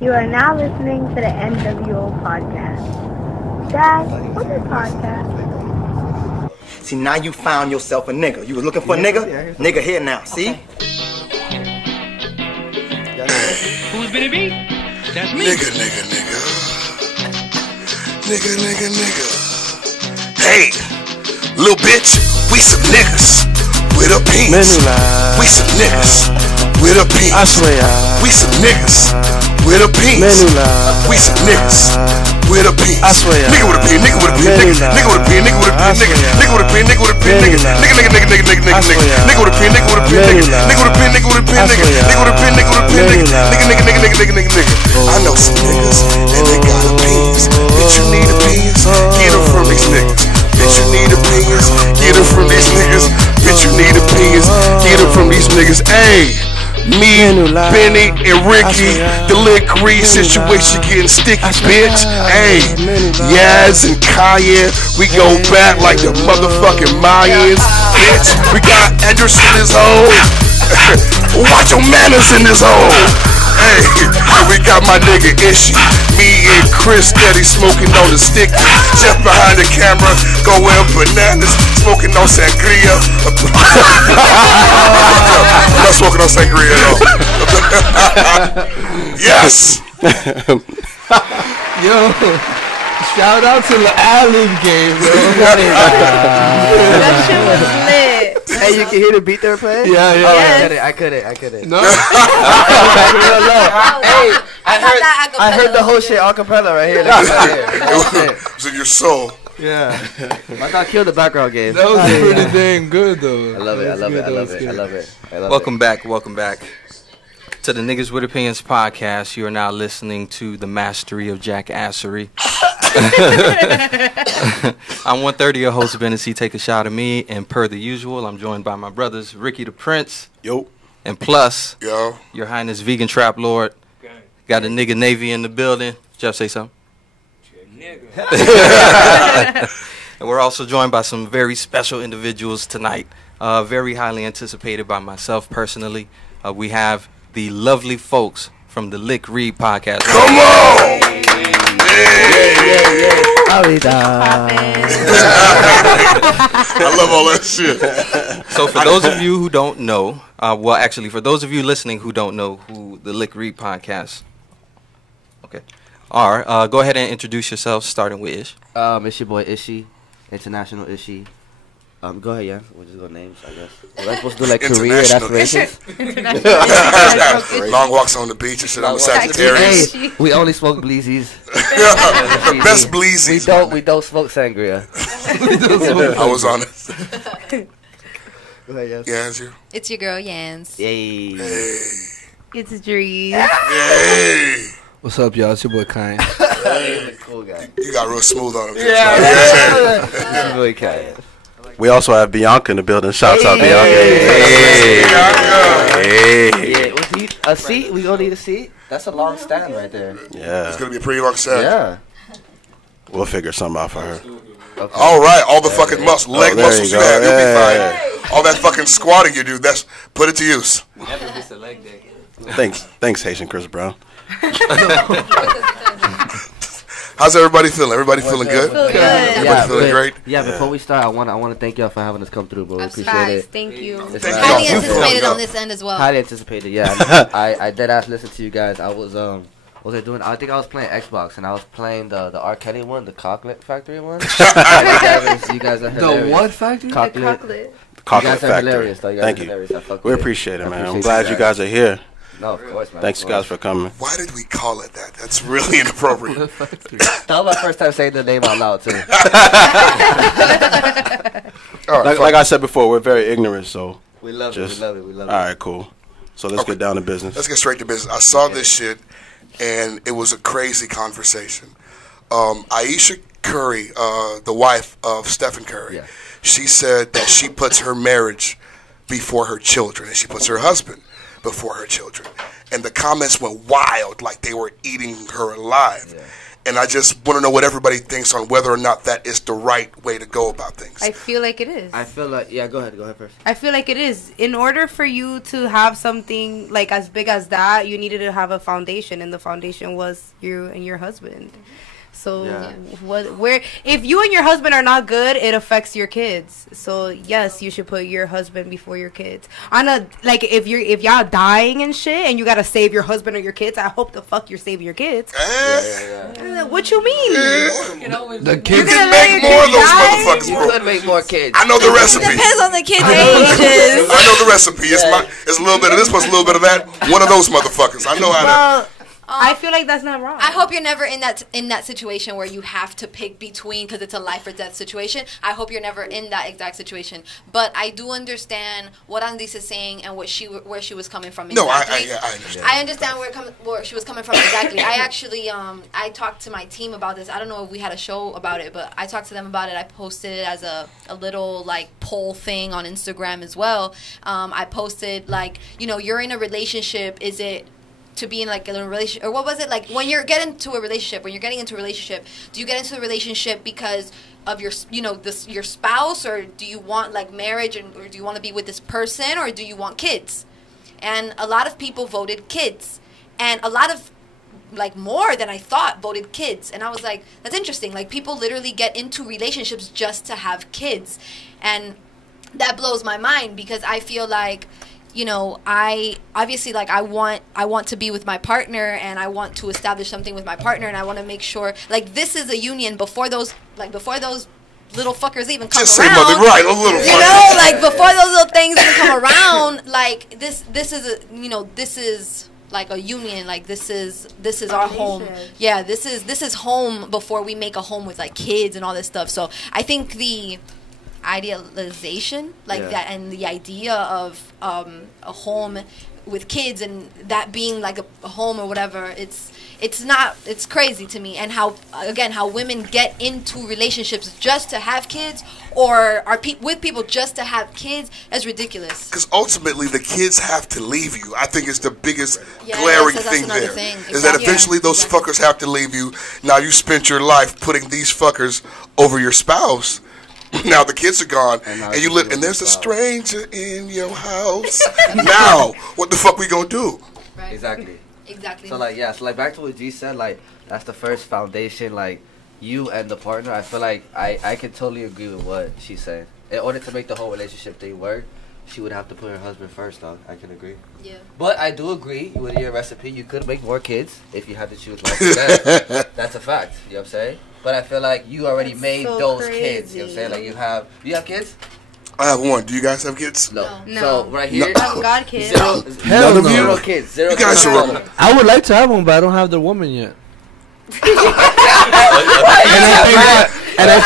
You are now listening to the NWO podcast. Dad, what's a podcast? See, now you found yourself a nigga. You was looking for a nigga? Yeah, nigga here now, see? Okay. Who's Benny B? That's me. Nigga. Hey, little bitch, we some niggas with a penis. We some niggas with a penis. I swear. We some niggas with a penis. We some niggas with a penis. I swear. Nigga with a penis, nigga with a penis, nigga with a penis, nigga with a penis, nigga with a penis, nigga with a penis, nigga with a penis, nigga with a penis, nigga with a penis, nigga with a penis, nigga with a penis, nigga with a penis, nigga. I know some niggas and they got a penis. Bitch, you need a penis? Get them from these niggas. Bitch, you need a penis? Get them from these niggas. Bitch, you need a penis? Get them from these niggas. Hey. Me, Benny, and Ricky, the Lick Reed situation getting sticky, bitch. Hey, Yaz and Kaya, we go back like the motherfucking Mayans, bitch. We got Edris in this hole. Watch your manners in this hole. Hey, and we got my nigga Ishi. Me and Chris steady smoking on the sticky. Jeff behind the camera, going bananas, smoking on sangria. I'm not smoking on sangria though. Yes. Yo, shout out to the Alley game, bro. That shit was lit. Hey, you can hear the beat they were playing? Yeah. Yes. I couldn't. No. Hey, I heard the whole shit acapella right here. It was in your soul. Yeah. My dog killed the background game. That was pretty dang good, though. I love it. Welcome back to the Niggas with Opinions podcast. You are now listening to the mastery of jackassery. I'm 130, your host, Benny C. Take a shot at me, and per the usual, I'm joined by my brothers, Ricky the Prince, Yo. and plus, Yo. Your Highness Vegan Trap Lord. Got a nigga Navy in the building. Jeff, say something. And we're also joined by some very special individuals tonight. Very highly anticipated by myself personally. We have the lovely folks from the Lick Reed podcast. Come on! Yeah. I love all that shit. So for those of you who don't know, for those of you listening who don't know who the Lick Reed podcast are, go ahead and introduce yourselves, starting with Ish. It's your boy Ishi, International Ishi. Go ahead, yeah. We'll just go names, I guess. We're supposed to do like career and aspirations. Long walks on the beach and shit. I'm a Sagittarius. Hey, we only smoke bleezies. Best bleezies. We don't smoke sangria. I was on it. Go ahead, yes. Yeah, it's you. It's your girl, Yans. Yay. Hey. It's Drees. Hey. What's up, y'all? It's your boy Kine. Cool guy. You got real smooth on him. This is really kind. We also have Bianca in the building. Shouts out Bianca. Yeah, a seat? We gonna need a seat? That's a long stand right there. Yeah. It's going to be a pretty long set. Yeah. We'll figure something out for her. Okay. All right. All the fucking leg there muscles you you go. have, you'll be Yeah. fine. All that fucking squatting you do, put it to use. Thanks, Haitian Chris Brown. How's everybody feeling? Everybody feeling good? Feel good. Everybody feeling great? Yeah, before we start, I want to thank y'all for having us come through, bro. We I'm appreciate surprised. it. Thank you. It's Thank Highly y'all. anticipated Yeah. on this end as well. Highly anticipated, yeah. I dead ass listened to you guys. I was what was I doing? I think I was playing Xbox and I was playing the R. Kelly one, the Chocolate Factory one. You guys are hilarious. The what factory? Chocolate. You Chocolate guys are Factory. hilarious, though. You guys Thank are you. hilarious. I fuck We with it. appreciate it, man. I'm appreciate glad you you guys are here. No, of course, man. Thanks, of guys, course. for coming. Why did we call it that? That's really inappropriate. That was my first time saying the name out loud, too. All right, Like I said before, we're very ignorant, so. We love it. We love it. All right, cool. So let's get down to business. let's get straight to business. I saw this shit, and it was a crazy conversation. Aisha Curry, the wife of Stephen Curry, she said that she puts her marriage before her children, and she puts her husband before her children. And the comments went wild, like they were eating her alive. And I just want to know what everybody thinks on whether or not that is the right way to go about things. I feel like it is. I feel like go ahead first. I feel like it is. In order for you to have something like as big as that, you needed to have a foundation, and the foundation was you and your husband. So if you and your husband are not good, it affects your kids. So yes, you should put your husband before your kids. If y'all dying and shit, and you gotta save your husband or your kids, I hope the fuck you're saving your kids. What you mean? The kids you can make more of those motherfuckers, bro. You could make more kids. I know the recipe. Depends on the kid's ages. I know the recipe. It's a little bit of this plus a little bit of that. One of those motherfuckers. I know how to. I feel like that's not wrong. I hope you're never in that situation where you have to pick between, because it's a life or death situation. I hope you're never in that exact situation. But I do understand what Andis is saying and where she was coming from. Exactly. No, I understand. I understand where she was coming from exactly. I actually I talked to my team about this. I don't know if we had a show about it, but I talked to them about it. I posted it as a little like poll thing on Instagram as well. I posted like, you're in a relationship. Is it to be in like a relationship, or what was it, like when you're getting into a relationship, do you get into the relationship because of your your spouse, or do you want like marriage, or do you want to be with this person, or do you want kids? And a lot of people voted kids, and a lot of like more than I thought voted kids. And I was like, that's interesting. Like people literally get into relationships just to have kids, and that blows my mind, because I feel like I obviously like I want to be with my partner, and I want to establish something with my partner, and I want to make sure like this is a union before those little fuckers even come just around. Just say mother, right? A little. Like before those little things even come around, like this is this is like a union. Like this is our home. Yeah, this is home before we make a home with like kids and all this stuff. So I think the idealization that, and the idea of a home with kids, and that being like a home or whatever, it's crazy to me. And how women get into relationships just to have kids, or are with people just to have kids, is ridiculous. Because ultimately the kids have to leave you. I think it's the biggest glaring thing there. Is that eventually those fuckers have to leave you. Now you spent your life putting these fuckers over your spouse. Now the kids are gone, and you live, and there's a stranger in your house. Now, what the fuck we gonna do? Right. Exactly. So like back to what G said, like that's the first foundation, like you and the partner. I feel like I can totally agree with what she's saying. In order to make the whole relationship thing work, she would have to put her husband first, dog. I can agree. Yeah. But I do agree with your recipe. You could make more kids if you had to choose one of them. That's a fact. You know what I'm saying? But I feel like you already made those kids. You know what I'm saying? Like do you have kids? I have one. Do you guys have kids? No. So right here, God kids. Zero kids. Zero you guys kids. are. I would like to have one, but I don't have the woman yet. And I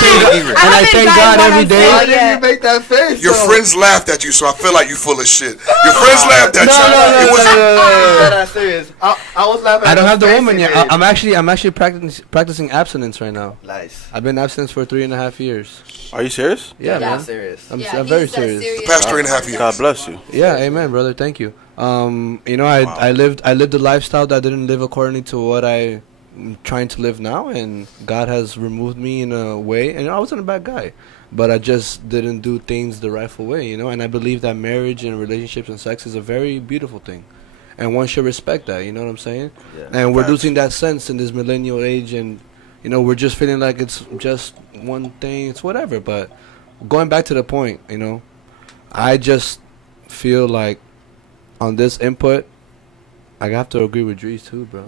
thank God every day. Why did you make that face? Your friends laughed at you, so I feel like you full of shit. Your friends laughed at you. No, serious. I was laughing. I don't have the woman yet. I'm actually practicing abstinence right now. Nice. I've been abstinent for 3.5 years. Are you serious? Yeah, man. Serious. I'm very serious. The past 3.5 years. God bless you. Yeah, amen, brother. Thank you. I lived a lifestyle that didn't live according to what I'm trying to live now, and God has removed me in a way. And I wasn't a bad guy, but I just didn't do things the rightful way, And I believe that marriage and relationships and sex is a very beautiful thing, and one should respect that. You know what I'm saying? Yeah. And we're losing that sense in this millennial age, and we're just feeling like it's just one thing. It's whatever. But going back to the point, I just feel like on this input, I have to agree with Dries too, bro.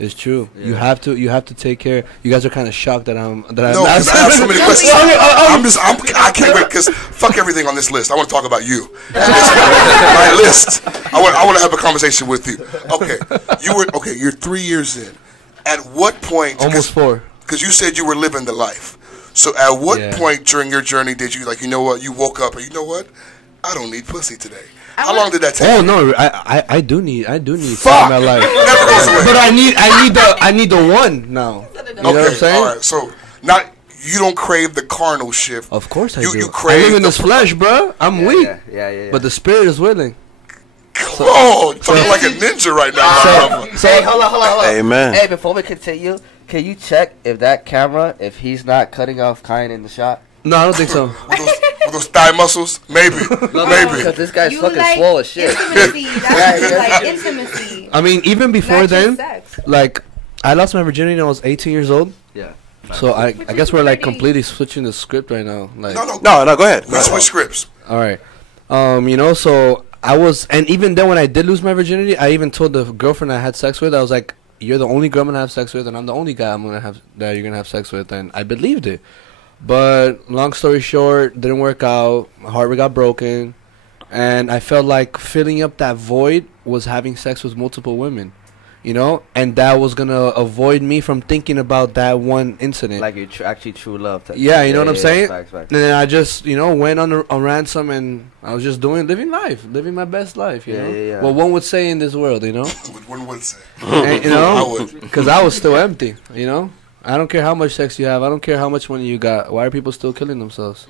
It's true. Yeah. You have to take care. You guys are kind of shocked that I'm. No, because I have so many questions. I can't wait, because fuck everything on this list. I want to talk about you. My list. I want to have a conversation with you. Okay, you're 3 years in. At what point? Almost 4. Because you said you were living the life. So at what point during your journey did you you woke up and I don't need pussy today? How long did that take? Oh no, I do need fuck in my life. Never goes away. But I need the one now. You know what I'm saying? All right. So you don't crave the carnal shift. Of course I do. You crave I live in this flesh, bro. I'm weak. Yeah. But the spirit is willing. Oh, you're talking like a ninja right now. Hey, hold on. Amen. Hey, before we continue, can you check if that camera, if he's not cutting off Kyan in the shot? No, I don't think so. With those thigh muscles? Maybe. Maybe. Because this guy's You fucking like swole as shit. Intimacy. That's like intimacy. I mean, even before Not just then, sex. like, I lost my virginity when I was 18 years old. Yeah. So I guess we're like completely switching the script right now. Like, No, go ahead. Let's switch scripts. all right, you know, so I was, and even then when I did lose my virginity, I even told the girlfriend I had sex with, I was like, "You're the only girl I'm gonna have sex with, and I'm the only guy that you're gonna have sex with," and I believed it. But long story short, didn't work out. My heart got broken, and I felt like filling up that void was having sex with multiple women, you know, and that was gonna avoid me from thinking about that one incident. Like your actually true love. Yeah, you know what I'm saying? Facts. And then I just, you know, went on a ransom, and I was just living my best life, you know? Yeah. What one would say in this world, you know? What one would say. And, you I know? would. Because I was still empty, you know? I don't care how much sex you have. I don't care how much money you got. Why are people still killing themselves?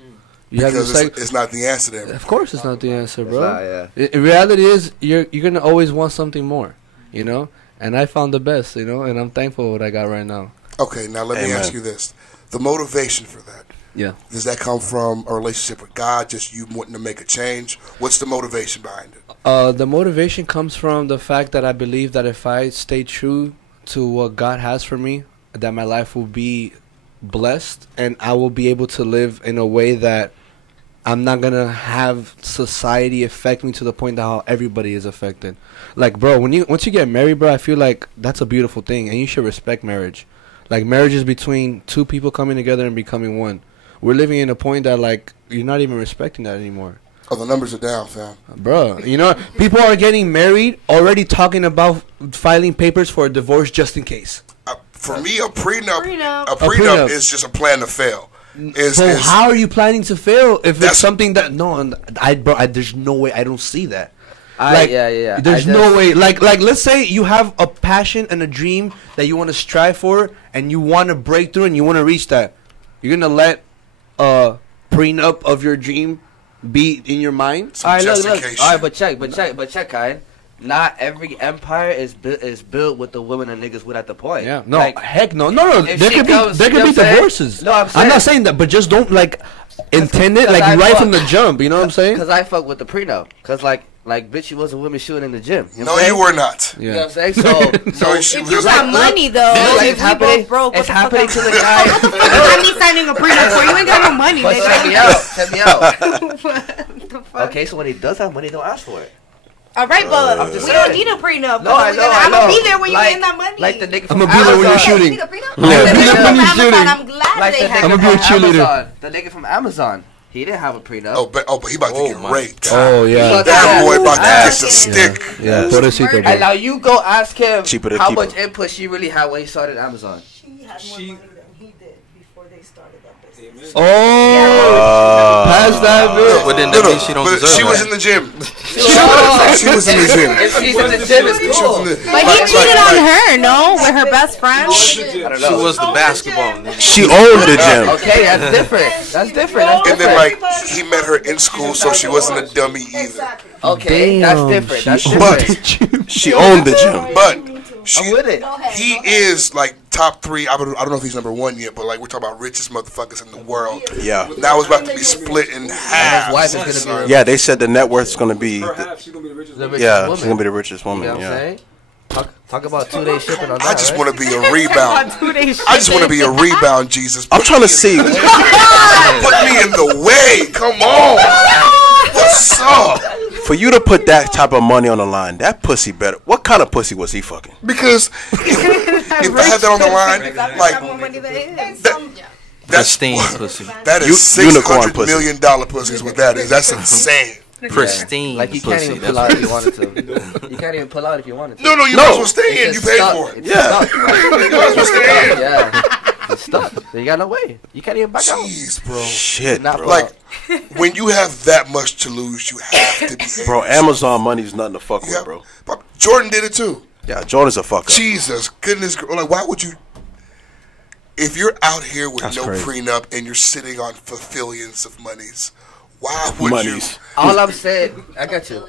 You have Because sex. it's not the answer to everything. Of course it's not the answer, bro. Not, yeah. In reality is, you're going to always want something more, you know? And I found the best, you know? And I'm thankful for what I got right now. Okay, now let me ask you this. The motivation for that. Yeah. Does that come from a relationship with God, just you wanting to make a change? What's the motivation behind it? The motivation comes from the fact that I believe that if I stay true to what God has for me, that my life will be blessed and I will be able to live in a way that I'm not going to have society affect me to the point that how everybody is affected. Like, bro, once you get married, bro, I feel like that's a beautiful thing and you should respect marriage. Like, marriage is between two people coming together and becoming one. We're living in a point that, like, you're not even respecting that anymore. Oh, the numbers are down, fam. Bro, you know, people are getting married already talking about filing papers for a divorce just in case. For me, a prenup is just a plan to fail. So how are you planning to fail if it's something that there's no way I don't see that. Yeah. There's no way. Like let's say you have a passion and a dream that you want to strive for and you want to break through and you want to reach that. You're gonna let a prenup of your dream be in your mind? All right, look. All right, but check, Kyle. Not every empire is built with the women and niggas with at the point. Yeah, no, like, heck no. There could be divorces. No, I'm not saying that, but just don't intend it right from the jump. You know what I'm saying? Because I fuck with the prenup. Because like bitch, you wasn't with me shooting in the gym. You know you were not. Yeah. You know what I'm saying? So if you got money though, like, if we both broke, it's happening to the guy. What the fuck is me signing a prenup for? You ain't got no money. But check me out. Okay, so when he does have money, don't ask for it. All right, but we don't need a prenup. No, I know. I'm gonna be there when you getting that money. Like the nigga I'm from gonna be there when you're shooting. I'm glad they have. I'm gonna be a cheerleader. The nigga from Amazon. He didn't have a prenup. But he about to get raped. Oh yeah. That boy about to get the stick. Yeah. Pobrecito, bro. And now you go ask him how much keeper. input she really had when he started Amazon. She had more money than he did before they started that business. Oh, pass that bitch. But then that means she don't deserve She was that. in the gym. She was in the gym. If she's in the gym, it's cool. But he cheated on her, no, with her best friend. She was the basketball. She owned the gym. Okay, that's different. That's different. And then he met her in school, so she wasn't a dummy either. Okay, that's different. That's different. But she owned the gym. But I'm with it. He is top 3. I don't know if he's number 1 yet, but we're talking about richest motherfuckers in the world. Yeah. Now it's about to be split in half. His wife is gonna be. Yeah, they said the net worth is gonna be. She's gonna be the richest woman. She's gonna be the richest woman. You know what I'm Yeah. saying? Talk about 2-day shipping on that. I just right? want to be a rebound. I just want to be a rebound, Jesus. I'm trying to see. Put me in the way. Come on. What's up? For you to put that type of money on the line, that pussy better. What kind of pussy was he fucking? Because if I have that on the line, Pristine pussy. That is Unicorn $600 pussy. million pussy is what that is. That's insane. Pristine Like you can't pussy. even pull out if you wanted to. You can't even pull out if you wanted to. No, you might as well stay in. You paid for it. You might as well stay in. Yeah. It's stuck. You got no way. You can't even back out. Jeez, bro. Shit, Not bro. Like, when you have that much to lose, you have to be able Bro, to- Amazon money is nothing to fuck Yeah. with, bro. But Jordan did it too. Yeah, Jordan's a fucker. Jesus, goodness, like, why would you? If you're out here with That's no crazy. prenup and you're sitting on fulfillions of monies, why would you? All I'm saying, I got you.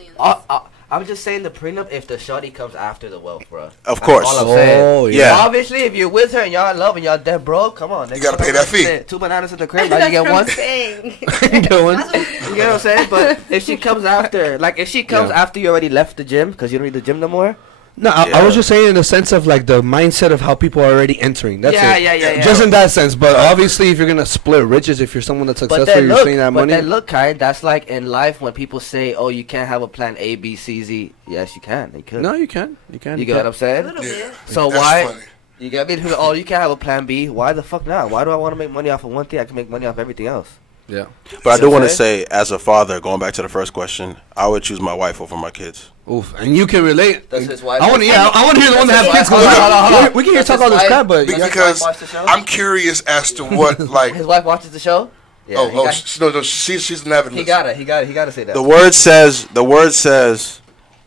I'm just saying the prenup if the shawty comes after the wealth, bro. Of course. That's all I'm saying. Oh, yeah. Obviously, if you're with her and y'all in love and y'all dead broke, come on. You gotta pay that fee. 2 bananas in the crib, now you get one. You get one. You get what I'm saying? But if she comes after, like, if she comes after you already left the gym because you don't need the gym no more. No, I was just saying in the sense of like the mindset of how people are already entering. That's it. Yeah. Just in that sense, but obviously, if you're gonna split riches, if you're someone that's successful, you're seeing that money. But then look, Kai, that's like in life when people say, "Oh, you can't have a plan A, B, C, Z." Yes, you can. You could. No, you can. You can. You get what I'm saying? A little bit. So That's why? funny. You get me? Oh, you can't have a plan B. Why the fuck not? Why do I want to make money off of one thing? I can make money off everything else. Yeah. But I do want to say, as a father, going back to the first question, I would choose my wife over my kids. Oof, and you can relate. That's his wife. I want to hear the one that have kids. Hold on. We can hear talk all this crap, but Because I'm curious as to what, like... His wife watches the show? Yeah, she's an avid He gotta say that. The word says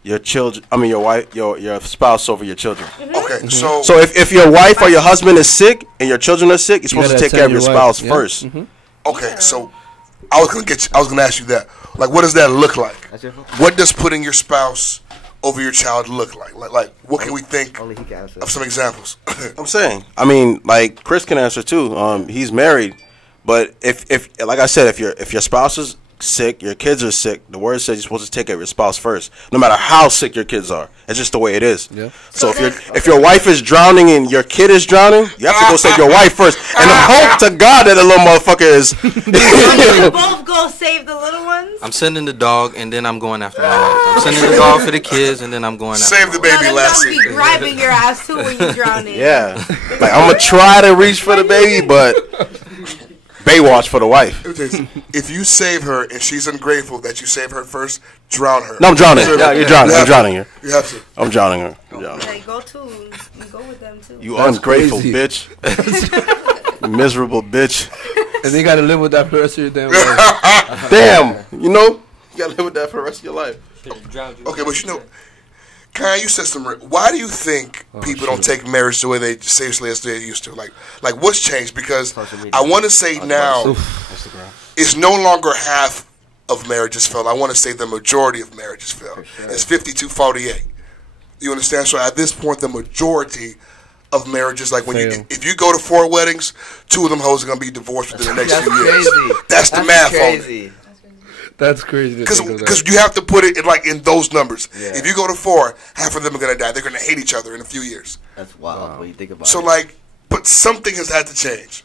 your children, I mean your wife, your spouse over your children. Okay, so if your wife or your husband is sick and your children are sick, you're supposed to take care of your spouse first. okay, so I was gonna ask you that. Like, what does that look like? What does putting your spouse over your child look like? Like what can we think of some examples? I'm saying, I mean, like Chris can answer too. He's married, but if like I said, if your spouse is sick, your kids are sick, the word says you're supposed to take care of your spouse first, no matter how sick your kids are. It's just the way it is. Yeah. So if your wife is drowning and your kid is drowning, you have to go save your wife first, and hope to God that the little motherfucker is. You both go save the little ones. I'm sending the dog, and then I'm going after my wife. I'm sending the dog for the kids, and then I'm going after. Save the baby, Lassie. Be grabbing your ass too when you're drowning. Yeah. Like I'm gonna try to reach for the baby, but Baywatch for the wife. If you save her and she's ungrateful that you save her first, drown her. No, I'm drowning. Yeah, you're drowning. I'm drowning her. You have to. I'm drowning her. Yeah, you go too. You go with them too. You ungrateful bitch. Miserable bitch. And then you gotta live with that for the rest of your damn life. Damn, you know, you gotta live with that for the rest of your life. Okay, but you know, Kai, you said some. Why do you think people don't take marriage the way they seriously as they used to? Like what's changed? Because I want to say now, it's no longer half of marriages fail. I want to say the majority of marriages fail. Sure. It's 52-48. You understand? So at this point, the majority of marriages, like when if you go to 4 weddings, 2 of them hoes are gonna be divorced within the next few years. That's the math on it. That's crazy. Because you have to put it in those numbers. Yeah. If you go to 4, half of them are gonna die. They're gonna hate each other in a few years. That's wild when you think about it. So like, but something has had to change.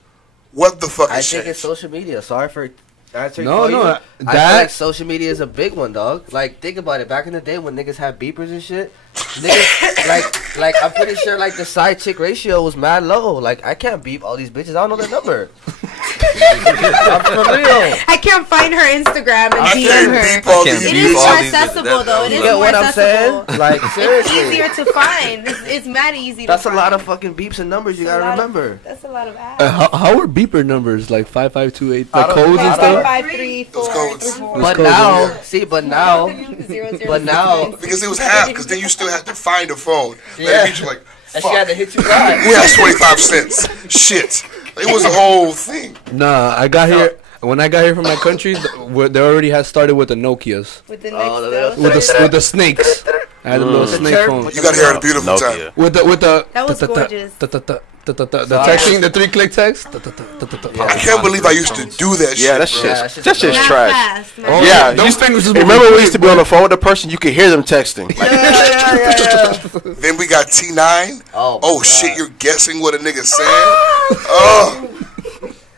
What the fuck? I think it's social media. Sorry for answering. No, I feel like social media is a big one, dog. Like, think about it. Back in the day when niggas had beepers and shit, niggas like I'm pretty sure like the side chick ratio was mad low. Like, I can't beep all these bitches. I don't know their number. I'm for real. I can't find her Instagram and DM her. It is more accessible though. It is more what accessible. I'm saying? Like, seriously. It's easier to find. It's mad easy to That's find. a lot of fucking beeps and numbers you gotta remember. That's a lot of ads. How are beeper numbers like 5528 like codes and stuff? 55344. But now, because it was half. Because then you still have to find a phone. Yeah. And like, and she had to hit you back. We have 25 cents. Shit. It was a whole thing. Nah, I got here. When I got here from my country, they already had started with the Nokias. With the with the snakes. I had a little snake phone. You got here at a beautiful time. With the that was gorgeous. The texting, the 3-click text. I can't believe I used to do that shit. Yeah, that shit's trash. Oh, yeah, those fingers. Remember we used to be on the phone with the person, you could hear them texting. Like, Then we got T9. Oh shit, you're guessing what a nigga saying? Oh.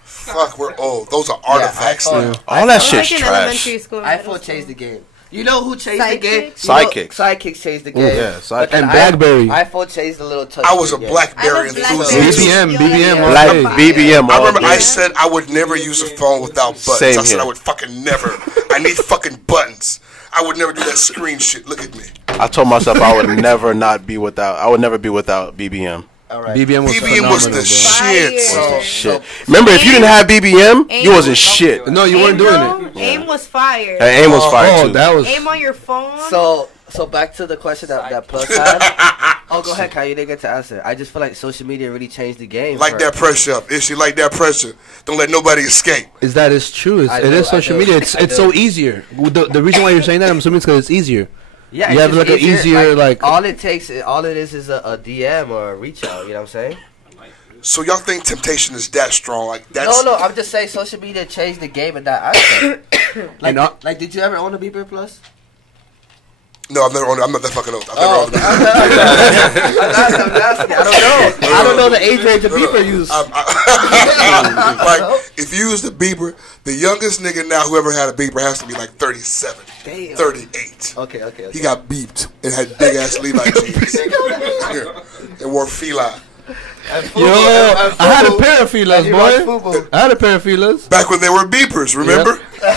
Fuck, we're old. Those are artifacts. All that shit's trash. iPhone changed the game. You know who changed the game? Sidekicks. Sidekicks changed the game. Yeah, Sidekicks. And BlackBerry. iPhone changed the little touch. I was a BlackBerry enthusiast. BBM. Like BBM. I remember I said I would never use a phone without buttons. Same I said here. I would fucking never. I need fucking buttons. I would never do that screen shit. Look at me. I told myself I would never be without BBM. Right. BBM was the shit. Remember, if you didn't have BBM, you wasn't shit. No, you weren't doing it. AIM was fire. AIM was fire too. That was AIM on your phone. So back to the question that Plus had. Oh, go ahead, Kai. You didn't get to answer. I just feel like social media really changed the game. Like that pressure up. If she like that pressure, don't let nobody escape. It's true. It is social media. It's so easier. The reason why you're saying that, I'm assuming, it's because it's easier. Yeah, you have like an easier like. All it is a DM or a reach out. You know what I'm saying? So y'all think temptation is that strong? Like that's No, I'm just saying social media changed the game in that aspect. like, did you ever own a Beeper Plus? No, I've never owned it. I'm not that fucking old. I've never owned it. I don't know the age range of Beeper use. Like, if you use the Beeper, the youngest nigga now who ever had a Beeper has to be like 37, 38. Okay. He got beeped and had big ass Levi jeans. And wore Fila. Yo, I had a pair of Filas, boy. I had a pair of Filas. Back when they were beepers, remember? I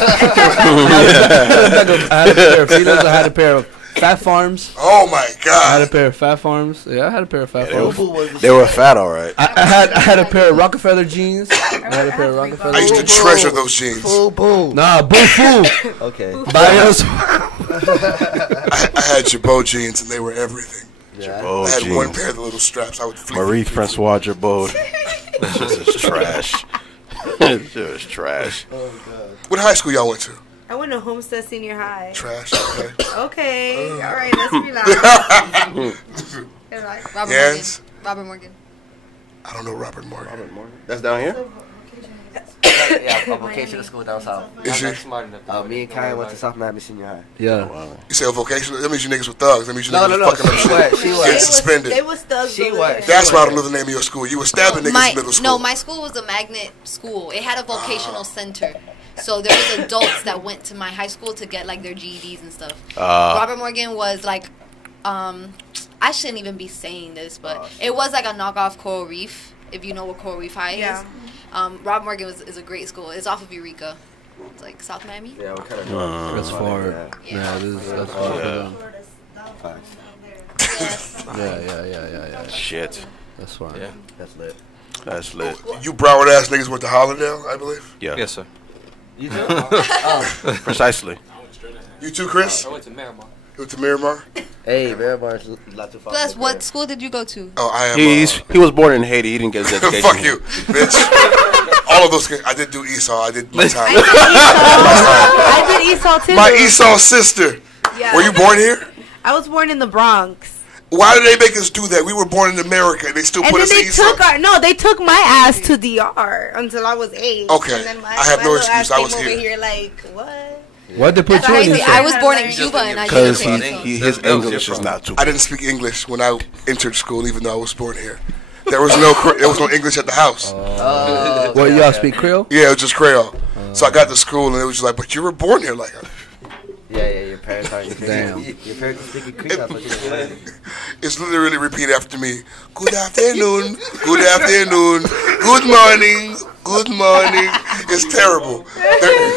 had a pair of Filas. I had a pair of Fat Farms. Oh my God! I had a pair of Fat Farms. Yeah, I had a pair of Fat Farms. They were fat, all right. I had a pair of Rockefeller jeans. I had a pair of Rockefeller. I used to treasure those jeans. Nah, boo foo. Okay. Bios. I had Jabot jeans and they were everything. Jabot I had jeans. one pair of the little straps. I would flip. Marie Francois Jabot. This shit is trash. This shit is trash. What high school y'all went to? I went to Homestead Senior High. Trash. Okay. Okay. All right. Let's relax. Robert Morgan. I don't know Robert Morgan. That's down here? Yeah, a vocational school down south. Is she? Me and Kyle went to South Miami Senior High. Yeah. You say a vocational? That means you niggas were thugs. That means you niggas No. fucking up shit. She was. Getting suspended. They was thugs. She was. That's why I don't know the name of your school. You were stabbing niggas in middle school. No, my school was a magnet school. It had a vocational center. So there was adults that went to my high school to get like their GEDs and stuff. Robert Morgan was like, I shouldn't even be saying this, but it was like a knockoff Coral Reef, if you know what Coral Reef High is. Robert Morgan is a great school. It's off of Eureka. It's like South Miami. Yeah, what kind of That's far. Yeah, that's far. Yeah. Shit. That's far. Yeah. That's lit. That's lit. You Broward ass niggas went to Hollandale, I believe. Yeah. Yes, sir. You too? Precisely. You too, Chris? I went to Miramar. You went to Miramar? Hey, Miramar is not too far. Plus, what school did you go to? Oh, I am. He was born in Haiti. He didn't get his education. Fuck you, bitch. All of those. I did do Esau. I did my time. I did Esau too. My Esau sister. Yeah. Were you born here? I was born in the Bronx. Why did they make us do that? We were born in America. And they still And put then us they in Esau. they took my ass to DR until I was 8. Okay. And then I have no little excuse. ass I was came over here. like, what? Why'd they put you in? I was born in Cuba and I didn't Because say his English is not too I didn't speak English when I entered school, even though I was born here. There was no English at the house. What, y'all speak Creole? Yeah, it was just Creole. So I got to school and it was just like, but you were born here, like. Yeah, your parents are. Damn. Your parents are speaking Creole. That's what you're saying. It's literally repeat after me. Good afternoon. Good afternoon. Good morning. Good morning. It's terrible.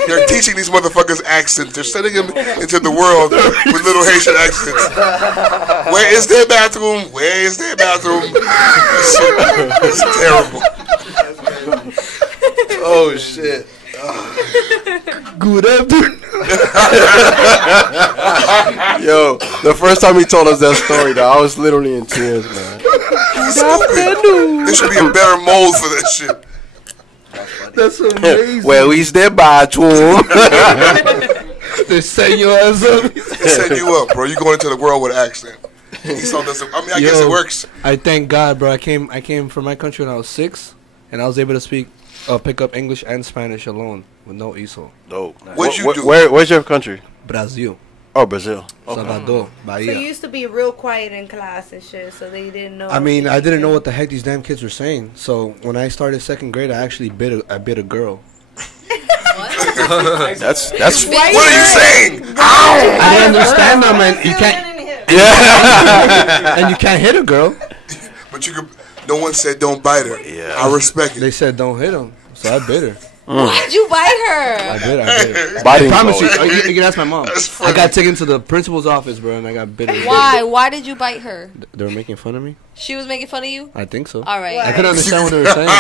They're teaching these motherfuckers accents. They're sending them into the world with little Haitian accents. Where is their bathroom? Where is their bathroom? It's terrible. Oh shit. Good afternoon. Yo, the first time he told us that story, though, I was literally in tears, man. There should be a better mold for that shit. That's amazing. Where is the bathroom? They set your ass up. They set you up, bro. You going into the world with an accent. I guess it works. I thank God, bro. I came from my country when I was 6, and I was able to pick up English and Spanish alone with no ESOL. Dope. What'd you do? Where's your country? Brazil. Oh, Brazil. Okay. Salvador, So Bahia. you used to be real quiet in class and shit, so they didn't know. I mean, I didn't know what the heck these damn kids were saying. So when I started 2nd grade, I actually bit a girl. That's. What are you saying? I didn't understand them, and you can't. Yeah. And you can't hit a girl. But you could. No one said don't bite her. Yeah. I respect it. They said don't hit him, so I bit her. Why'd you bite her? I did. I Biting promise you. always. You can ask my mom. I got taken to the principal's office, bro, and I got bitten. Why? Why did you bite her? They were making fun of me. She was making fun of you? I think so. All right. I couldn't understand what they were saying. You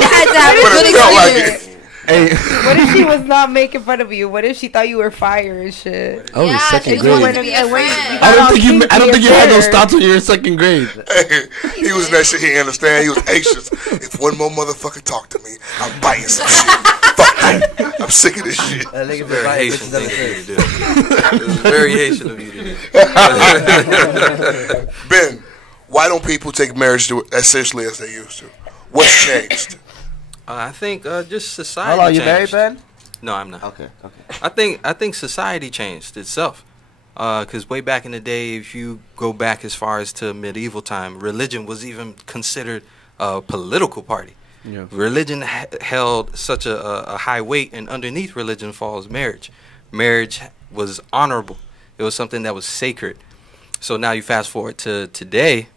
had to have a good experience. Hey. What if she was not making fun of you? What if she thought you were fire and shit? I was in 2nd she just grade. wanted to be a friend. I don't think you had those thoughts when you were in 2nd grade. He was in that shit. He didn't understand. He was anxious. If one more motherfucker talk to me, I'm biting some shit. Fuck that. I'm sick of this shit. That nigga Very been Haitian biting thing bitches of you ever to do. It's very Haitian of you to do. Ben, why don't people take marriage as seriously as they used to? What's changed? I think just society. How long you changed. married, Ben? No, I'm not. Okay. I think society changed itself. Because way back in the day, if you go back as far as to medieval time, religion was even considered a political party. Yeah. Religion held such a high weight, and underneath religion falls marriage. Marriage was honorable. It was something that was sacred. So now you fast forward to today,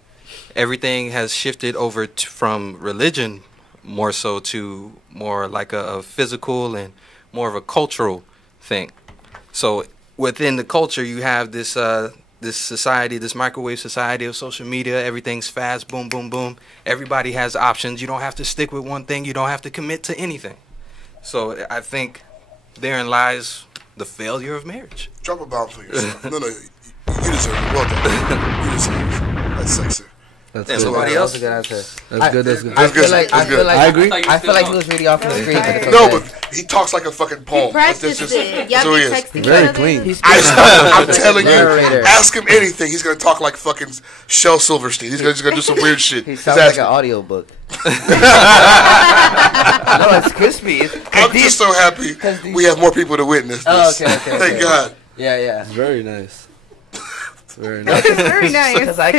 everything has shifted over from religion more so to more like a physical and more of a cultural thing. So within the culture, you have this this society, this microwave society of social media. Everything's fast, boom, boom, boom. Everybody has options. You don't have to stick with one thing. You don't have to commit to anything. So I think therein lies the failure of marriage. Drop a bomb for yourself. No, you deserve it. Well done. You deserve it. That's sexy. That's And good. somebody else? That's a good answer. That's good. That's good. I feel like I agree. I feel like he was reading off the screen. But it's No, okay. but he talks like a fucking poem. That's Practiced just- it. that's who he is. Very clean. I'm telling you, Narrator. ask him anything. He's gonna talk like fucking Shel Silverstein. He's just gonna do some weird shit. He Just sounds like ask an him. audio book. No, it's crispy. I'm just so happy we have more people to witness this. Oh, okay. Thank God. Yeah. Very nice. Very nice. Very nice. Because I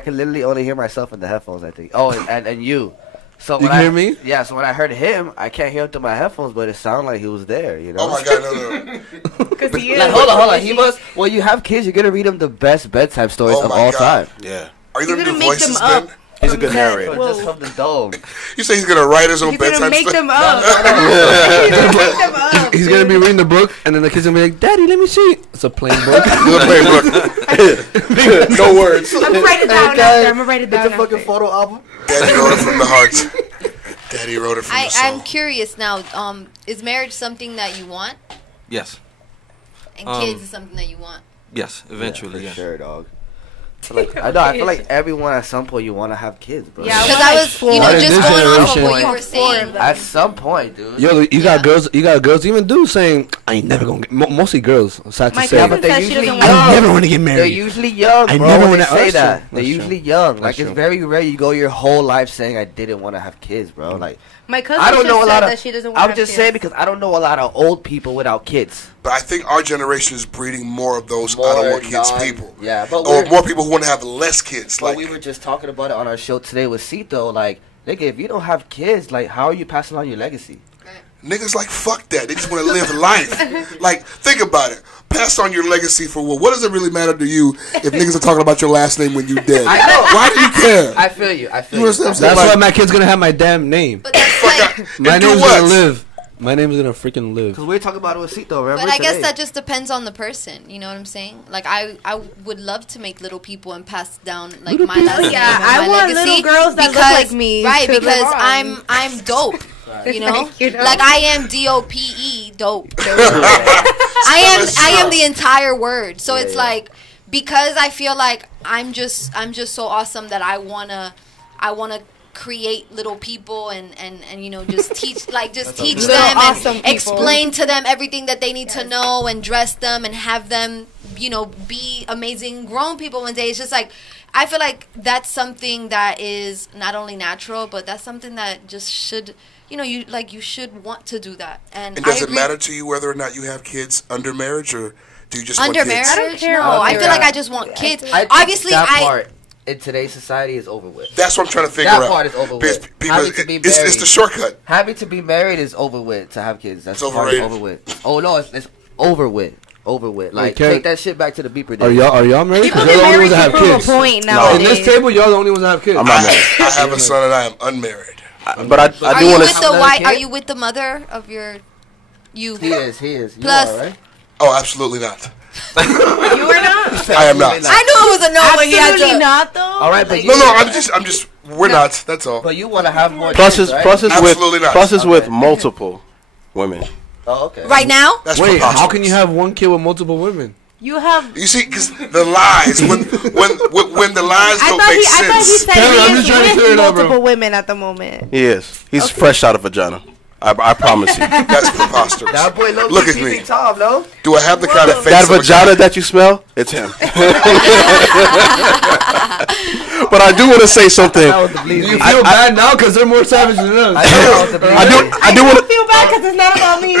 can literally only hear myself in the headphones, I think. Oh, and you. So You when can hear me? Yeah, so when I heard him, I can't hear him through my headphones, but it sounded like he was there, you know? Oh my God, no. Because he is. Like, hold on. He must. When you have kids, you're going to read them the best bedtime stories Oh of my all God. time. Yeah. Are you He's gonna do gonna make them voices, up. Ben? He's a good narrator. Just from the dome. You say he's gonna write his own He's gonna bedtime make story? them up. He's gonna be reading the book, and then the kid's gonna be like, "Daddy, let me see." It's a plain book. No words. I'm gonna write it down after. I'm gonna write it down It's a fucking after. photo album. Daddy wrote it from the heart. Daddy wrote it from the soul. I'm curious now. Is marriage something that you want, Yes. and kids is something that you want? Yes. Eventually. For Yeah. sure, dog. Like, I feel like everyone at some point you want to have kids, bro. Yeah, Because I was, Not in just this going off of generation. what you were saying. At some point, dude. Yo, you got girls. You got girls. Even dudes saying, "I ain't never gonna get." Mostly girls. Sad to My say. Yeah, cousin but they're says she usually doesn't young. want I never want to get They're married. usually young, I bro. never When wanna- they say that's that, true. they're That's usually true. young. That's Like it's true. very rare you go your whole life saying I didn't want to have kids, bro. Like My cousin I don't know a just lot said of. that she doesn't want I'm to just have saying kids. because I don't know a lot of old people without kids. But I think our generation is breeding more of those I don't want kids people. Yeah, but Or more people who want to have less kids. But Like, we were just talking about it on our show today with Cito. Like, nigga, if you don't have kids, like, how are you passing on your legacy? niggas like, fuck that. They just want to live life. Like, think about it. Pass on your legacy for what? What does it really matter to you if niggas are talking about your last name when you dead? I know. Why do you care? I feel you. I feel You understand what I'm saying? That's Like, why my kid's gonna have my damn name. But that's like, My and do name's what? gonna live. My name's gonna freaking live. Because we were talking about it with Cito, remember? but I guess today? that just depends on the person. You know what I'm saying? Like I would love to make little people and pass down like Little my people? last name Yeah, and I my want legacy little girls that look because- like me right? to live Because on. I'm dope. You know, You know? like I am DOPE, dope. I am the entire word. So it's like because I feel like I'm just so awesome that I wanna create little people and you know just teach teach Little them awesome and people. explain to them everything that they need to know and dress them and have them be amazing grown people one day. It's just like I feel like that's something that is not only natural but that's something that just should you should want to do that. And does I it agree- matter to you whether or not you have kids under marriage, or do you just under want kids? marriage? I don't care No, about I feel that. like I just want kids. I think Obviously, that part in today's society is over with. That's what I'm trying to figure That out. part is over Because with. Having to be it's married. the shortcut. Having to be married is over with. To have kids, that's It's part is overrated. over with. Oh no, it's over with. Over with. Like Okay. take that shit back to the beeper days. Are y'all married? People 'Cause get you're the only ones married that have to prove a kids. point In nowadays. this table, y'all the only ones that have kids. I'm not married. I have a son and I am unmarried. But I Are do you want with to. the another wife? kid? Are you with the mother of your you? He is. You Plus- are, right? Oh, absolutely not. You are not. I am not. I knew it was a no, but he had Absolutely to. not, though. All right, but No, I'm just. We're not. That's all. But you want to have more Plus kids, is right? plus is Absolutely not. with plus is with Okay. multiple women. Oh, okay. Right now, That's Wait, preposterous. how can you have one kid with multiple women? You have. You see, because the lies when the lies I don't thought make he said Kevin, I'm he just trying to is clear with it up, bro. multiple women at the moment. He is. He's fresh out of vagina. I promise you. That's preposterous. That boy low Look at key me. TV Tom, no? Do I have the kind of face? That of a vagina guy? that you smell, it's him. But I do want to say something. You feel bad now because they're more savage than us. I do want to feel bad because it's not about me.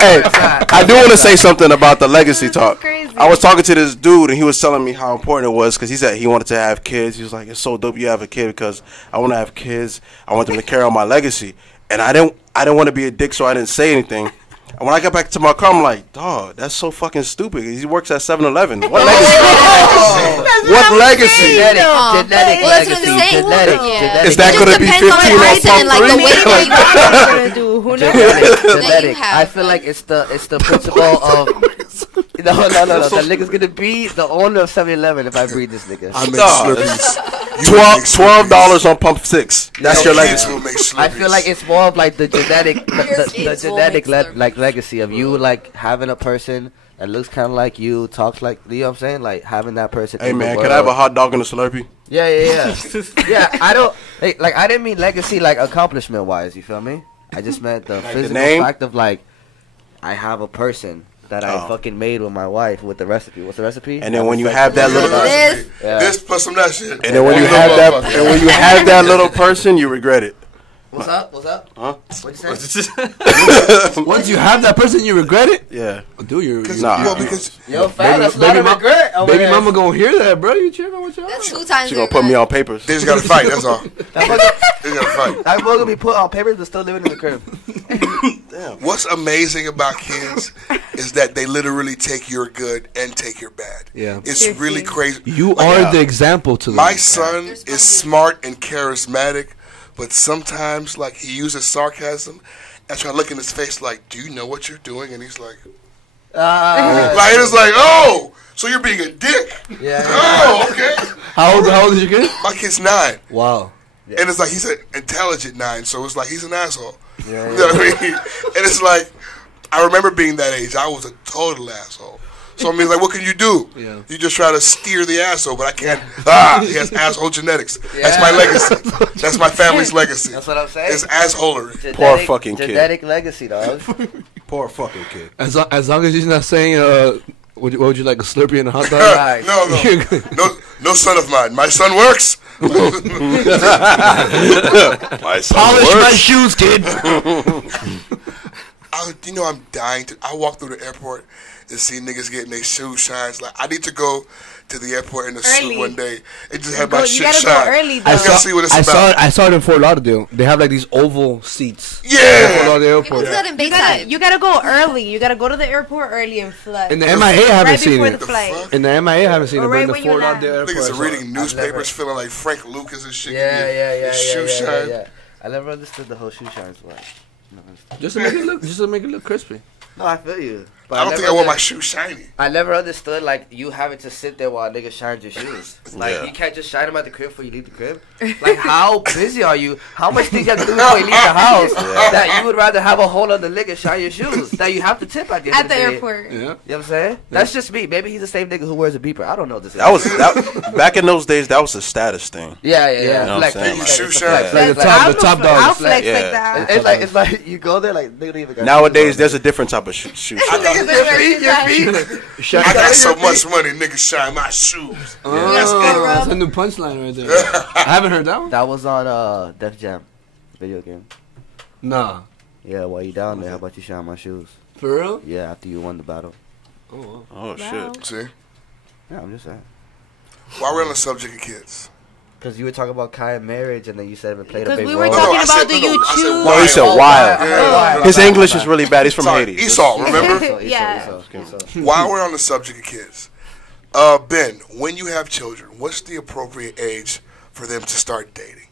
Hey, I do want to say something about the legacy talk. I was talking to this dude, and he was telling me how important it was because he said he wanted to have kids. He was like, "It's so dope you have a kid because I want to have kids. I want them to carry on my legacy." And I didn't want to be a dick, so I didn't say anything. And when I got back to my car, I'm like, "Dog, that's so fucking stupid." He works at 7-Eleven. What legacy? What legacy? Genetic Well, that's what I'm legacy. saying. Genetic. Is that going to be 15 on the or person and like the way that Genetic. I feel like it's the principle of no. The nigga's gonna be the owner of 7-Eleven if I breed this nigga. I make Slurpees. $12 on pump 6. That's your legacy. I feel like it's more of like the genetic, the genetic like legacy of you like having a person that looks kind of like you, talks like, you know what I'm saying? Like having that person. Hey in the man, world. can I have a hot dog and a Slurpee? Yeah. Yeah, I don't like. I didn't mean legacy like accomplishment wise. You feel me? I just meant the physical name? fact of like, I have a person that I fucking made with my wife with the recipe. What's the recipe? And then when you have that little This plus some that shit. and then when you have that little person, you regret it. What's up? Huh? What'd you say? Once you have that person, you regret it. Yeah. Do you? Because yo, fam, that's not a regret. Baby mama gonna hear that, bro. You tripping? What y'all? That's 2 times. She gonna put me on papers. They just gotta fight. That's all. They gotta fight. That boy gonna be put on papers but still living in the crib. What's amazing about kids is that they literally take your good and take your bad. Yeah. It's really crazy. You are the example to them. My son is smart and charismatic, but sometimes like he uses sarcasm. And I try to look in his face like, "Do you know what you're doing?" And he's like, like it's like, "Oh, so you're being a dick." Yeah. Oh, okay. How old is your kid? My kid's 9. Wow. And it's like he's an intelligent 9, so it's like he's an asshole. Yeah. You know what I mean? And it's like, I remember being that age. I was a total asshole. So I mean, like, what can you do? Yeah. You just try to steer the asshole, but I can't. He has asshole genetics. That's my legacy. That's my family's legacy. That's what I'm saying. It's assholery. Poor fucking kid. Genetic legacy, dog. Poor fucking kid. As long as he's not saying, what would you like, a Slurpee and a hot dog? Right. No son of mine. My son works. My son Polish works. my shoes, kid. You know, I'm dying to. I walk through the airport and see niggas getting their shoes shines. Like, I need to go to the airport in a suit one day and just have my shit gotta shine. go early, though. I gotta see what it's about. I saw it in Fort Lauderdale. They have like these oval seats. Yeah. In Fort Lauderdale Airport. People do that in Bayside. You gotta go early. You gotta go to the airport early and fly. In the MIA, I haven't right seen before it. the flight. In the MIA, I haven't seen it. Or But right in the when you Fort land. Lauderdale Airport. Niggas I are saw reading it. newspapers feeling like Frank Lucas and shit. Yeah. Shoe shine. Yeah. I never understood the whole shoe shines one. Just to make it look crispy. No, I feel you. But I don't think I want my shoes shiny. I never understood like you having to sit there while a nigga shines your shoes. Like you can't just shine them at the crib before you leave the crib. Like how busy are you? How much things you have to do before you leave the house that you would rather have a whole other nigga shine your shoes that you have to tip at the end At of the day. airport. Yeah. You know what I'm saying? That's just me. Maybe he's the same nigga who wears a beeper. I don't know this. That back in those days. That was a status thing. Yeah. You know what I'm saying? Flex. Shoe It's a shine. flex. Like the top I'll dogs. flex Yeah. like that. It's like you go there like nigga don't even got Nowadays, shoes there's a different type of shoe I shine. got, your feet. I got so much money, niggas shine my shoes. That's a new punchline right there. I haven't heard that one. That was on Def Jam video game. Nah. Yeah, while you down there, how about you shine my shoes? For real? Yeah, after you won the battle. Oh shit. See? Yeah, I'm just saying. While we're on the subject of kids. Because you were talking about Kai marriage and then you said it played a Because big we role. were talking I about said- the no, I said YouTube. No, he said wild. His English is really bad. He's from Sorry, Haiti. Esau, remember? Yeah. While we're on the subject of kids, Ben, when you have children, what's the appropriate age for them to start dating?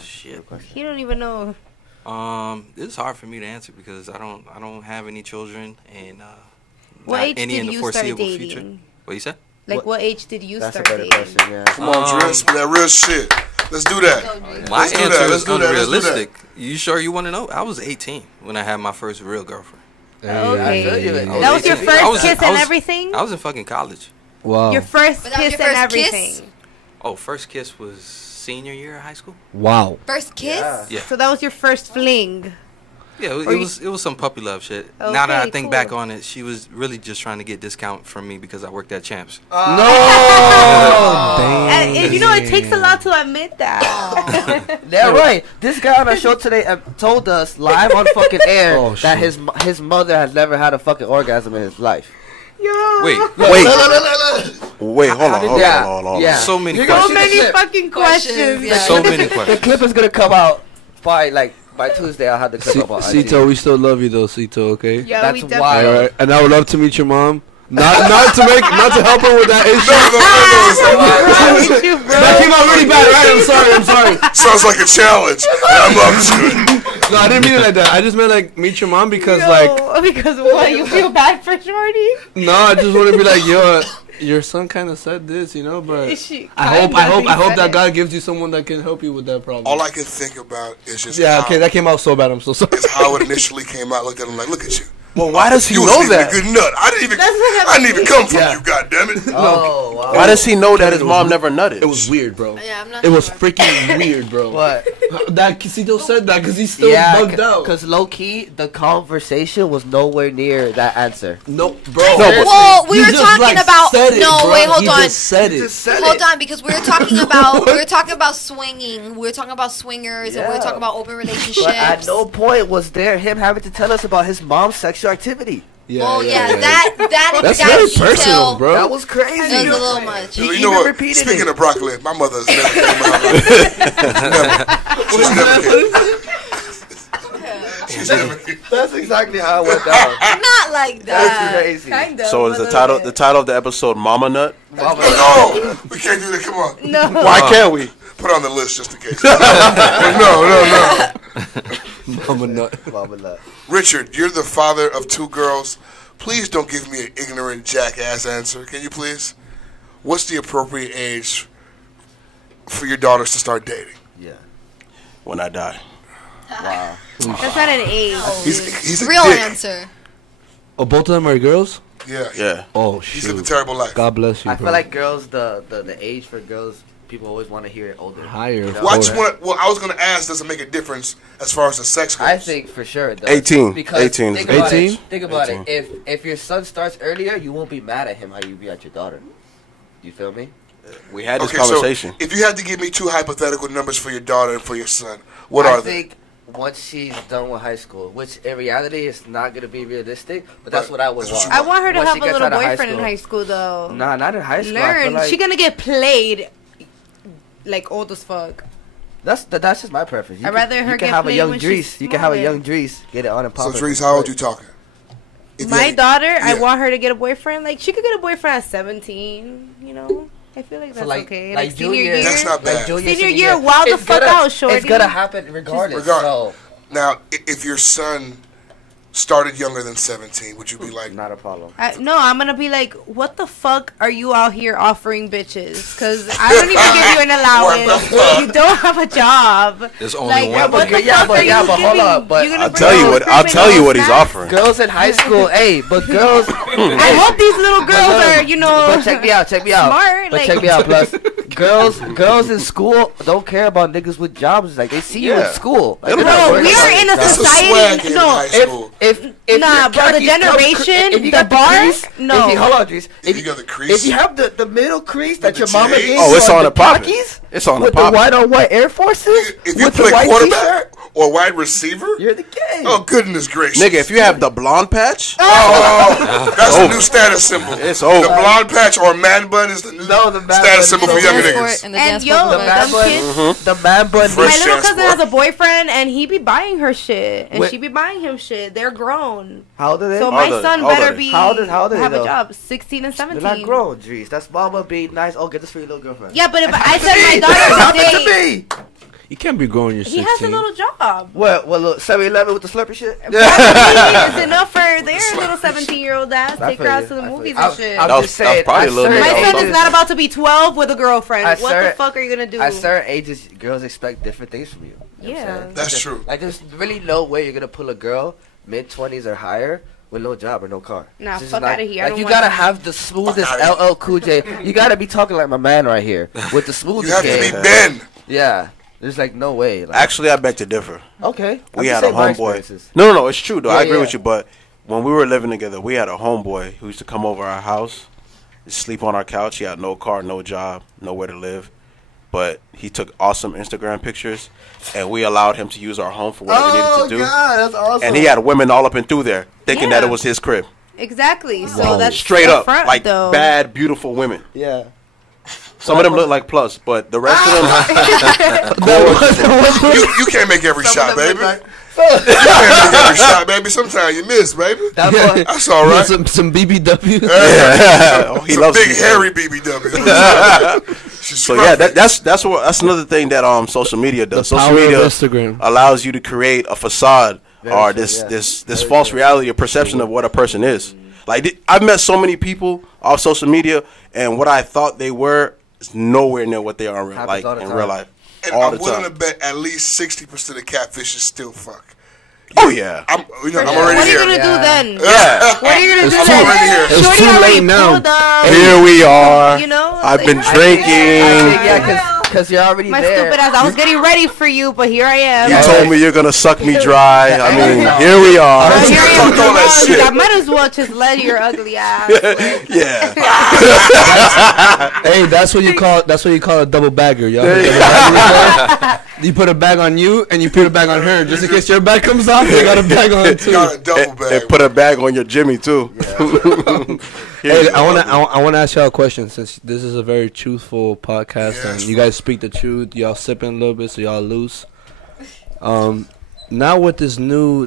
Shit. You don't even know. It's hard for me to answer because I don't have any children and What not age any in did the you start foreseeable dating? future. What you said? Like, what age did you That's a start better dating? question, yeah. Come on, Drill, spit that real shit. Let's do that. My Let's do answer that, is let's do that, let's do that. unrealistic. You sure you want to know? I was 18 when I had my first real girlfriend. Okay. feel you. That was your 18. first kiss and everything? I was in fucking college. Wow. Your first But that was kiss your and first kiss? everything. Oh, first kiss was senior year of high school. Wow. First kiss? Yeah. So that was your first fling. Yeah, it was some puppy love shit. Okay, Now that I think cool. back on it, she was really just trying to get discount from me because I worked at Champs. No. Damn. And you know, it takes a lot to admit that. Yeah, right. This guy on our show today told us live on fucking air Oh, that shit. his mother has never had a fucking orgasm in his life. Yo. Wait, Wait, hold on. Yeah. so many So questions. many fucking questions. Yeah. So many The questions. clip is gonna come out by Tuesday. I'll have the clip up on IG. Cito, we still love you though, Cito. Okay. Yeah, That's we definitely. wild. All right. And I would love to meet your mom. Not to help her with that issue. That came out really bad, right? I'm sorry. Sounds like a challenge. I'm up to it. No, I didn't mean it like that. I just meant like meet your mom because Because what? You feel bad for Shorty? no, I just want to be like, yo, your son kind of said this, you know, but I hope that God gives you someone that can help you with that problem. All I can think about is just Okay, that came out so bad. I'm so sorry. is how it initially came out. Looked at him like, look at you. Well, why does he You know was even a that? good nut. I didn't even come from you, goddammit. Oh, wow. Why does he know that his mom never nutted? It was weird, bro. Yeah, I'm not It was sure. freaking weird, bro. What? That Cito said that because he's still bugged out. Because low key, the conversation was nowhere near that answer. No, bro. Well, we You were just, talking like, about said it, no. bro. Wait, hold He on. just said it. Hold on, because we were talking about swinging. We were talking about swingers, and we were Yeah. talking about open relationships. But at no point was there him having to tell us about his mom's sexual activity. Well, that That's that very detail, personal, bro. That was crazy. That was a little much. You know what? Speaking of broccoli, my mother has never came out. She's never. That's exactly how it went down. Not like that. That's crazy. Kind of. So is the title of the episode Mama Nut? No, we can't do that. Come on. No. Why can't we? Put it on the list just in case. No. Mama nut. Mama nut. Richard, you're the father of 2 girls. Please don't give me an ignorant jackass answer. Can you please? What's the appropriate age for your daughters to start dating? Yeah. When I die. Wow. That's not an age. He's a Real dick. answer. Oh, both of them are girls? Yeah. Oh, He's shoot. lived a terrible life. God bless you, I bro. feel like girls, the age for girls, people always want to hear it older. Higher. You know? Well, I was going to ask, does it make a difference as far as the sex goes? I think for sure it does. 18. Because 18. Think about 18? it. Think about 18. it. If your son starts earlier, you won't be mad at him how you be at your daughter. You feel me? We had this Okay, conversation. so if you had to give me 2 hypothetical numbers for your daughter and for your son, what are I they? think once she's done with high school, which in reality is not going to be realistic, but that's what I would want. I want her to Once have she a gets little out of high boyfriend in school. high school, though. Nah, not in high school. I feel Learn. like She gonna get played like old as fuck. that's just my preference. I'd rather her you can get have a played young when Drees. she's You can have a smaller. young Drees. Get it on and So, pop. Drees, how old you talking? If you My had- daughter, I yeah. want her to get a boyfriend. Like, she could get a boyfriend at 17, you know? I feel like that's okay. Like, senior year. That's not bad. Senior year, wild the It's fuck gonna- out, shorty. It's gonna happen regardless. So Now, if your son started younger than 17, would you be like... Not a problem. No, I'm gonna be like, what the fuck are you out here offering bitches? Because I don't even give you an allowance. You don't have a job. There's only Like, one. what the Yeah, fuck but are you hold giving? up. But You're gonna I'll bring tell you home what. screaming I'll tell you no what he's snacks? offering. girls in high school, but girls. I hope these little girls are, you know, But check me out. smart. But like, check me out, plus. Girls in school don't care about niggas with jobs. Like they see you in school. Like, They don't they're not know. worried we about are in a your job. society. No, If nah, your bro, the khakis come generation, if you the got bar, crease, no. Hold on, Dries. If you got the crease? If you have the middle crease that the your mama J's? gave Oh, you it's on the the poppin'. khakis, It's on the with the poppin'. white on white Air Forces, If you with the play white quarterback t-shirt, or wide receiver, you're the king. oh, goodness gracious. Nigga, if you have the blonde patch, Oh, that's the new status symbol. It's over. The blonde patch or man bun is the new man status bun. symbol for The younger dance niggas. sport and the And dance yo, sport The vibes. man them bun, kids. the man bun. Fresh My little dance cousin sport. has a boyfriend, and he be buying her shit, and Wait. she be buying him shit. They're grown, How old are they? so How my old are son they? How old better are be they? How old are they, have a though? job. 16 and They're 17. not grown, Dries. That's mama being nice. Oh, get this for your little girlfriend. Yeah, but if I said my daughter Happen would to date, me. You can't be growing your he 16. has a little job. What? Look, 7-Eleven with the Slurpee shit. It's enough for their little 17-year-old ass. I Take her feel out you. to the I feel movies you. and I'm- shit. I'm That was- just that was saying, probably a at little certain bit My son older. is not about to be 12 with a girlfriend. At What the certain- fuck are you gonna do? At certain ages, girls expect different things from you. You know what I'm Yeah. saying? That's Like, true. Like, there's really no way you're gonna pull a girl mid-20s or higher with no job or no car. Nah, It's just fuck not- outta here. I Like, don't you want gotta that. have the smoothest Fuck outta LL Cool J. You gotta be talking like my man right here with the You smoothest have to be game. Ben. Yeah. There's like no way. Like, Actually, I beg to differ. okay. We had a homeboy. No, it's true though. I agree with you. But when we were living together, we had a homeboy who used to come over our house, sleep on our couch. He had no car, no job, nowhere to live. But he took awesome Instagram pictures, and we allowed him to use our home for whatever he needed to do. God, that's awesome. And he had women all up and through there, thinking that it was his crib. Exactly. So that's Straight up, front, like though. bad, beautiful women. Yeah. Some of them look like plus, but the rest of them. You can't make every shot, baby. You can't make every shot, baby. Sometimes you miss, baby. That's all right. Some BBW. He some loves big BBW. hairy BBW. So yeah, that's another thing that social media does. The Social power media of Instagram allows you to create a facade or this false reality or perception of what a person is. Like I've met so many people off social media, and what I thought they were is nowhere near what they are in real life. And all I'm the willing time. to bet at least 60% of catfishes still fuck. Oh yeah. I'm already here. What are you gonna do then? Yeah. What are you gonna do I'm then? already here. It's Shorty too already late now. pulled up. Here we are. You know, I've been I drinking. think, yeah, because you're already My there. stupid ass. I was getting ready for you, but here I am. You told me you're gonna suck me dry. I mean, here we are. But here I am. all that shit. I might as well just let your ugly ass. Yeah. Hey, that's what you call a double bagger, y'all. Heard double bagger before? You put a bag on you and you put a bag on her, just in case your bag comes off. You got a bag on too. Got a double bag. And put a bag on your Jimmy too. Hey, I wanna ask y'all a question, since this is a very truthful podcast and you guys speak the truth. Y'all sipping a little bit, so y'all loose. Now with this new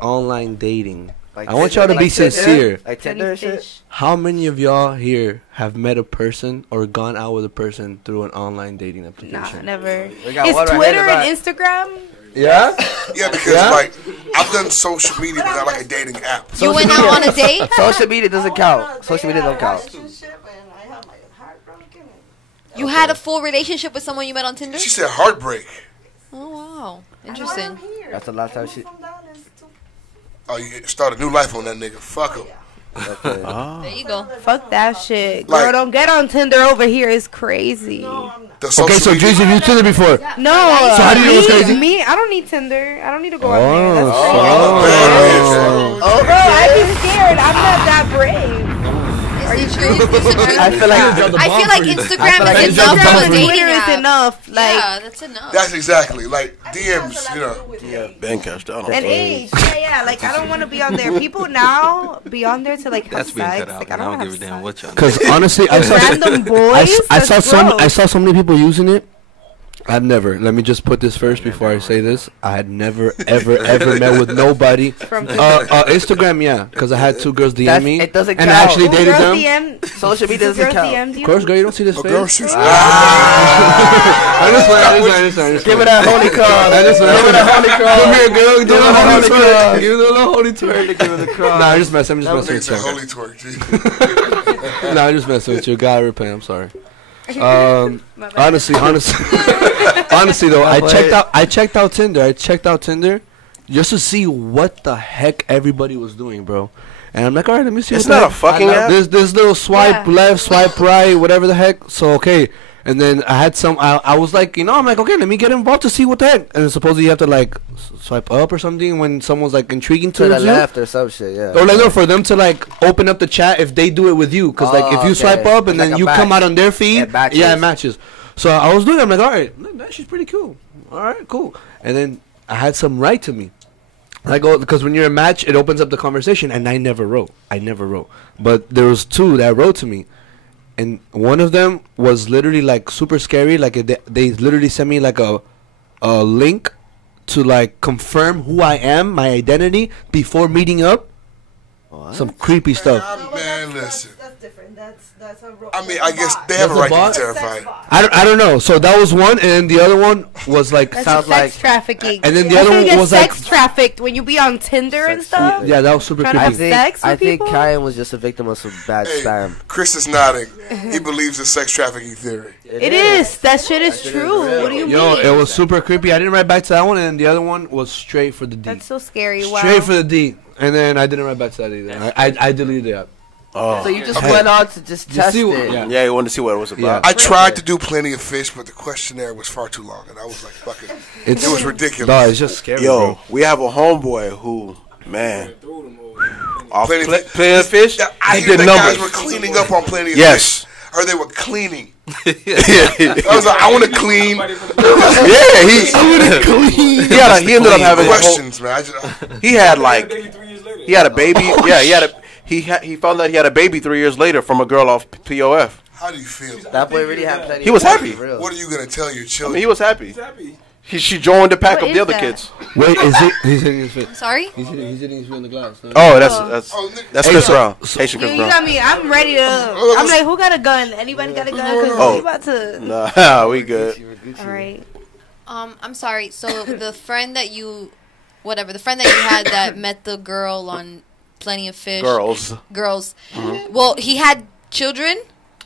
online dating, Like I want Tinder- y'all to like be Tinder? sincere. Like Tinder and shit? How many of y'all here have met a person or gone out with a person through an online dating application? Nah, never. We got Is one right Twitter here, and Instagram? Yeah? Yeah, because like I've done social media, but not like a dating app. You went out on a date? Social media doesn't count. Social media don't count. You had a full relationship with someone you met on Tinder? She said heartbreak. Oh, wow. Interesting. That's the last time she. Oh, you start a new life on that nigga. Fuck him. There you go. Fuck that shit. Like- Girl, don't get on Tinder over here. It's crazy. The Okay, so Drees, have you used Tinder before? No. So how do you know it's crazy? Me, I don't need Tinder. I don't need to go on Oh, there. That's Oh, Bro, I'd be scared. I'm not that brave. Is it true? Is it true? I feel like Instagram is Instagram enough is of a dating Twitter is app. enough. Like, Yeah, that's enough. That's exactly like DMs, you know. Yeah, Ben cashed out on and age. Yeah. Like, I don't want to be on there. People now be on there to like have That's being sex. cut out. Like, I I don't don't have give a damn sex. what y'all. Because honestly, I saw Random boys. I saw That's I gross. saw so many people using it. I've never. Let me just put this first before I say this. I had never, ever met with nobody. From Instagram, yeah, because I had two girls DM me, it doesn't and I count. actually Two dated girls them. DM, Social media two doesn't girls count. DM'd you? Of course, girl, you don't see this A face. girl shoots. I just Give me that holy card. I just Give me that holy card. Come here, girl. Give me the holy holy twerk. card. Give me the little holy twerk. Give me the card. Nah, I'm just messing with It's a you. holy twerk, G. Nah, I'm just messing with you. God repent. I'm sorry. Honestly, though, I checked out Tinder just to see what the heck everybody was doing, bro. And I'm like, all right, let me see. It's what the not a heck. fucking app. This little swipe left, swipe right, whatever the heck. So okay, and then I had some. I was like, I'm like, okay, let me get involved to see what the heck. And then supposedly you have to like swipe up or something when someone's like intriguing To the towards you. left or some shit, yeah. Or like no, for them to like open up the chat if they do it with you, because like if you swipe up and It's then like a you come match. out on their feed, It matches. yeah, it matches. So I was doing it. I'm like, all right, she's pretty cool. All right, cool. And then I had some write to me. I go because when you're a match, it opens up the conversation, and I never wrote. But there was two that wrote to me, and one of them was literally like super scary. Like they literally sent me like a link to like confirm who I am, my identity before meeting up. What? Some creepy stuff. Man, listen. That's different. That's a I mean, I guess they have a right to be terrified. I don't know. So that was one, and the other one was like That's sounds sex like trafficking. And then the That's other when you one get was sex like trafficked when you be on Tinder and stuff. yeah, that was super Trying to creepy. have sex with I think people? Kyan was just a victim of some bad spam. Chris is nodding. He believes in sex trafficking theory. It is. That shit is true. What do you Yo, mean? it was super creepy. I didn't write back to that one, and the other one was straight for the D. That's so scary. Wow. Straight for the D. And then I didn't write back to that either. I deleted it. Oh. So you just went on to just test it. Yeah, you wanted to see what it was about. I tried to do Plenty of Fish, but the questionnaire was far too long, and I was like, fuck it. It was ridiculous. No, it's just scary. Yo, bro. we have a homeboy who, man, off Plenty Plenty of Fish. I he hear did that numbers. guys were cleaning up on Plenty of Yes. Fish. Or they were cleaning. I was like, I want to clean. Yeah, he ended up having questions, man. He had like he had a baby. Yeah, he found out he had a baby 3 years later from a girl off POF. How do you feel? That boy really had plenty. He was happy. What are you gonna tell your I children? mean, he was happy. She joined the pack What of the is other that? kids. Wait, is it? He's hitting his face. Sorry? He's hitting his feet on the glass. No? Oh, that's Chris Brown. Haitian You Chris Brown. got me. I'm ready to. I'm like, who got a gun? Anybody got a gun? Cause Oh. we about to. Nah, we good. All right. I'm sorry. So the friend that you had that met the girl on Plenty of Fish. Girls. Mm-hmm. Well, he had children.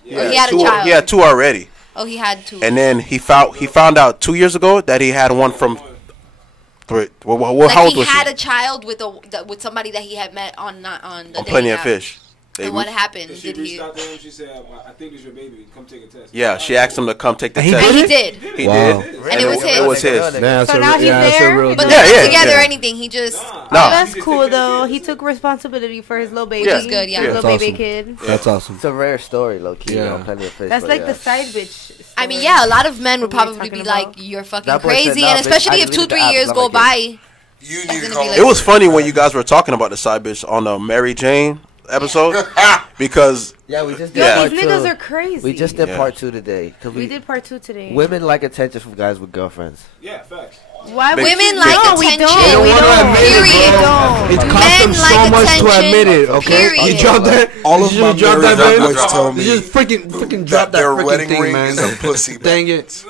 Or he had two, a child. He had two already. Oh, he had two. And then he found out 2 years ago that he had one from. How Like old he was had she? a child with somebody that he had met on the On dating Plenty of app. Fish. And what happened? She Did reached he? out to him. She said, "I think it's your baby. Come take a test." Yeah, she asked him to come take the He test. And he did. He Wow. did. And it was his. It was his. So now he's there? But Yeah, they're yeah, not together yeah. or anything. He just. Oh, that's cool though. He took responsibility for his little baby. Which is good, yeah. His That's little baby awesome. kid. That's awesome. It's a rare story, low key. Yeah. On Plenty of Fish. That's but like yeah. the side bitch. I mean, yeah, a lot of men would What we were probably be talking like, about. "You're fucking That boy said, crazy," "Nah, and bitch, especially I if deleted 2-3 the app, years I'm go like, by. You need That's to gonna call be him. like- It was funny when you guys were talking about the side bitch on the Mary Jane episode because Yeah, we just did Yo, part these two. niggas are crazy. We just did Yeah. part 2 today. Cause We did part 2 today. Women like attention from guys with girlfriends. Yeah, facts. Why would Women you- like no, we attention. don't. We wanna don't. admit it, Period. bro. It costs Men them so like much to attention, admit it, okay? period. You dropped that? All of You my just dropped that, married man? boys tell me You just freaking drop that their freaking wedding thing, ring man. is a pussy. Dang it.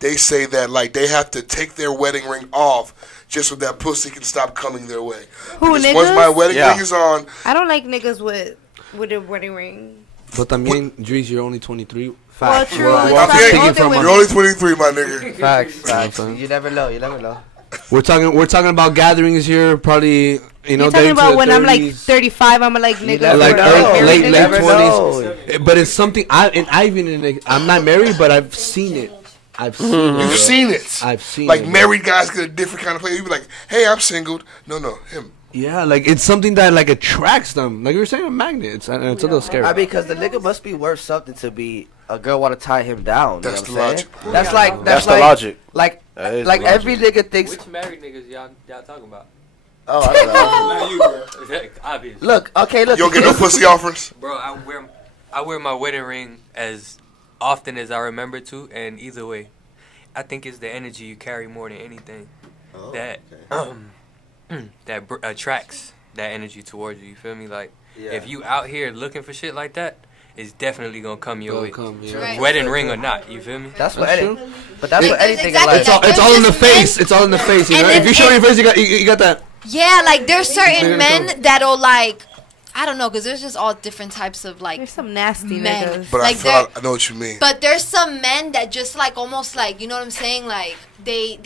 They say that like they have to take their wedding ring off just so that pussy can stop coming their way. Who, Because once niggas? my wedding Yeah. ring is on, I don't like niggas with a wedding ring. But también, Dries, you're only 23. Well, Fact. true. We're It's not speaking older from women. you're only 23, my nigga. Facts. You never know. You never know. We're talking about gatherings here, probably, you know, You're talking dating to about the when I'm like 30s. 35, I'm like nigga. never like know. early, You late never 20s. But it's something I'm not married, but I've seen it. I've seen it. You've seen it. I've seen Like it. married guys get a different kind of play. You be like, hey, I'm single. No, him. Yeah, like it's something that like attracts them. Like you were saying, a magnet. It's a little scary. I mean, because the nigga must be worth something to be a girl want to tie him down. That's you the know what I'm logic. saying? That's like That's the like, logic. Like That is like the logic. every nigga thinks. Which married niggas y'all talking about? Oh, I don't know. Not you, bro. Obvious. Look, okay, look. You don't get no pussy offers. Bro, I wear my wedding ring as often as I remember to, and either way, I think it's the energy you carry more than anything that attracts that energy towards you. You feel me? Like if you out here looking for shit like that, it's definitely gonna come your way. Right. Wedding ring or not, you feel me? That's what That's any, true. but that's what anything in exactly life. like- It's all in the face. It's all in the face. You know? And If you show your face, you got that. Yeah, like there's certain There men it that'll like. I don't know, because there's just all different types of like There's some nasty men. niggas. But Like I feel they're- I know what you mean. But there's some men that just like almost like, you know what I'm saying? Like they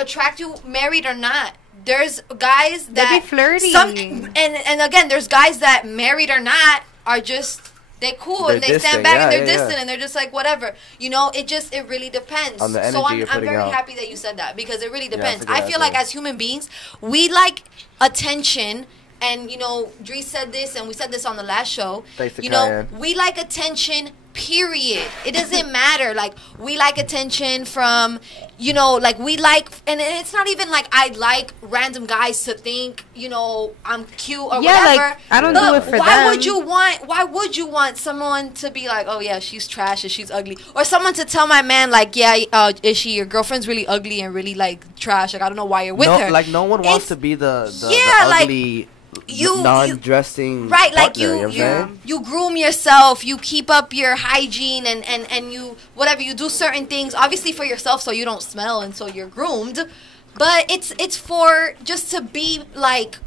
attract you married or not. There's guys They that be flirty. and again, there's guys that married or not are just they cool They're and they distant, stand back and yeah, they're yeah, distant yeah. and they're just like whatever. You know, it really depends. On the So energy I'm you're I'm putting very out. happy that you said that because it really Yeah, I depends. figured I that feel like too. as human beings, we like attention. And, you know, Dries said this, and we said this on the last show. Thanks to You know, Cayenne. we like attention, period. It doesn't matter. Like, we like attention from, you know, like, we like, and it's not even like I like random guys to think, you know, I'm cute or Yeah, whatever. like, I don't Look, do it for why them. why would you want someone to be like, oh, yeah, she's trash and she's ugly? Or someone to tell my man, like, yeah, is she, your girlfriend's really ugly and really, like, trash. Like, I don't know why you're with her. Like no one wants It's- to be the yeah, like, ugly, you- non-dressing Right, like partner, you know what I'm saying? you groom yourself, you keep up your hygiene and you whatever, you do certain things obviously for yourself so you don't smell and so you're groomed. But it's for just to be like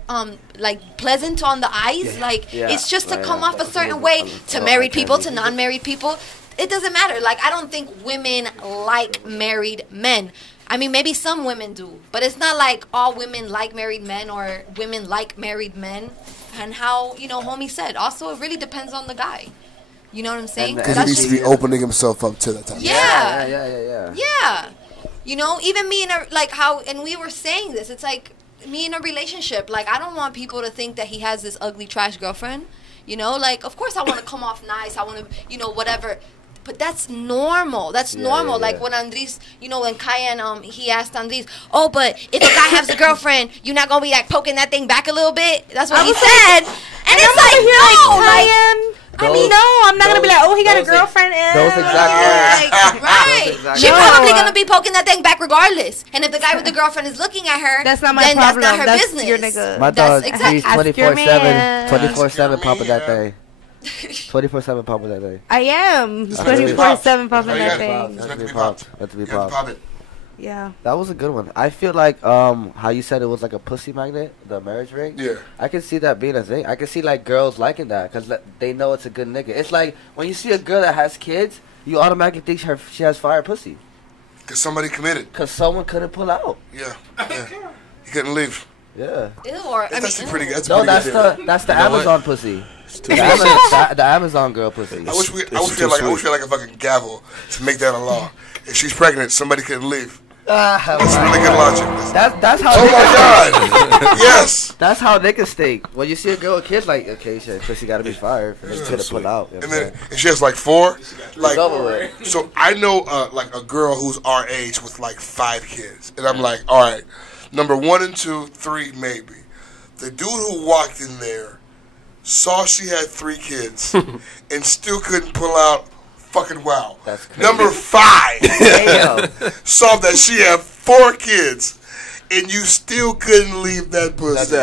pleasant on the eyes. Yeah. It's just to Right, come yeah. off a certain way to married people, to non-married people. It doesn't matter. Like, I don't think women like married men. I mean, maybe some women do, but it's not like all women like married men or women like married men. and how, homie said. Also, it really depends on the guy. You know what I'm saying? Because he needs to be opening himself up to that type. Yeah. Even me and we were saying this. It's like me in a relationship. Like, I don't want people to think that he has this ugly trash girlfriend. Of course I want to come off nice. I want to, whatever. But that's normal. That's normal. Like when Andres, when Cayenne, he asked Andres, oh, but if a guy has a girlfriend, you're not going to be like poking that thing back a little bit? That's what he said. And it's like, no, Cayenne. I mean, no, I'm not going to be like, oh, he got a girlfriend. Those exact words. Right. She's probably going to be poking that thing back regardless. And if the guy with the girlfriend is looking at her, that's not my then problem. That's not her that's business. Your nigga. My dog, exactly. he's 24/7 popping that thing. 24/7 popping that thing. I am 24/7 popping that thing. That's to be popped. That's to be popped. Yeah. That was a good one. I feel like how you said it was like a pussy magnet, the marriage ring. Yeah. I can see that being a thing. I can see like girls liking that because they know it's a good nigga. It's like when you see a girl that has kids, you automatically think she has fire pussy. Because somebody committed. Because someone couldn't pull out. Yeah. He couldn't leave. Yeah. That's pretty good. That's the Amazon pussy. The Amazon girl pussy. I wish we had like a fucking gavel to make that a law. If she's pregnant, somebody couldn't leave. That's really good logic. That's how. Oh my God! Yes. That's how niggas think. When you see a girl with kids, like, okay, shit, pussy gotta be fired for this kid to pull out. And then if she has like 4, like, so I know like a girl who's our age with like 5 kids, and I'm like, all right, number 1 and 2, 3 maybe. The dude who walked in there saw she had 3 kids and still couldn't pull out. Fucking wow. That's crazy. Number 5 saw that she had 4 kids and you still couldn't leave that pussy.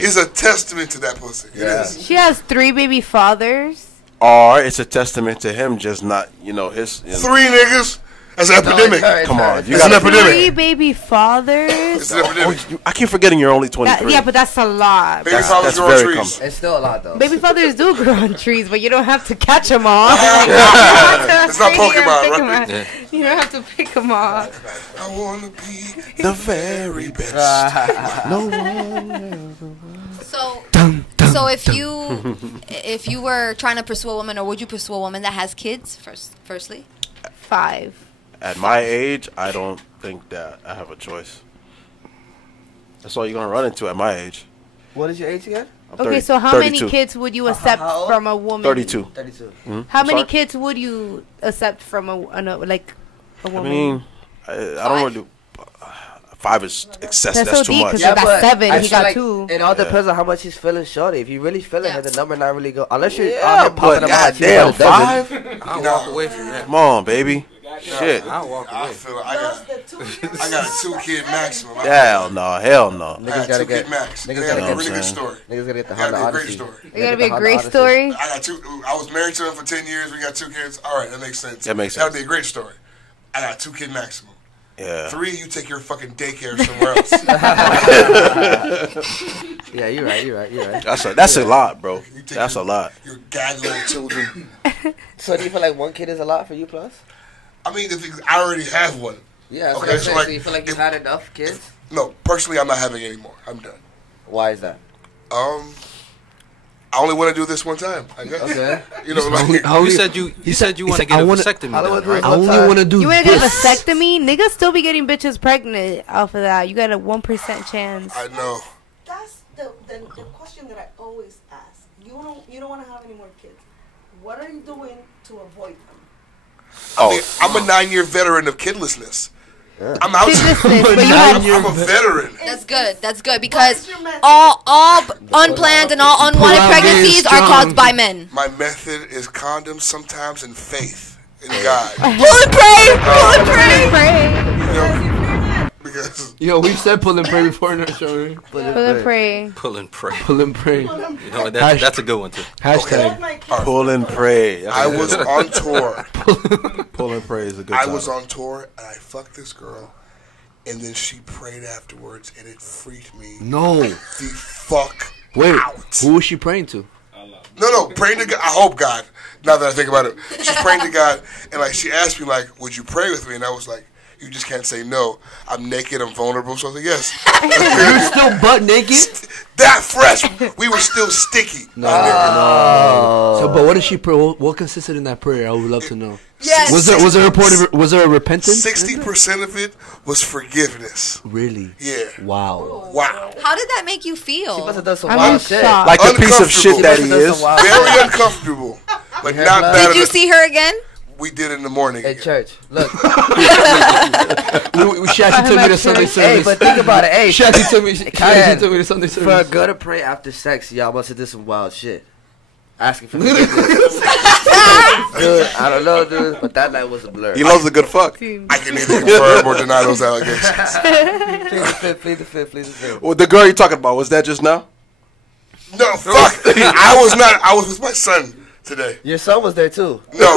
It's a testament to that pussy. Yeah. It is. She has 3 baby fathers. Or it's a testament to him just not, his... 3 niggas? That's an epidemic. Come on. It's an epidemic. 3 baby fathers. It's an epidemic. I keep forgetting you're only 23. Yeah, but that's a lot. Baby fathers grow on trees. It's still a lot, though. Baby fathers do grow on trees, but you don't have to catch them all. It's not Pokemon, right? You don't have to pick them off. I want to be the very best. No one. So if you were trying to pursue a woman, or would you pursue a woman that has kids firstly? 5. At my age, I don't think that I have a choice. That's all you're gonna run into at my age. What is your age again? Okay, so how 32. many kids would you accept from a woman? 32. Mm-hmm. How many kids would you accept from a woman? I mean, I don't really do. 5 is excessive. That's too much. Yeah, got 7. He got like 2. It all depends on how much he's feeling shorty. If you really feeling her, the number not really go. Unless you're but goddamn, 5. I'll walk away from that. Come on, baby. Shit. I'll walk away. I got a 2-kid maximum. Hell no. Hell no. Niggas gotta get max. Niggas gotta get a really good story. Niggas gotta get the Honda Honda Odyssey. It gotta be a great story. I got 2. I was married to him for 10 years. We got 2 kids. All right, that makes sense. That makes sense. That'd be a great story. I got 2-kid maximum. Yeah. 3, you take your fucking daycare somewhere else. Yeah, you're right. That's a lot, bro. That's a lot. Your gag little children. So do you feel like 1 kid is a lot for you plus? I mean, the thing, I already have 1. Yeah, okay, so you feel like you've had enough kids? No, personally, I'm not having any more. I'm done. Why is that? I only want to do this one time. I guess. Okay. You know, like You said you want to get a vasectomy. I only want to do. You want to get a vasectomy? Niggas still be getting bitches pregnant off of that. You got a 1% chance. I know. That's the question that I always ask. You don't want to have any more kids. What are you doing to avoid them? I mean, I'm a 9-year veteran of kidlessness. Yeah. I'm out. I'm a veteran. That's good because all unplanned and all unwanted pregnancies are caused by men. My method is condoms sometimes and faith in God. Pull and pray. You know, because we've said pull and pray before in our show. Pull and pray. Pull and pray. Pull and pray. You know, that's a good one too. Hashtag pull and pray. I was on tour. Pull and pray is a good I time. was on tour and I fucked this girl, and then she prayed afterwards, and it freaked me. No. The fuck Wait, out. who was she praying to? No, praying to God. I hope God. Now that I think about it, she's praying to God, and like she asked me, like, "Would you pray with me?" And I was like, You just can't say no. I'm naked. I'm vulnerable. So I said yes. You're still butt naked? That fresh. We were still sticky. No. So, but what did she pray? What consisted in that prayer? I would love to know. Yes. Was there a repentance? 60% of it was forgiveness. Really? Yeah. Wow. Wow. How did that make you feel? She must have done some I'm wild in shit. shock. Like the piece of shit that he is. Very uncomfortable. But not bad. Did you see her again? We did in the morning. At church. Look. Shatty took me to Sunday service. Hey, but think about it. Hey, Shatty took me to Sunday for a service. girl to pray after sex, y'all must have did some wild shit. Asking for forgiveness. Dude, I don't know, dude, but that night was a blur. He loves a good fuck. I can neither confirm or deny those allegations. Plead the fifth. Well, the girl you're talking about, was that just now? No, fuck. I was not. I was with my son today. Your son was there too. No.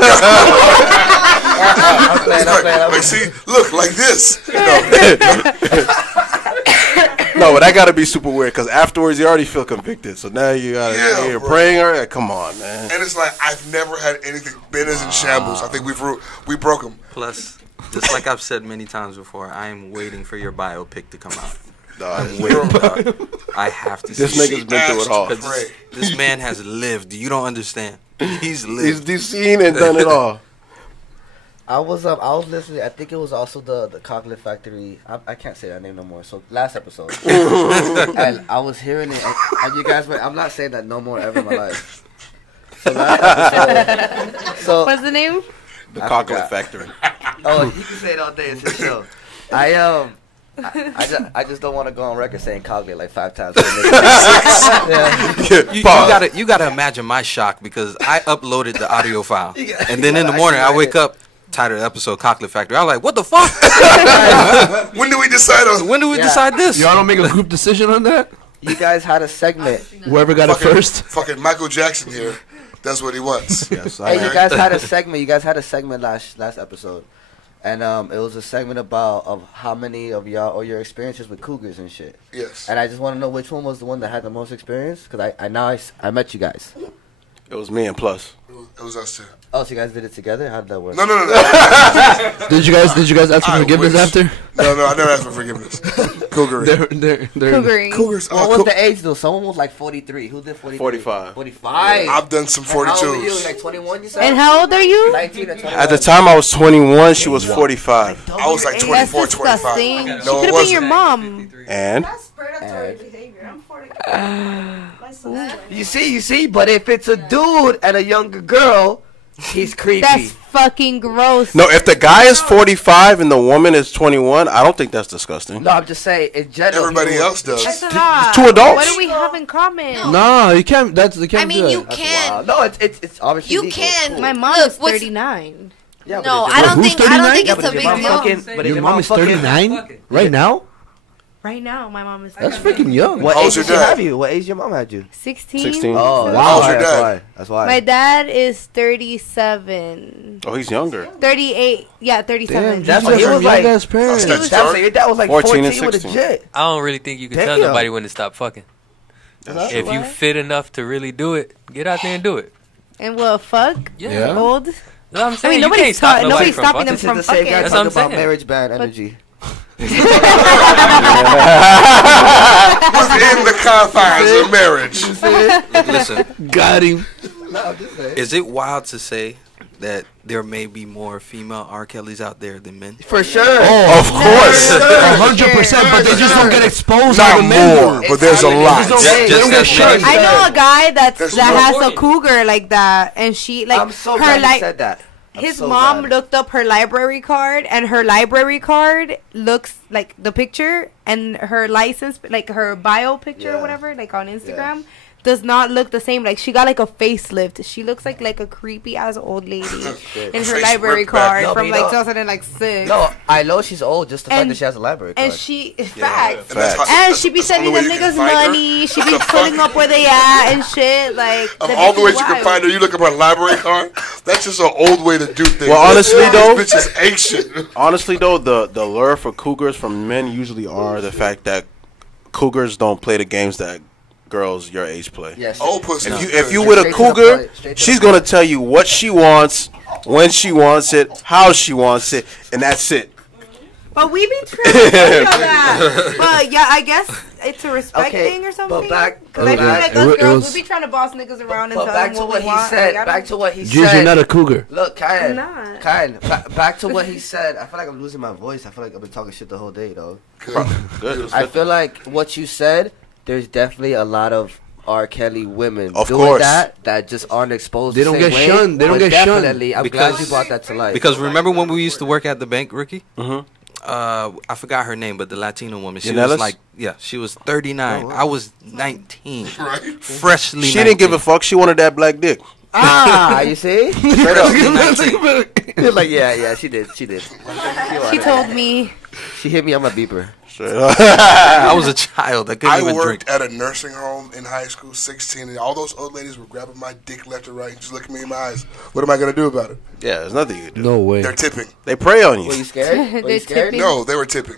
I'm playing. Like, see, look, like this. No, but that gotta be super weird because afterwards you already feel convicted. So now you're praying her. Like, come on, man. And it's like I've never had anything been as in shambles. I think we broke them. Plus, just like I've said many times before, I am waiting for your biopic to come out. I'm waiting. I have to. This see nigga's been through it all. This man has lived. You don't understand. He's lived. He's seen and done it all. I was listening. I think it was also the Chocolate Factory. I can't say that name no more. So last episode, and I was hearing it, and you guys were. I'm not saying that no more ever in my life. So last episode, What's the name? The Chocolate Factory. Oh, you can say it all day. It's his show. I just don't want to go on record saying Chocolate like 5 times. You gotta imagine my shock because I uploaded the audio file, and then in the morning I wake up. Title of the episode, Chocolate Factory. I was like, what the fuck? When do we decide on? When do we decide this? Y'all don't make a group decision on that? You guys had a segment. Whoever got it first. Fucking Michael Jackson here. That's what he wants. Yes, Hey, you guys had a segment. You guys had a segment last episode, and it was a segment about how many of y'all or your experiences with cougars and shit. Yes. And I just want to know which one was the one that had the most experience because I met you guys. It was me and Plus. It was us too. Oh, so you guys did it together? How did that work? No. Did you guys ask for forgiveness after? No, I never asked for forgiveness. Cougering. Cougering. Cougars. What was the age though? Someone was like 43. Who did 43? 45. 45. I've done some 42s. How old were you? Like 21, you said? And how old are you? 19 or 21. At the time I was 21, she was 45. I was like 24, 25. Disgusting. No, She could have been your mom. And? That's predatory behavior. I'm 40. My son's 20. You see, but if it's a dude and a younger girl, he's creepy. That's fucking gross. No, if the guy is 45 and the woman is 21, I don't think that's disgusting. No, I'm just saying in general. Everybody else does. That's a lot. Two adults? What do we have in common? No, you can't. They can't I mean, do you that. can. No, it's obviously You legal. can. My mom Look, is what's- 39. Yeah, No, but I don't Who's think 39? it's a if big your mom deal. fucking- but if Your mom is fucking- 39 right now. Right now, my mom is That's 39. freaking young. What How age old's did your she dad? have you? What age your mom had you? 16. 16. Oh, How's wow. your dad? That's why. My dad is 37. Oh, he's younger. 38. Yeah, 37. Damn, That's that's what what he was like. young ass parents. That's That's like, your dad was like 14 and 14 with a 16. jet. I don't really think you can tell Damn. nobody when to stop fucking. If you fit enough to really do it, get out there and do it. And what, fuck? Yeah. Old? That's what I'm saying. I mean, you nobody's can't stop sto- nobody nobody's from stopping fucking. them from This is the same guy fucking. That's what I'm talking about saying. marriage ban energy. Within the confines of marriage. Listen, Got him. No, I'm just saying. is it wild to say that there may be more female R. Kellys out there than men? For sure. Oh, of course, Sure. 100%. But they just don't get exposed. Not like the men more, do. but there's a lot. Just Just don't get as shot. many. I know a guy that That's has more. a cougar like that, and she like I'm so her glad you like said that. I'm his so mom glad. looked up her library card, and her library card looks like the picture, and her license, like her bio picture or Yeah. whatever, like on Instagram, does not look the same. Like she got like a facelift. She looks like a creepy ass old lady in her Face library ripped back. card No, from but you like know- 2006. No, I know she's old. Just the fact And- that she has a library card. And she, facts. And that's how- And that's- she be that's the only sending way them you can niggas find her. money. She be The pulling fuck? up where they at and shit. Like Of the all the bitch ways is you can wild. find her, you look up her library card. That's just an old way to do things. Well, honestly, though- this bitch is ancient. Honestly, though, the lure for cougars from men usually are the fact that cougars don't play the games that girls your age play. Yes. Old pussy. If you with a Straight to the cougar, point, straight to the she's gonna tell you what she wants, when she wants it, how she wants it, and that's it. But we be trying to tell y'all that. But yeah, I guess it's a respect thing or something. But back, because I feel like us girls, we be trying to boss niggas around and tell back them to what what we he want. said. Like, Back to what he Juice, said. you're not a cougar. Look, Kyle. I'm not. Kyle, back to what he said. I feel like I'm losing my voice. I feel like I've been talking shit the whole day, though. Good. I feel like what you said, there's definitely a lot of R. Kelly women Of doing course. that just aren't exposed. They the don't same get way, shunned. They don't but get shunned. definitely, I'm glad you brought that to life. Because remember when we used to work at the bank, Ricky? Mm-hmm. I forgot her name, but the Latino woman. She Yanellis? was like, she was 39. Oh, wow. I was 19. Freshly She 19. didn't give a fuck. She wanted that black dick. You see? Straight up. You're like, yeah, she did. She told me. She hit me on my beeper. I was a child. I couldn't even worked drink. at a nursing home in high school, 16, and all those old ladies were grabbing my dick left and right, just looking me in my eyes. What am I going to do about it? Yeah, there's nothing you can do. No way. They're tipping. They prey on you. Were you scared? They're tipping. No, they were tipping.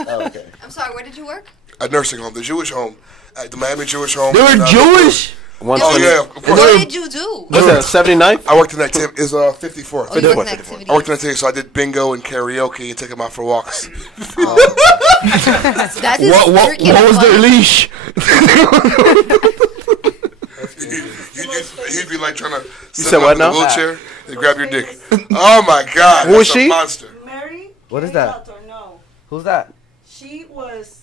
Oh, okay. I'm sorry, where did you work? A nursing home, the Jewish home, at the Miami Jewish home. They were Jewish? Oh, yeah. Of course. What did you do? What's that, 79th? I worked in activity. It's 54. Oh, you worked in activity. I worked in activity, so I did bingo and karaoke and took them out for walks. That is What was their leash? He'd be like trying to sit said up what in a now? wheelchair and grab your dick. Oh my God! Who is that's a she? monster. Mary? What is that? Or no. Who's that? She was,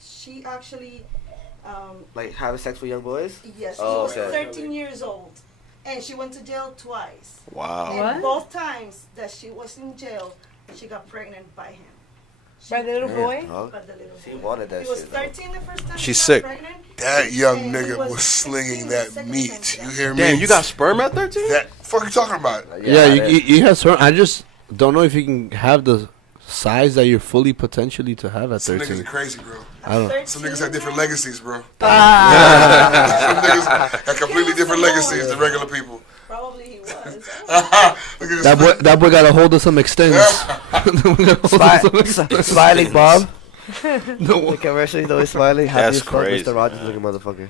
she actually, Like having sex with young boys? yes, she Oh, was okay. 13 years old. And she went to jail twice. Wow. And both times that she was in jail, she got pregnant by him. By the little boy? Huh? By the little She boy. wanted that He was shit. though. 13 the first time. She's she sick. got pregnant. That young And nigga he was was slinging 16 that the second meat. time. You hear me? Damn, you got sperm at 13? that? Fuck you talking about? Yeah, you have sperm. I just don't know if you can have the size that you're fully potentially to have at Some niggas 13. are crazy, bro. I don't. Some niggas have different legacies, bro. Some niggas have completely different legacies than regular people. Probably he was. Look at this. That boy got a hold of some extends. Smiling Bob. No. The commercial, he's always smiling. Happy That's as fuck, crazy, Mr. Rogers looking motherfucker.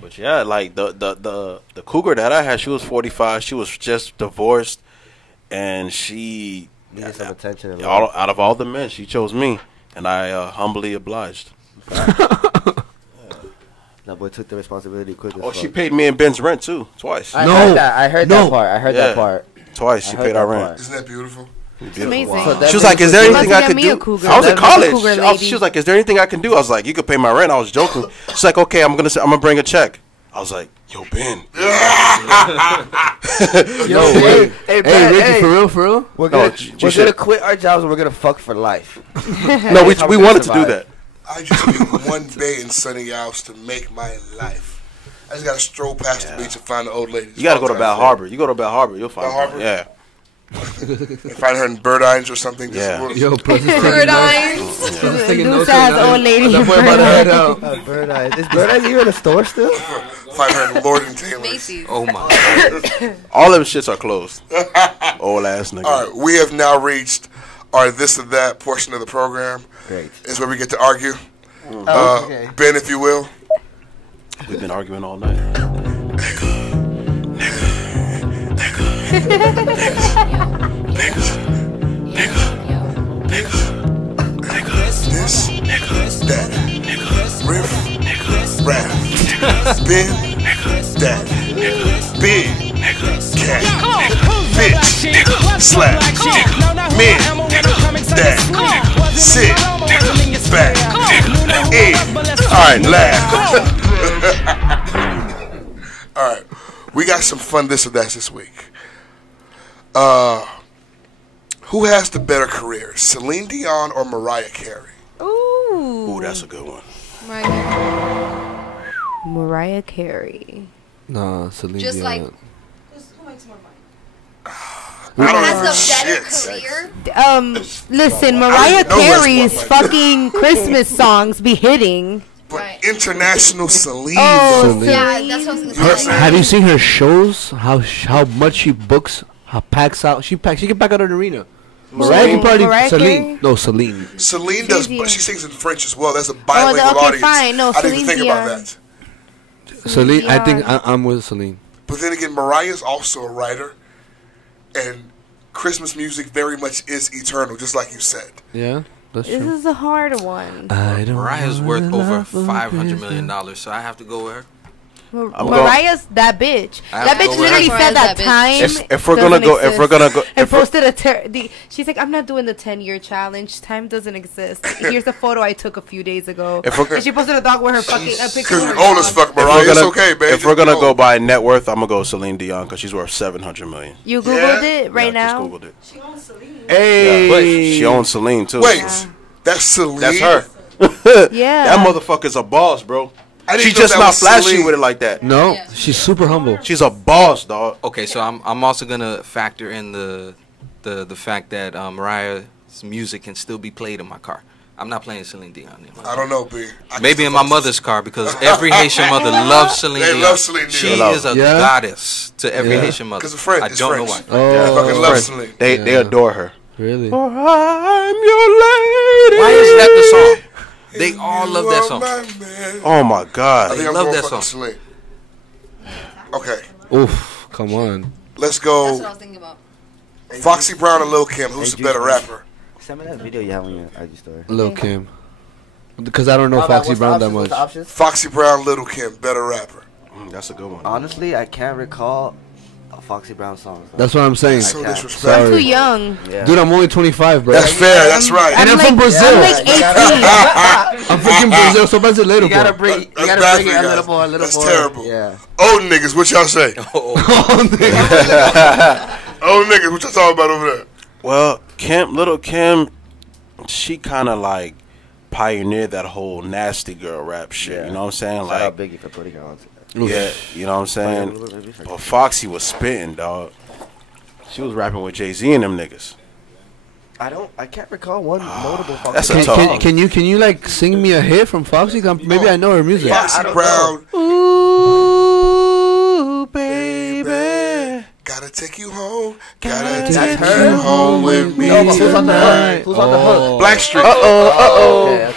But yeah, like the cougar that I had, she was 45. She was just divorced, and she Needed some attention. And out of all the men, she chose me, and I humbly obliged. That boy took the responsibility quick. Oh, she paid me and Ben's rent too, twice. I No. heard that. I heard No. that part. I heard Yeah. that part. Twice, I she heard paid that our rent. part. Isn't that beautiful? Amazing. So that She was like, "Is there You anything must I get could me a do?" cougar. I was in That was a college. cougar lady. She was like, "Is there anything I can do?" I was like, "You could pay my rent." I was joking. She's like, "Okay, I'm gonna bring a check." I was like, "Yo, Ben." Yo, Hey, hey, hey, Ricky, for real? We're No, gonna, you we're should- gonna quit our jobs and we're gonna fuck for life. No, we How we wanted to gonna do that. I just need one day in sunny house to make my life. I just gotta stroll past the beach and find the old ladies. You gotta go to Bal Harbor. You go to Bal Harbor, you'll find Bal her. Harbor? Yeah. And find her in Bird Eyes or something. Yeah. Yo, plus it's Bird eyes. Deuce has old lady. That boy about to head out. Bird Eyes. Is Bird Eyes even in a store still? Find her in Lord and Taylor. Macy's. Oh my. All them shits are closed. Old ass nigga. All right, we have now reached our this or that portion of the program. Great. Is where we get to argue. Okay. Ben, if you will. We've been arguing all night. This, that, riff, rap, Ben, that, big, cat, bitch, slap, men, that, sit, back, in. Alright, laugh. Alright, we got some fun this or that this week. Who has the better career, Celine Dion or Mariah Carey? Ooh. Ooh, that's a good one. Mariah Carey. Nah, Celine Just Dion. like- Who makes more money? I don't Has know a better shit. career. Listen, I Mariah didn't know that's Carey's what- fucking Christmas songs be hitting. But Right. international Celine. Oh, though. Celine. Yeah, that's what I was You know what I'm gonna say. saying? Have you seen her shows? How much she books? How packs out? She can pack out an arena. Mariah can probably Mariah Celine. Carey? No, Celine. Celine does, She's but she here. sings in French as well. That's a bilingual okay, audience. fine. No, I didn't even Celine think about Dion. that. Celine. I'm with Celine. But then again, Mariah's also a writer, and Christmas music very much is eternal, just like you said. Yeah, that's This true. is a hard one. Mariah's worth over $500 million, so I have to go with her. Mariah's that bitch. I That have to bitch go with literally her. said that time. If we're gonna go, if we're gonna go, and if we're, posted she's like, I'm not doing the 10-year challenge. Time doesn't exist. Here's the photo I took a few days ago. If we're- And she posted a dog with her fucking a picture. Because of you're her old as dog. fuck, Mariah. It's okay, baby. if we're gonna go by net worth, I'm gonna go Celine Dion because she's worth $700 million. You googled it right Yeah, now. just Googled it. She owns Celine. Hey, but she owns Celine too. Wait, that's Celine? That's her. Yeah. That motherfucker's a boss, bro. I didn't She's know just that not was flashy Celine. with it like that. No, she's super humble. She's a boss, dog. Okay, so I'm also gonna factor in the fact that Mariah's music can still be played in my car. I'm not playing Celine Dion anymore. I don't know, B. Maybe in my mother's car because every Haitian mother loves Celine They Dion. love Celine Dion. She They love is a her. Yeah? goddess to every Yeah. Haitian mother. 'Cause of French, I it's don't know French. why. They fucking love French. Celine. They adore her. Really? I'm your lady. Why is that the song? They all love that song. Oh my I God. think I'm love going that fucking song. Celine. Okay, Oof, come on. let's That's what I go. was thinking about. Foxy Brown and Lil Kim. Who's the better rapper? Send me that video you have on your IG story. Lil Kim. Because I don't know Foxy Brown that much. Foxy Brown, Lil Kim, better rapper. That's a good one. Honestly, I can't recall a Foxy Brown song. That's what I'm saying. So I'm disrespectful. too young. Yeah. Dude, I'm only 25, bro. That's fair. That's right. And I'm from Brazil. I'm like 18. I'm freaking Brazil. So brasileiro, You gotta bro. bring, you That's gotta bad bring for it you a guys. little more, a little That's more. terrible. Yeah. Old niggas, what y'all say? Old niggas, what y'all talking about over there? Well, Little Kim, she kind of like pioneered that whole nasty girl rap shit. Yeah. You know what I'm saying? Shout Like, out Biggie for putting it on. yeah, you know what I'm saying? But Foxy was spitting, dog. She was rapping with Jay-Z and them niggas. I can't recall one notable Foxy. That's a Can, tough can, one. can you like sing me a hit from Foxy? Maybe I know her music. Foxy Brown, Ooh, baby. gotta take you home. Gotta That's take her? you home with me No, but who's on the tonight. hook? Who's on the hook? Blackstreet. Okay, okay.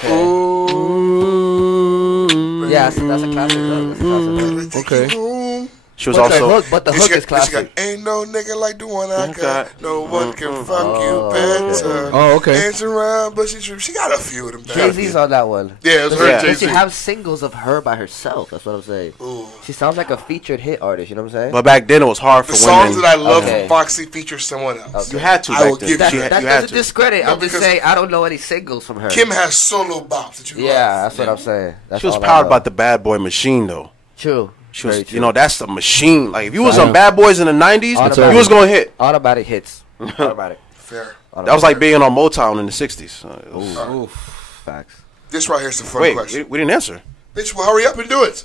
Yeah, so that's a classic hook. That's a classic hook. Gotta take you home. She was But the also. hook, but the Then hook she is got, then she classic. got, ain't no nigga like the one I Okay. got. No one can fuck you better. Oh, okay. Dance around, but she got a few of them. Jay-Z's on that one. Yeah, it was her Does and she Jay-Z. have singles of her by herself? That's what I'm saying. Ooh. She sounds like a featured hit artist. You know what I'm saying? But back then it was hard for The women. songs that I love Okay. from Foxy feature someone else. Okay. You had to. I will back then. give That, you You that had doesn't to. discredit. No, I'm just because saying I don't know any singles from her. Kim has solo bops that you Yeah, love. that's what I'm saying. That's She was all I powered know. by the Bad Boy machine, though. True. She was, Very true. you know, that's the machine. Like if you was Yeah. on Bad Boys in the '90s, Automatic. you was gonna hit. Automatic hits. Automatic. Fair. That was like being on Motown in the '60s. It was- Oof. Facts. This right here's the fun Wait, question. we didn't answer. Bitch, well, hurry up and do it.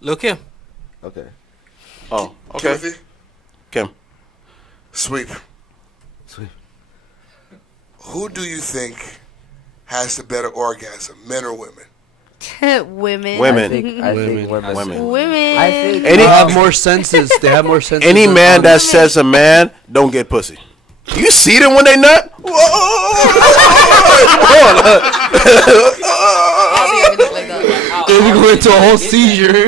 Lil Kim. Okay. Oh, okay. Timothy, Kim. sweep. Sweep. Who do you think has the better orgasm, men or women? Women. Women. I think women. Women. I think They have more senses. They have more senses. Any than man that others. says a man don't get pussy. You see them when they nut? They go into a whole seizure.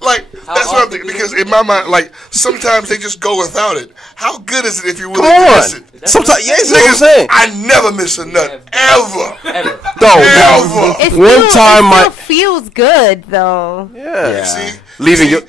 Like, that's what I'm thinking. Because in my mind, like, sometimes they just go without it. How good is it if you're willing Come to on. miss it? Sometimes, yeah, that's what I'm Niggas, saying. I never miss a nut. Ever. No, Ever. It one time it my still feels good though. yeah. See? Leaving See, you.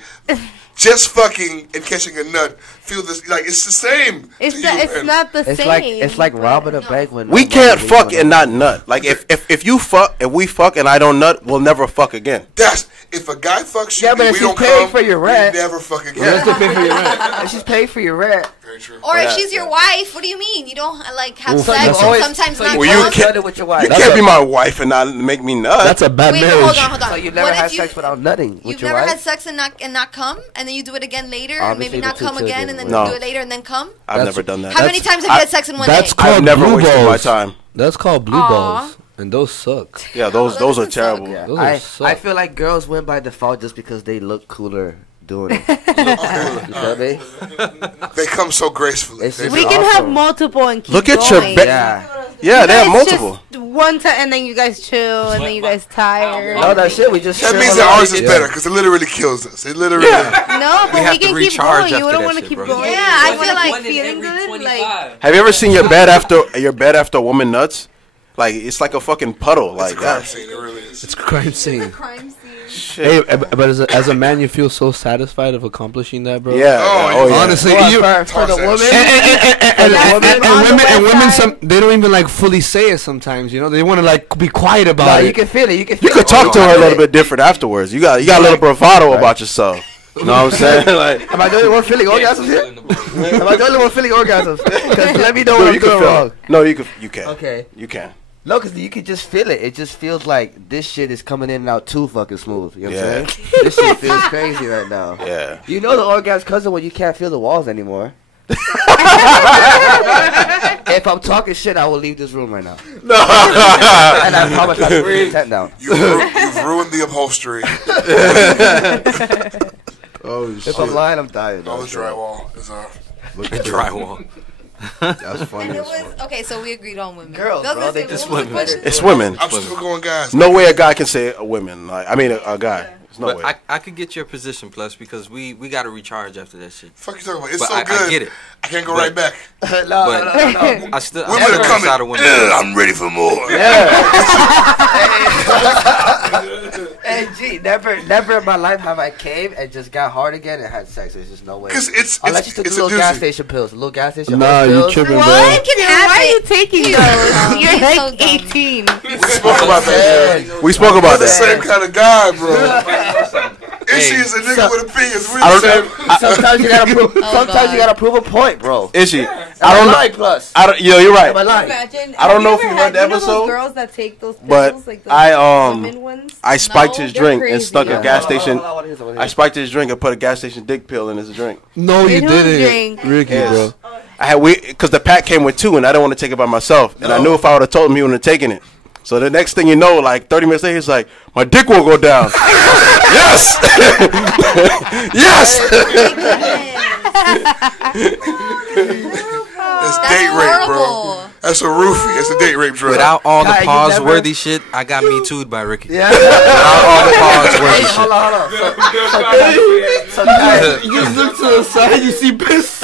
just fucking and catching a nut feel this like it's the same. It's to not, you, it's man. not the It's same. like robbing a bank when We nobody can't leaves fuck on and the- not nut. Like if you fuck, if we fuck and I don't nut, we'll never fuck again. That's if a guy fucks you Yeah, but and if we she's don't paying come, for your we rent- never fuck again. You have to pay for your rent. And she's paying for your rent. Very true. Or Yeah. if she's your wife, what do you mean? You don't like have Oof, sex that's and always- sometimes So not you Well, you come? can't- done it with your wife. You can't be my wife and not make me nut. That's a bad Wait, marriage. hold on. So you never What had if you- sex without nutting with You've your never wife? had sex and not come, and then you do it again later, and Obviously maybe the not two come again, children and then would. No. do it later and then come. I've That's- never done that. How many times have you had sex in one That's day? called I've never blue wasted my balls. time. That's called blue Aw. balls, and those suck. Yeah, those Oh, are that doesn't terrible. suck. Yeah. Those are I suck. feel like girls win by default just because they look cooler doing it. You feel me? They come so gracefully. It's They just we do. can awesome. have multiple and keep Look at your going. ba- Yeah. Yeah, they have It's multiple. just one time, and then you guys chill, and then you guys tired. No, that shit. We just. That means that ours is better because it literally kills us. It literally. No, but we can keep going. You don't want to keep going. Yeah, I feel like feeling good. Like, Have you ever seen your bed after a woman nuts? Like it's like a fucking puddle. Like It's a crime scene. It really is. It's a crime scene. crime scene. Hey, but as a man, you feel so satisfied of accomplishing that, bro. Yeah. Oh, yeah. Honestly, for the woman. and women, they don't even like fully say it sometimes. You know, they want to like be quiet No, about you it. can feel it. You can. You Feel could it. talk to her a little bit different afterwards. You got a little bravado about yourself. You know what I'm saying? Like, Am I the only one feeling orgasms here? Am I the only one feeling orgasms? Because let me know no, what you I'm doing can wrong. feel. No, you can. Okay. You can. No, because you can just feel it. It just feels like this shit is coming in and out too fucking smooth. You know what I'm saying? This shit feels crazy right now. Yeah. You know the orgasm cousin when you can't feel the walls anymore. If I'm talking shit, I will leave this room right now. No. And I promise I'll bring the tent down. You've ruined the upholstery. Oh shit. If I'm lying, I'm dying. All the drywall is off. Drywall. That's funny. And it was okay. So we agreed on women. Girls, Those bro, are they the- just what was the women. question? It's women. I'm still going guys. No way a guy can say a woman. Like I mean a guy. There's no But way. I could get your position, Plus, because we got to recharge after that shit. Fuck you talking about? It's But so I good. get it. I can't go But- right back. No. I still Women I'm are coming. Out of women. I'm ready for more. Hey, G, never in my life have I came and just got hard again and had sex. There's just no way. 'Cause it's unless you took it's the a little gas doozy. station pills, the little gas station. Nah, you pills. tripping, bro. What can happen? why are you taking those? You're He's like so dumb. 18. We spoke about that. We spoke about We're the that. same kind of guy, bro. Ishii is a nigga with a penis. We I the don't- same. Sometimes you gotta prove. Oh, sometimes you God. gotta prove a point, bro. Is she? Am I don't lying, know. Plus. I don't. Yo, you're right. Am I lying? Imagine. I don't know have if you ever heard the had- episode, those girls that take those pills, But like the I women ones? I spiked No, his they're drink and crazy. stuck Yeah. a gas Hold on, station. hold on, hold on, hold on. I spiked his drink and put a gas station dick pill in his drink. No, you In whose didn't, drink? Ricky, Yes. bro. I had because the pack came with 2 and I didn't want to take it by myself. And I knew if I would have told him, he wouldn't have taken it. So the next thing you know, like 30 minutes later, he's like, "My dick won't go down." Yes, yes. That's date rape, bro. horrible. That's a roofie. That's a date rape drug. Without all the Kai, you pause-worthy shit, I got me too'd by Ricky. Yeah. Without all the pause-worthy shit. Hold on. So, You just look to the side, you see piss.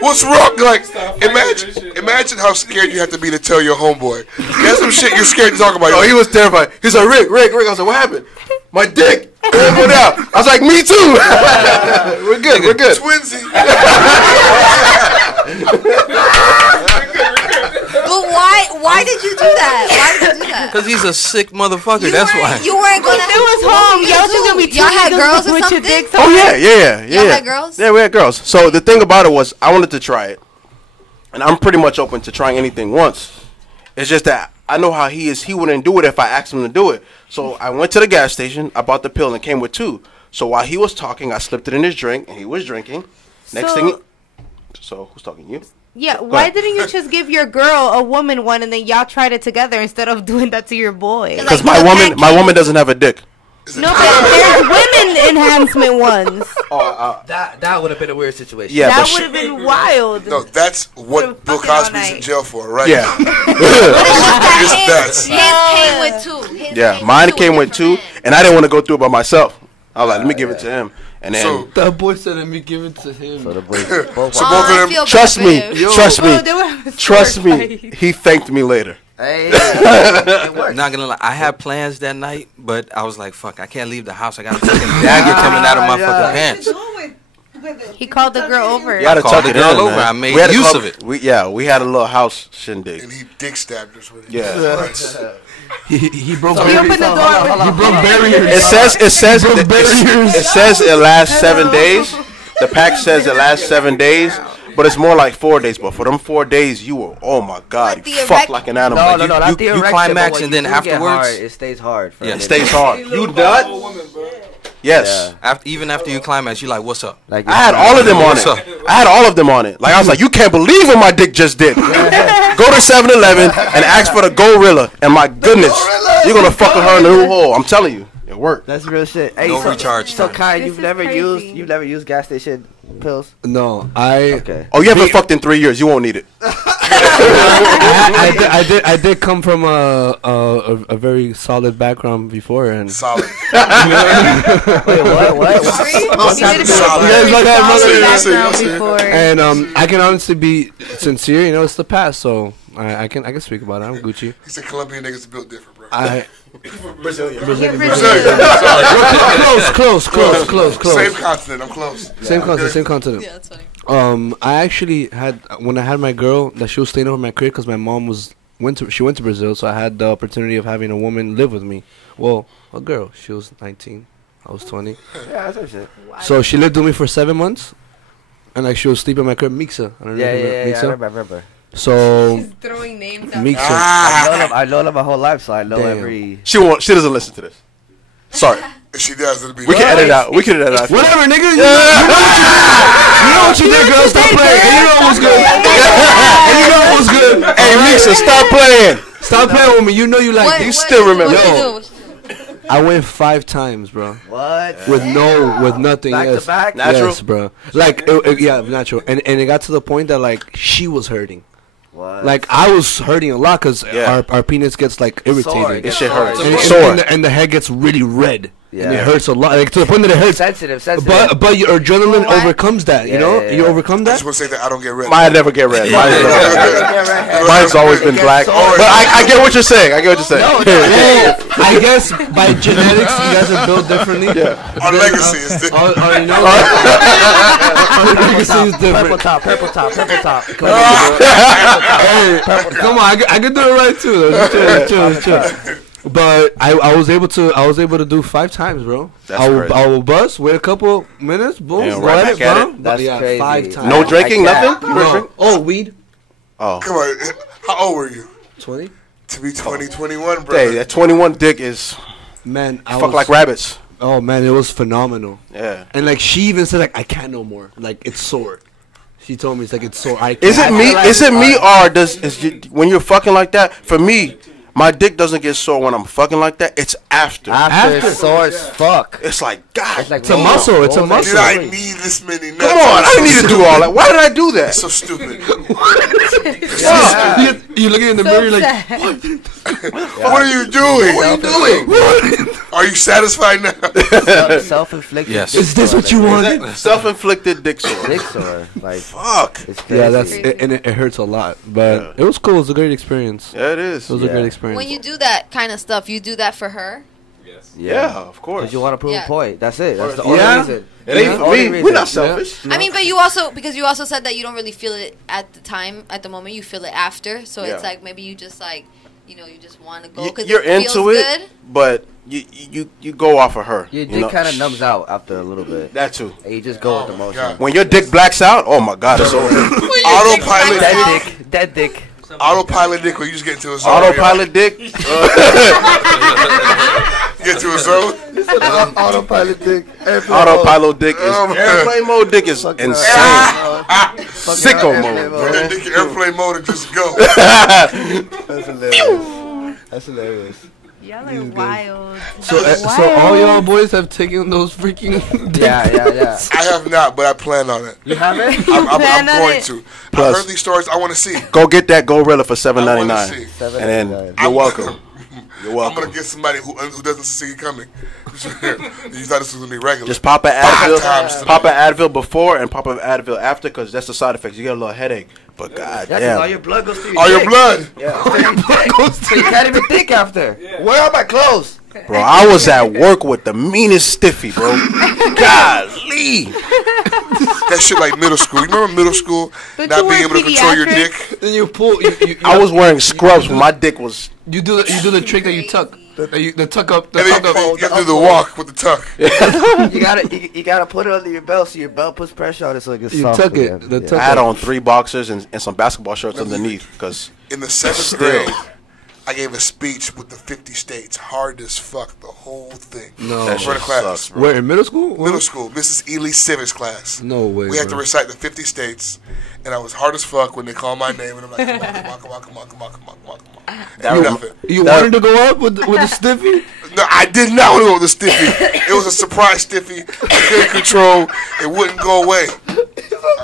What's wrong? Like, imagine how scared you have to be to tell your homeboy. That's some shit you're scared to talk about. Oh, he was terrified. He's like, Rick. I was like, "What happened?" "My dick won't go down." I was like, "Me too." We're good. Twinsy. But why did you do that? Why did you do that? Because he's a sick motherfucker. That's why. You weren't gonna. If it was home, y'all just gonna be Y'all had two girls niggas or with your something? dicks Oh on. yeah. Y'all had girls? Yeah, we had girls. So the thing about it was, I wanted to try it, and I'm pretty much open to trying anything once. It's just that I know how he is. He wouldn't do it if I asked him to do it. So I went to the gas station. I bought the pill and it came with 2. So while he was talking, I slipped it in his drink, and he was drinking. Next So- thing, so who's talking? You? Yeah, why didn't you just give your girl a woman one and then y'all tried it together instead of doing that to your boy? Because my woman doesn't have a dick. No, but there's women enhancement ones. that would have been a weird situation. Yeah, That but would have been wild. No, that's what Bill Cosby's in jail for, right? Yeah. It's His came with 2. His Yeah, mine came with 2, and I didn't want to go through it by myself. I was like, let me give it to him. And then, That boy said, "Let me give it to him." So the boys, So both of them. trust me, trust Oh, they were me, having a trust sword me. fight. He thanked me later. Hey, Not gonna lie, I had plans that night, but I was like, "Fuck, I can't leave the house. I got a fucking dagger coming out of my fucking pants." He called the girl over. You had to called tuck the it girl in, over. man. I made We had a use club- of it. We had a little house shindig. And he dick stabbed us with it. Yeah. He broke He opened the door. He broke barriers. It says it lasts 7 days. The pack says it lasts 7 days, but it's more like 4 days. But for them 4 days, you were, oh my god, you fucked like an animal. No, not the you erection, climax but when and then you do get afterwards- hard, it stays hard. For a Yeah, minute. Stays hard. You done? Yes. Even after you climax, you like, "What's up?" Like I had all of them on What's it. up? I had all of them on it. Like I was like, you can't believe what my dick just did. Go to 7-Eleven and ask for the Gorilla, and my goodness, you're gonna fuck with her in the new hole. I'm telling you, it worked. That's real shit. Hey, No so, recharge So time. Kai, This you've is never crazy. used gas station pills? No, I. Okay. Oh, you haven't fucked in 3 years. You won't need it. I did come from a very solid background before, and solid. Wait, what? And I can honestly be sincere. You know, it's the past, so I can speak about it. I'm Gucci. He said Colombian niggas built different, bro. Brazilian. Close. Same continent. I'm close. Same continent. Yeah, that's funny. I actually had when I had my girl that she was staying over my crib because my mom went to Brazil, so I had the opportunity of having a woman live with me. Well, a girl. She was 19. I was 20. Yeah, that's our shit. So she lived with me for 7 months, and like she was sleeping in my crib. Mixa. I don't know if you remember Mixa. I remember. So She's throwing names out. Mixa. I know her my whole life, so I know every. She doesn't listen to this. Sorry. If she does, it'll be. We can edit it out. We can edit it out. Whatever, nigga. You know what you did, girl. Stop playing. And you know what's good. And you know what's good. Hey, Mixa, stop playing. Stop playing with me. You know you like it. You still remember? Yo, I went 5 times, bro. What? With nothing. Back Yes. to back? Natural? Yes, bro. Like, yeah, natural. And it got to the point that like she was hurting. What? Like I was hurting a lot because our penis gets like irritated. This shit hurts. And the head gets really red. Yeah. And it hurts a lot, like to the point that it hurts. Sensitive. But your adrenaline overcomes that. You know, you overcome I that. just want to say that I don't get red. Mine never get red. Mine's always been black. But I get what you're saying. I get what you're saying. I guess by genetics, you guys are built differently. Our legacy is different. You know, our legacy is different. Purple top. Come on, I can do it right too. Chill. But I was able to do 5 times, bro. I will bust, wait a couple minutes, boom, Yeah, right back at it. That's crazy. 5 times. No drinking, nothing? No. Oh, weed. Oh. Come on. How old were you? 20. To be 20, 21, bro. Hey, that 21 dick is Man, fuck like rabbits. Oh man, it was phenomenal. Yeah. And like she even said like I can't no more. Like it's sore. She told me it's like it's sore. Is it me? Is it me or when you're fucking like that? For me, my dick doesn't get sore when I'm fucking like that. It's after. After it's sore as fuck. It's like God. It's a muscle. It's a muscle. Did I need this many nuts? Come on, I didn't need to do all that. Why did I do that? It's so stupid. You're looking in the mirror like, what are you doing? What are you doing? Are you satisfied now? Self-inflicted. Yes. Is this what you wanted? Self-inflicted dick sore. Dick sore. Like fuck. It's crazy. Yeah, that's it, and it hurts a lot, but it was cool. It was a great experience. Yeah, it is. It was a great experience. When you do that kind of stuff, you do that for her. Yeah, of course. Because you want to prove Yeah. a point. That's it. That's the only reason. It ain't for me. We're not selfish. I mean, but you also said that you don't really feel it at the moment. You feel it after. So it's like maybe you just like, you just want to go because you're it feels into it, good. but you go off of her. Your dick kind of numbs out after a little bit. That too. And you just go with the motion. When your dick blacks out, oh my God, it's over. Autopilot Dead dick. Autopilot dick where you just get into a zone. Autopilot dick. Get to a zone. Autopilot dick. Autopilot dick is airplane mode. Dick is insane. Sicko mode, bro. Dick airplane mode and just go. That's hilarious. That's hilarious. Y'all are wild. So all y'all boys have taken those freaking. Yeah. I have not, but I plan on it. You haven't? I'm going to. I heard these stories. I want to see. Go get that gorilla for $7.99, I and wanna see. then you're welcome. You're I'm welcome. gonna get somebody who doesn't see it coming. You thought this was gonna be regular. Just pop an 5 times Advil. tonight. Pop an Advil before and pop an Advil after, because that's the side effects. You get a little headache, but God damn. All your blood goes through your All your dick. blood. Yeah. So you can't even think after. Where are my clothes? Bro, I was at work with the meanest stiffy, bro. Golly. That shit like middle school. You remember middle school? Not being able to control your dick. Then you pull. I was wearing scrubs when my dick was. You do the trick that you tuck. The tuck up. The And then tuck up. you have to do the walk with the tuck. You gotta put it under your belt so your belt puts pressure on it so it gets You soft. tuck it. again. The Yeah. tuck I had up. on 3 boxers and some basketball shorts underneath, because In the 7th grade, I gave a speech with the 50 states, hard as fuck, the whole thing. No. That For the shit class. sucks, bro. Where in middle school? Middle school, Mrs. Ely Civics class. No way. We had to bro. recite the 50 states, and I was hard as fuck when they called my name, and I'm like, come on. You wanted to go up with the stiffy? No, I did not want to go with the stiffy. It was a surprise stiffy. I couldn't control. It wouldn't go away.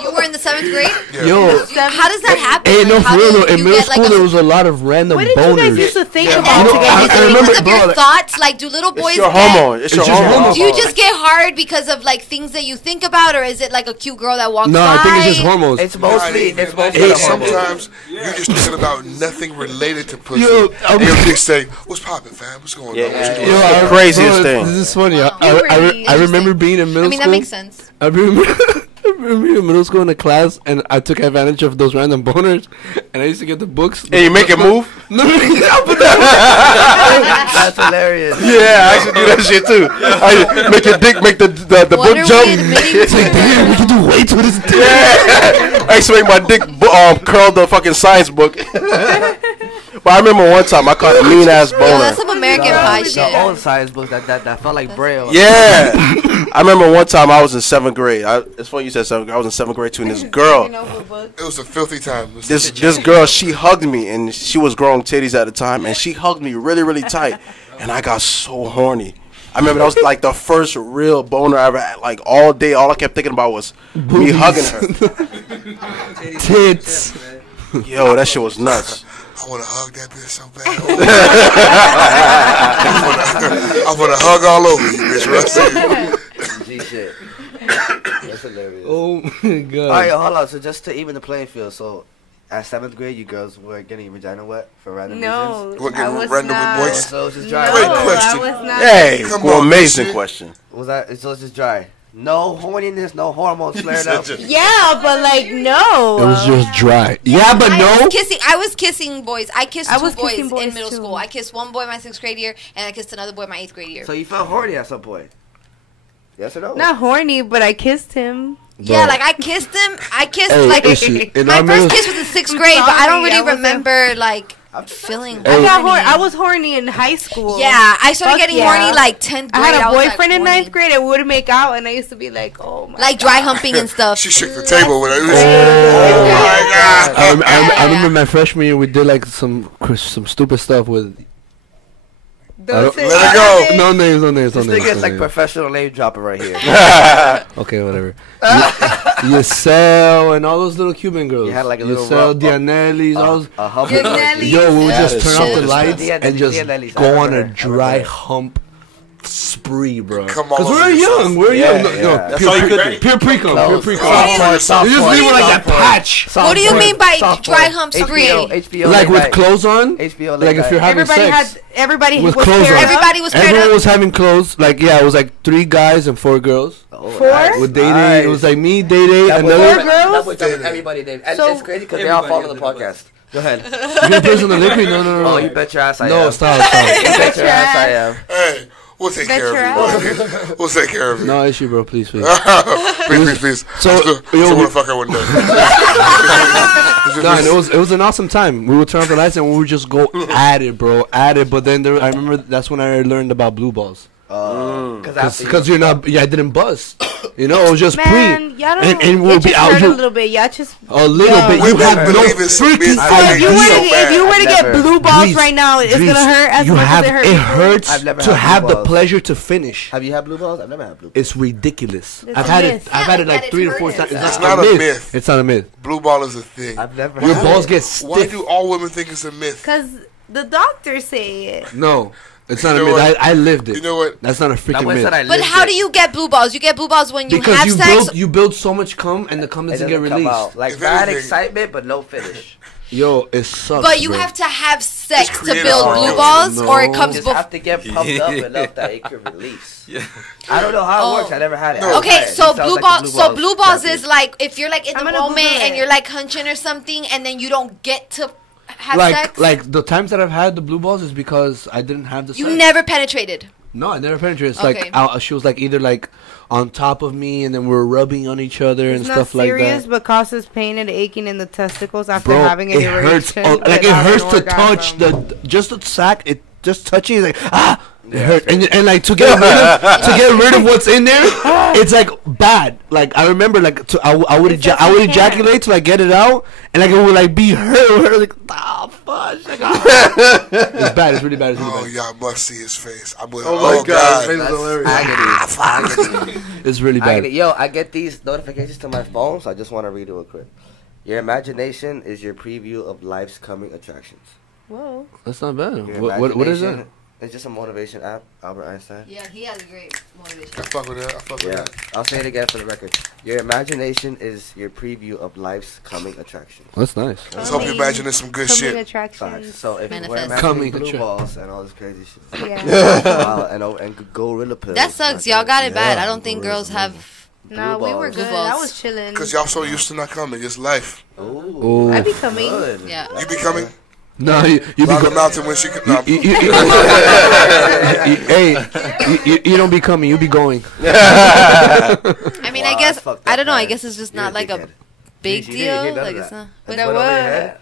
You were in the 7th grade? Yo. How does that happen? Hey, no, Like, for how real, do though, in you middle get, like, school, a- there was a lot of random What did you boners. guys used to think And about then to is get it into because remember, of bro, your like- thoughts? Like, do little boys your get... hormone. It's your just hormone. hormone. Do you just get hard because of, like, things that you think about? Or is it, like, a cute girl that walks No, by? I think it's just hormones. It's mostly the hormones. Sometimes you're just thinking about nothing related to pussy. Yo, and your dick say, "What's poppin', fam? What's going on? What you doing?" Yo, Craziest thing. This is funny. Wow. I remember being in middle I mean, school. that makes sense. I remember, I remember being in middle school in a class, and I took advantage of those random boners, and I used to get the books. Hey, you make it move? No, That's hilarious. Yeah, I used to do that shit too. I make your dick make the What book are jump. we admitting It's like, damn, we can do weights with this dick. Yeah. I used to make my dick curl the fucking science book. But I remember one time I caught a mean ass Yo, boner. that's some American Pie The shit. old science books that felt like Braille. Yeah. I remember one time I was in 7th grade. It's funny you said 7th grade. I was in 7th grade too, and this girl, It was a filthy time. this girl, she hugged me, and she was growing titties at the time, and she hugged me really, really tight, and I got so horny. I remember that was like the first real boner I ever had. Like all day, all I kept thinking about was me hugging her. Tits. Yo, that shit was nuts. I want to hug that bitch so bad. I want to hug all over you, bitch. Right? G shit. That's hilarious. Oh my god. All right, hold on. So just to even the playing field, so at 7th grade, you girls were getting your vagina wet for random No, reasons? What, I getting was random not. with boys? So it's just No, dry. Great I question. was not. Hey, Come cool, on, amazing shit. question. Was that? So it's just dry. No horniness, no hormones flared up. Yeah, but like no. It was just dry. Yeah, but no. I was kissing boys. I kissed I two was boys kissing boys in middle too. school. I kissed one boy my 6th grade year, and I kissed another boy my 8th grade year. So you felt horny at some point? Yes or no? Not horny, but I kissed him. Yeah, like I kissed him. I kissed Hey, like issue. In my our first middle- kiss was in 6th grade, but I don't sorry, I really wasn't- remember like feeling. I got horny. I was horny in high school. Yeah, I started Fuck getting yeah. horny like 10th grade. I had a was, like, boyfriend in horny. 9th grade and we would make out, and I used to be like, oh my. Like dry humping and stuff. She shook the table with it. Oh my God. I remember my freshman year we did like some stupid stuff with. Don't say Let it go. No names, no names, no This names. nigga is no like names. professional name dropper right here. Okay, whatever. Yesel and all those little Cuban girls. You had like a little Yesel, rub- Dianellis, all those. a hump. Dianellis. Yo, we would Yeah, just turn so off the respect. lights Dianellis, and just Dianellis. I go on a remember her. dry hump spree, bro. Come all Because over we're yourself. young, we're Yeah, young. No, yeah. no, That's all you could do. pure pre-cum, pure Close. pre-cum. Soft You just point, leave it like soft that point. patch. What do you mean by Soft dry point. hump HBO, spree? HBO Like late with night. clothes on, HBO late like if you're night. having Everybody sex. everybody With was clothes paired on. up. Everybody was paired Everyone up. was having clothes. Like, yeah, it was like 3 guys and 4 girls. Oh, Four? nice. With Day Day, Nice. it was like me, Day Day, That was another. Four girls? That was jumping everybody name. And So- it's crazy because they all follow the podcast. Go ahead. You gonna play some of the liquid? No, no, no. Oh, you bet your ass I am. No, stop. You bet your ass I am. Hey, we'll take care of you. We'll take care of you. No issue, bro. Please, please. Please. So, I yo, want to fuck her one day. No, and it was an awesome time. We would turn off the lights and we would just go at it, bro, at it. But then I remember that's when I learned about blue balls. Because you're not, I didn't bust. You know, it was just Man, y'all don't. and we'll it be just out hurt a here little bit. Y'all just. a little Yo. bit. You Women have no believe in some freaking myths. If you Idea. were to So get, if you were to get Never. blue balls Dries, right now, it's Dries, gonna hurt as you much have, as it hurt. it before. hurts I've never to had have blue the balls. pleasure to finish. Have you had blue balls? I've never had blue balls. It's ridiculous. It's I've a had myth. it. I've had it Yeah, like that 3 it's to 4 hurt. times. It's not a myth. It's not a myth. Blue ball is a thing. I've never Your had balls it. get Why stiff. do all women think it's a myth? Cause the doctors say it. No, it's not You a know myth. what? I lived it. You know what? That's not a That freaking one myth. said I But lived how it. do you get blue balls? You get blue balls when you Because have sex. you build so much cum and the cum It doesn't doesn't get come released. out. Like If bad anything- excitement, but no finish. Yo, it sucks. But you bro. have to have sex Just to create build a blue hormone. balls, or it No. comes You just before. have to get pumped up enough that it can release. I don't know how it works. I never had it. Okay, so blue balls. So blue balls champion. is like if you're like in I'm the gonna moment Google and it. you're like hunching or something, and then you don't get to have like sex. like the times that I've had the blue balls is because I didn't have the You sex. never penetrated. No, I never penetrated. It's Okay. like she was like either like on top of me and then we're rubbing on each other and It's not stuff like serious, that. but causes pain and aching in the testicles after Bro, having an it hurts. erection. Like it without hurts an to orgasm. touch just the sack. It just touching is like ah. It hurt. And like to get rid of what's in there, it's like bad. Like I remember, like I would ejaculate to like get it out, and like it would like be hurt. Like fudge. Like, it's bad. It's really bad. It's really bad. Y'all must see his face. I'm with. Oh my God, his face is hilarious. It's really bad. I get these notifications to my phone, so I just want to read it real quick. Your imagination is your preview of life's coming attractions. Whoa. That's not bad. What is that? It's just a motivation app, Albert Einstein. Yeah, he has a great motivation. I fuck with that. I'll say it again for the record. Your imagination is your preview of life's coming attractions. That's nice. Let's hope you imagine some good shit. Attractions. So if Manifest. we're imagining blue balls and all this crazy shit. Yeah. and gorilla pills. That sucks. Y'all got it bad. I don't think girls have. No, we were good. I was chilling. Because y'all so used to not coming. It's life. Ooh. I be coming. Yeah. You be coming? No, you be the mountain when she could. No. Hey, you don't be coming. You be going. I mean, I guess I don't know. I guess it's just not like a big deal. Like it's not.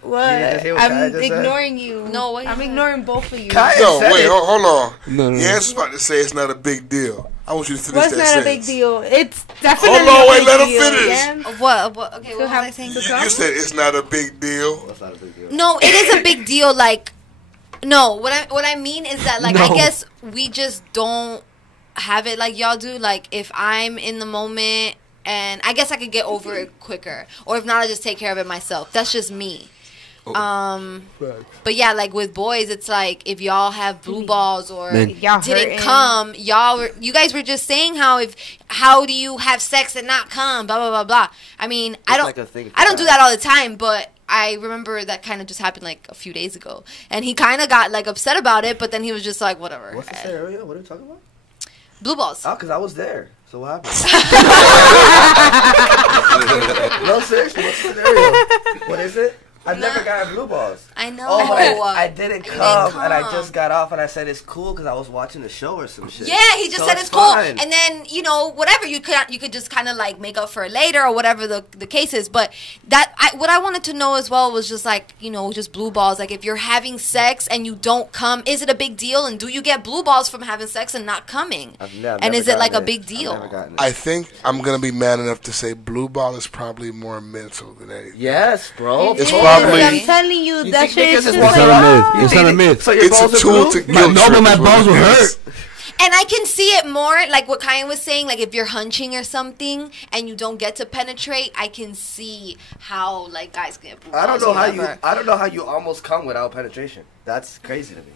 What? I'm ignoring you. No, what? I'm ignoring both of you. No, wait, hold on. No. Yance was about to say it's not a big deal. I want you to finish What's that not sentence. a big deal? It's definitely Hold on, wait, a let him big deal. finish. Yeah. What? Okay, what was I saying? You said it's not a big deal. That's not a big deal. No, it is a big deal. Like, no, what I mean is that like I guess we just don't have it like y'all do. Like if I'm in the moment, and I guess I could get over it quicker, or if not, I just take care of it myself. That's just me. But yeah, like with boys, it's like if y'all have blue balls or y'all didn't hurting. come, you guys were just saying how do you have sex and not come, blah blah blah blah. I mean, I don't do that all the time, but I remember that kind of just happened like a few days ago, and he kind of got like upset about it, but then he was just like, whatever. What's the scenario? What are we talking about? Blue balls. Oh, because I was there. So what happened? No, seriously, what's the scenario? What is it? I've never gotten blue balls. I know. Oh, but I didn't come, and I just got off, and I said it's cool because I was watching the show or some shit. Yeah, he just said it's cool, and then whatever you could just kind of like make up for it later or whatever the case is. But what I wanted to know as well was just like just blue balls. Like if you're having sex and you don't come, is it a big deal? And do you get blue balls from having sex and not coming? And is it like a big deal? I think I'm gonna be man enough to say blue ball is probably more mental than anything. Yes, bro. It's probably. I'm telling you, that shit is It's not a myth. It's not a myth. So your balls a tool are to blue? guilt trip. No, but my balls will hurt. And I can see it more, like what Kyan was saying, like if you're hunching or something and you don't get to penetrate, I can see how like guys get blue balls. I don't know how you almost come without penetration. That's crazy to me.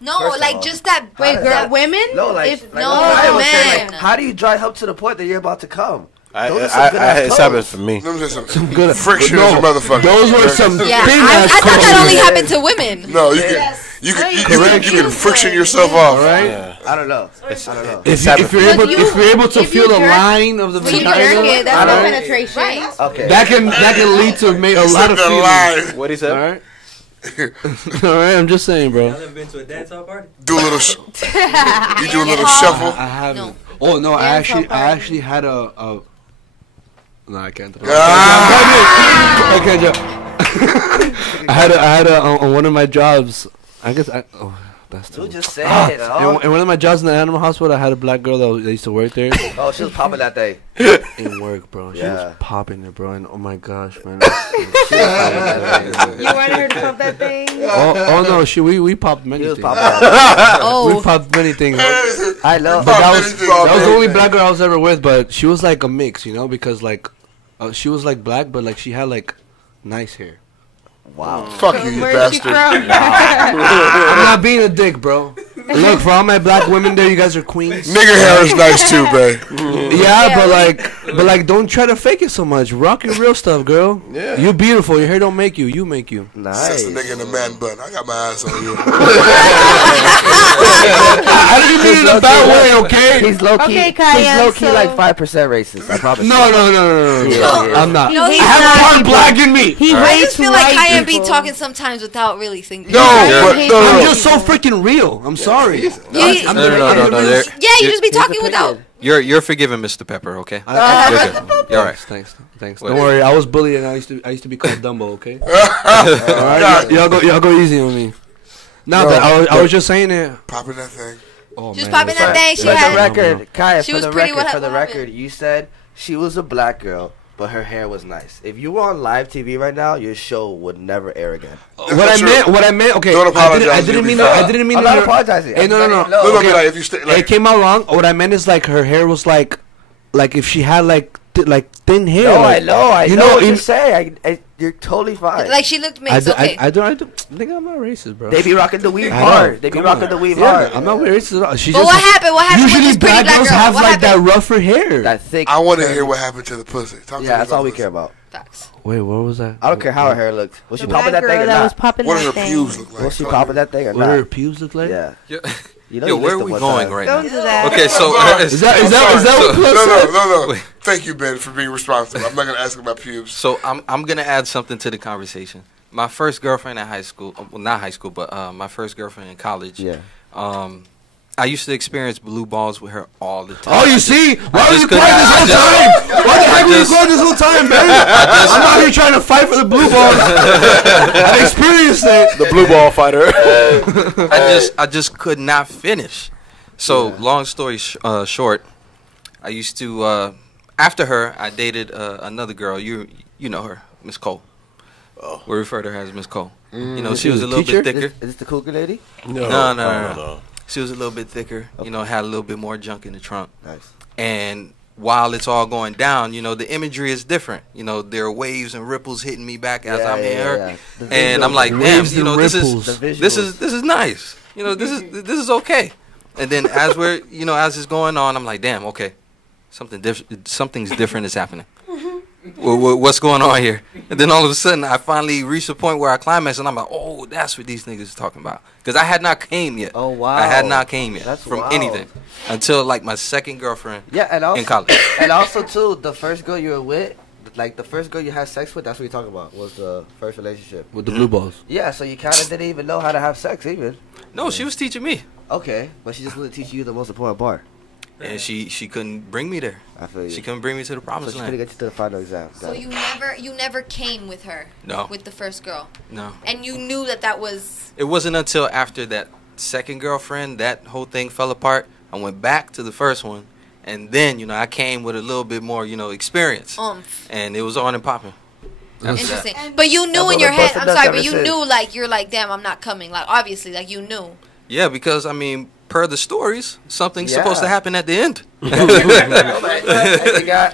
No, like just that. Wait, girl, women? No, like no, man. Like, how do you dry up to the point that you're about to come? It's happened for me. Some good friction is a motherfucker. Those were some Yeah, I thought that only happened to women. No, you can friction yourself off, right? Yeah. I don't know. If you're able to feel the line of the vagina, that's no penetration. Right. Okay. that can lead to a lot of feelings. What he said? All right. All right, I'm just saying, bro. Y'all ever been to a dancehall party? Do a little. You do a little shuffle. I haven't. Oh no, I actually had a. No, I can't. I can't. I had on one of my jobs. I guess that's You just said it. in one of my jobs in the animal hospital, I had a black girl that used to work there. Oh, she was popping that day. In work, bro. She was popping it, bro. And oh my gosh, man. You wanted her to pop that thing? Oh no, we popped many things. We popped many things. I love. But that was the only black girl I was ever with. But she was like a mix, because like she was like black, but like she had like nice hair. Wow. Fuck you, you bastard. I'm not being a dick, bro. Look, for all my black women there, you guys are queens. Nigger hair is nice too, babe. Yeah, but like, don't try to fake it so much. Rock your real stuff, girl. Yeah. You beautiful. Your hair don't make you. You make you. Nice. That's the nigga in the man bun. I got my eyes on you. I didn't mean it in a bad way, okay? He's low key. Okay, Kaya, he's low key so- like 5% racist. I promise. No. I'm not. No, I he's have not. part black in me. I just feel like Kyan be talking sometimes without really thinking. I'm just so freaking real. I'm sorry. No. Yeah, you just be talking without. You're forgiven, Mr. Pepper. Okay. You're good. You're all right. Thanks. Don't worry. I was bullied and I used to be called Dumbo. Okay. All right. Y'all go easy on me. No, but I was just saying it. Popping that thing. Oh, She was man. popping that thing. She For had. the record, Kaya, She for was the pretty. record, What happened? you said she was a black girl, but her hair was nice. If you were on live TV right now, your show would never air again. What I meant, okay. Don't apologize, I didn't you'll be mean. fine. I didn't mean. I'm not apologizing. Hey, no. No, I mean, like, if you stay, like, It came out wrong. What I meant is like her hair was like if she had like thin hair. No, like, I you know what in- you're saying. You're totally fine. Like she looked mixed. Okay. I don't think I'm not racist, bro. They be rocking the weave I hard. know. They be Come rocking on. the weave Yeah, hard. I'm not racist at all. She But just, what happened? What happened with Usually this pretty black black girls girl? have What like happened? that rougher hair. That thick. I want to hear what happened to the pussy. Talk to me Yeah, that's about all we pussy. care about. Wait, what was that? I don't care how her hair looked. Was she The popping black that thing girl or that was not? popping What that does her thing. pubes look like? Was she popping that thing or What do her not? pubes look like? Yeah. You know Yo, you where are missed it we one going time. right Don't now? do that. Okay, so Is that what Cliff said? No. Wait. Thank you, Ben, for being responsible. I'm not gonna ask about pubes. So I'm gonna add something to the conversation. My first girlfriend in high school, well, not high school, but my first girlfriend in college. Yeah. I used to experience blue balls with her all the time. Oh, you see? Why I was you just quiet this whole couldn't- time? Why the heck were you quiet this whole time, man? I'm out here trying to fight for the blue ball. I've experienced it. The blue ball fighter. I just could not finish. So long story short, I used to after her I dated another girl. You know her, Miss Cole. Oh. We refer to her as Miss Cole. You know, she was a little teacher? bit thicker. Is this the cougar lady? No. She was a little bit thicker. Okay. You know, had a little bit more junk in the trunk. Nice. And while it's all going down, you know, the imagery is different. You know, there are waves and ripples hitting me back as I'm in her, and I'm like, damn, Waves you know, and this ripples. is nice. You know, this is okay. And then as we're, you know, as it's going on, I'm like, damn, okay, something's different is happening. What's going on here? And then all of a sudden, I finally reached a point where I climaxed, and I'm like, oh, that's what these niggas are talking about. Because I had not came yet. Oh, wow. I had not came yet That's from wild. anything until like my second girlfriend And also, in college. And also, too, the first girl you were with, like the first girl you had sex with, that's what you're talking about, was the first relationship. With the blue balls. Yeah, so you kind of didn't even know how to have sex, even. No, she was teaching me. Okay, but she just wasn't teaching you the most important part. And she couldn't bring me there. I feel you. She couldn't bring me to the So promised she couldn't land. get you to the final exam. So Got it. you never came with her. No. With the first girl. No. And you knew that was. It wasn't until after that second girlfriend, that whole thing fell apart. I went back to the first one. And then, you know, I came with a little bit more, you know, experience. And it was on and popping. After Interesting. that. But you knew That's in your what head. busted I'm nuts sorry, ever but you since. knew like you're like, damn, I'm not coming. Like obviously, like you knew. Yeah, because, I mean, per the stories, something's Yeah. supposed to happen at the end.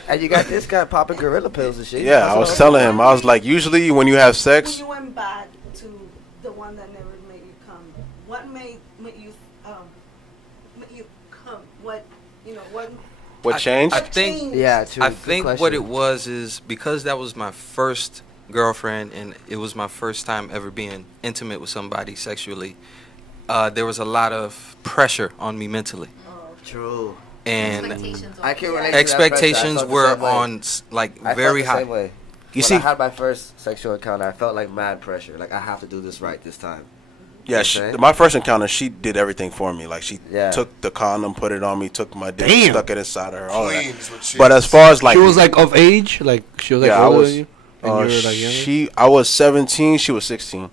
and you got this guy popping gorilla pills and shit. Yeah, That's I was what- telling him. I was like, usually when you have sex, When you went back to the one that never made you come, what made you come? What what changed? I think. Yeah, true. I Good think question. what it was is because that was my first girlfriend and it was my first time ever being intimate with somebody sexually. There was a lot of pressure on me mentally, True. and I can relate to that expectations person. I were felt the same way. on like I felt very the high. same way. You When see- I had my first sexual encounter, I felt like mad pressure. Like I have to do this right this time. yeah, my first encounter, she did everything for me. Like she Yeah. took the condom, put it on me, took my dick, Damn. stuck it inside of her, all Clean that. is what she But is. as far as like, She was like of age, like she was like yeah, I older was. than you, and you were like younger. I was 17. She was 16.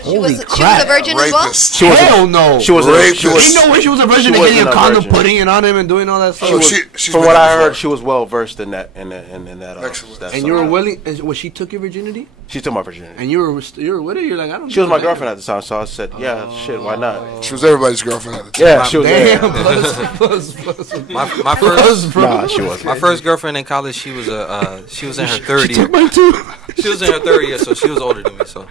Holy She was crap! a virgin as well. Rapist. She was Hell no. She was Rapist. she was, Ain't no way she was a virgin she to getting a wasn't a condom, virgin. putting it on him, and doing all that stuff. Oh, was- she's from been what there I heard, before. she was well versed in that. In that. Excellent. that and stuff. you were willing. Was she took your virginity? She took my virginity. And you were with her. You're like, I don't. She was give my a damn. girlfriend at the time, so I said, yeah, shit, why not? She was everybody's girlfriend at the time. Yeah, she was. Damn. there. Plus. My first, Nah, she wasn't. my first girlfriend in college, she was she was in her third She year. took mine too. She was in her third year, so she was older than me. So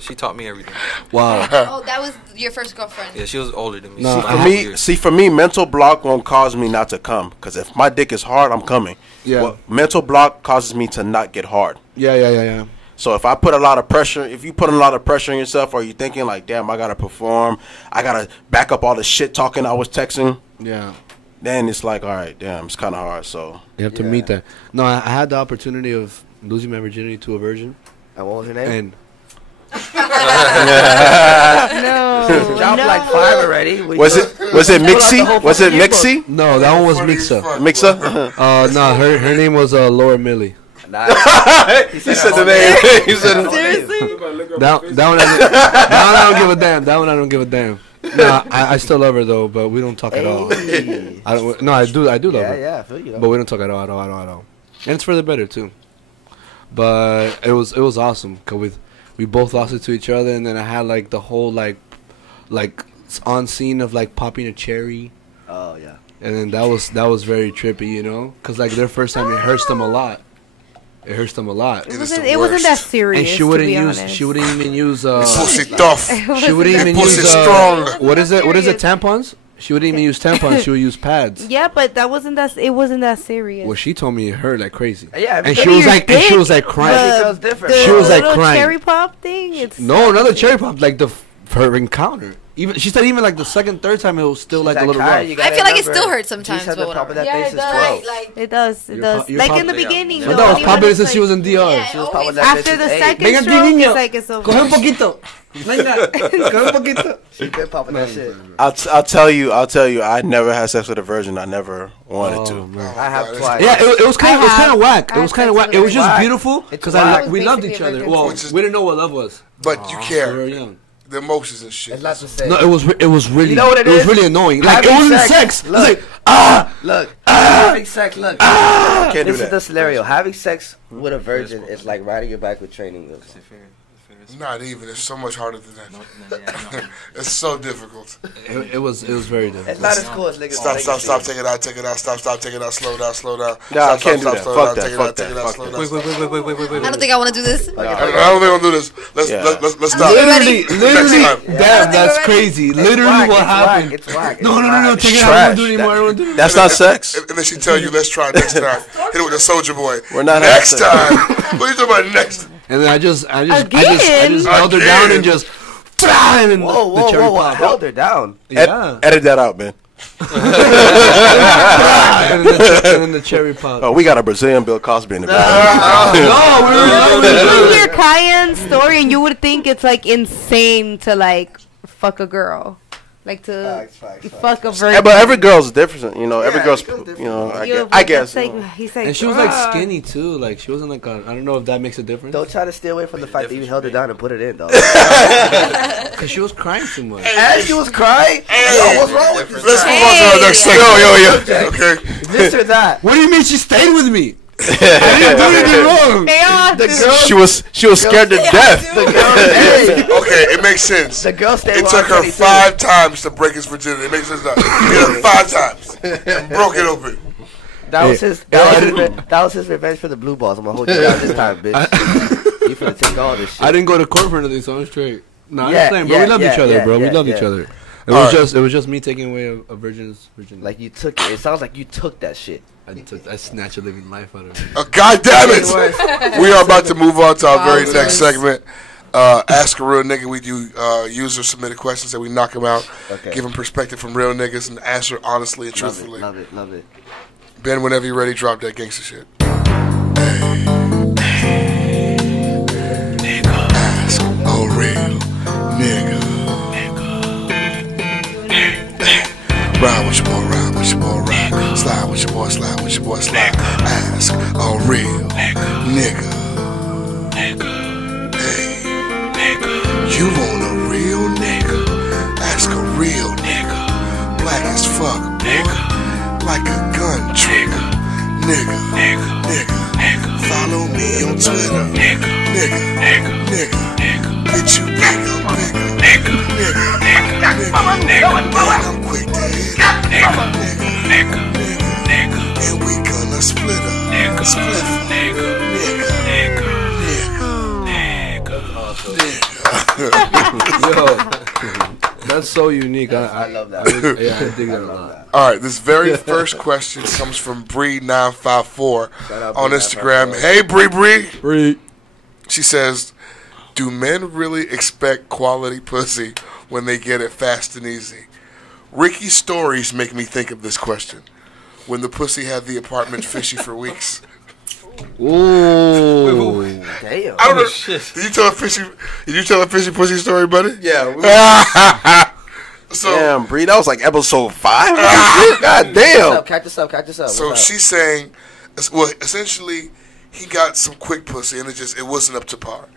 she taught me everything. Wow. Oh, that was your first girlfriend. Yeah, she was older than me. No, so I like For 2 me, years. for me, mental block won't cause me not to come. Because if my dick is hard, I'm coming. Yeah. Well, mental block causes me to not get hard. Yeah. So if I put a lot of pressure, if you put a lot of pressure on yourself, or you thinking like, damn, I gotta perform, I gotta back up all the shit talking I was texting, Yeah. then it's like, all right, damn, it's kind of hard. So You have to meet that. No, I had the opportunity of losing my virginity to a virgin, And what was her name? and No. Dropped no. like 5 already. was it Mixie? Was it Mixie? no, that one was Funny Mixa. as fuck. Mixa? No, her name was Laura Millie. Nah, He said the name. He said it. Seriously? That one I don't give a damn. That one I don't give a damn. Nah, I still love her though, but we don't talk at all. I don't. No, I do love her. Yeah, I feel you. But we don't talk at all. And it's for the better too. But it was awesome because we both lost it to each other, and then I had like the whole like on scene of like popping a cherry. Oh yeah. And then that was very trippy, you know, because like their first time it hurts them a lot. It hurts them a lot. It wasn't that serious. And she wouldn't even use pussy tough. She wouldn't even use strong. What is it? Tampons? She wouldn't even use tampons. She would use pads. Yeah, but it wasn't that serious. Well, she told me it hurt like crazy. Yeah, and she was like crying. She was like crying. Cherry pop thing. It's no, another cherry pop. Like her encounter. Even she said even like the second, third time it was still like a little rough. I feel like it still hurts sometimes. But whatever. Yeah, it does. It does. Like in the beginning. But that was probably since she was in DR. She was popping that After the second stroke, it's like it's over. Coge un poquito. Coge un poquito. She been popping that shit. I'll tell you. I never had sex with a virgin. I never wanted to. I have twice. Yeah, it was kind of whack. It was kind of whack. It was just beautiful because we loved each other. Well, we didn't know what love was. But you care. We were young. The emotions and shit. It's not the same. No, it was really. You know what it was is? really annoying. Like Having it wasn't sex. Look, It was like look. Having sex. Look. Can't do This is that. the scenario. Having sex with a virgin is like riding your back with training wheels. Not even. It's so much harder than that. It's so difficult. It was very difficult. It's not as cool as niggas. Stop. Take it out. Stop. Take it out. Slow down. Nah, I can't do that. Slow Fuck down. that. Take it Fuck out. Take it out. that. Slow down. I don't think I want to do this. I don't think I'm gonna do this. Let's stop. Literally, Next time. damn, that's crazy. Literally, what happened? It's whack. No, take it out. I don't do it anymore. I don't do it. That's not sex. And then she tell you, let's try next time. Hit it with the Soldier Boy. We're not next having time. What are you talking about next? And then I just held her down and just. And Whoa! Held her down. Yeah. Edit that out, man. And then the cherry pop. Oh, we got a Brazilian Bill Cosby in the back. You hear Cayenne's story and you would think it's like insane to like fuck a girl. Like to fuck a virgin. Yeah, but every girl's different, you know. Every girl's, you know. I guess. Like, he's like, and she was like skinny too. Like she wasn't like I don't know if that makes a difference. Don't try to stay away from the fact that you held her down and put it in, though. Because she was crying too much. And she was crying. Hey, what's wrong with this? Let's move on to our next segment. Yo. Okay. This or that. What do you mean she stayed with me? I didn't do anything wrong. The girl, she was scared to death. The girl, hey, Okay, it makes sense. the girl stayed It with took her R. Kelly, too. 5 times to break his virginity. It makes sense now. It took 5 times. And broke it open. That was his revenge for the blue balls. I'm gonna hold you down this time, bitch. You finna take all this shit. I didn't go to court for anything, so I'm straight. No, Yeah, I'm saying, bro. We loved each other, bro. We loved yeah. each other. It All was right. just me taking away a virgin's virginity. Like you took it. It sounds like you took that shit. I snatched a living life out of it. God damn it! We are about to move on to our very next segment. Ask a real nigga. We do user submitted questions that we knock them out, give them perspective from real niggas, and answer honestly and truthfully. Love it. Ben, whenever you're ready, drop that gangster shit. Ask a real nigga. Ride with your boy, ride with your boy, ride. Slide with your boy, slide with your boy, slide. Ask a real nigga. Hey, you want a real nigga? Ask a real nigga. Black as fuck, boy. Like a gun trigger. Nigga. Follow me on Twitter. Nigga. Bitch, you bigger. Nigga. I'm quick to hit. Nigga. And we gonna split up. Split. Yo, that's so unique. I love that. I dig that a lot. All right, this very first question comes from Bree954 on Instagram. Hey, Bree. She says, do men really expect quality pussy when they get it fast and easy? Ricky's stories make me think of this question. When the pussy had the apartment fishy for weeks. Ooh. Damn. I don't know. Did you tell a fishy pussy story, buddy? Yeah. Damn, Bree, that was like episode 5. God damn. Catch us up. So she's saying, well, essentially, he got some quick pussy and it wasn't up to par.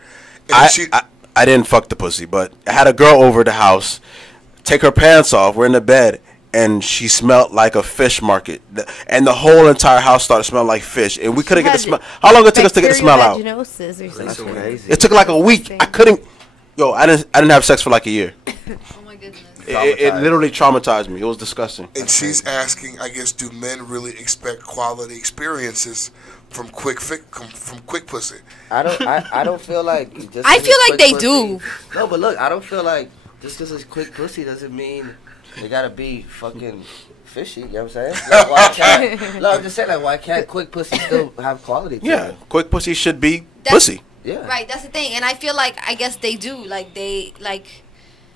And I didn't fuck the pussy, but I had a girl over the house take her pants off. We're in the bed, and she smelled like a fish market, and the whole entire house started smelling like fish, and we couldn't get the smell. How long it took us to get the smell out? Vaginosis or That's something. crazy. It took like a week. I couldn't. Yo, I didn't have sex for like a year. Oh my goodness. It literally traumatized me. It was disgusting. And she's asking, I guess, do men really expect quality experiences from quick pussy? I don't feel like. Just I 'cause feel it's like quick they pussy- do. No, but look, I don't feel like just because it's quick pussy doesn't mean they gotta be fucking fishy. You know what I'm saying? Like, why can't, no, I'm just saying, like, why can't quick pussy still have quality to Yeah, it? quick pussy should be pussy. Yeah. Right, that's the thing. And I feel like, I guess they do. Like, they, like,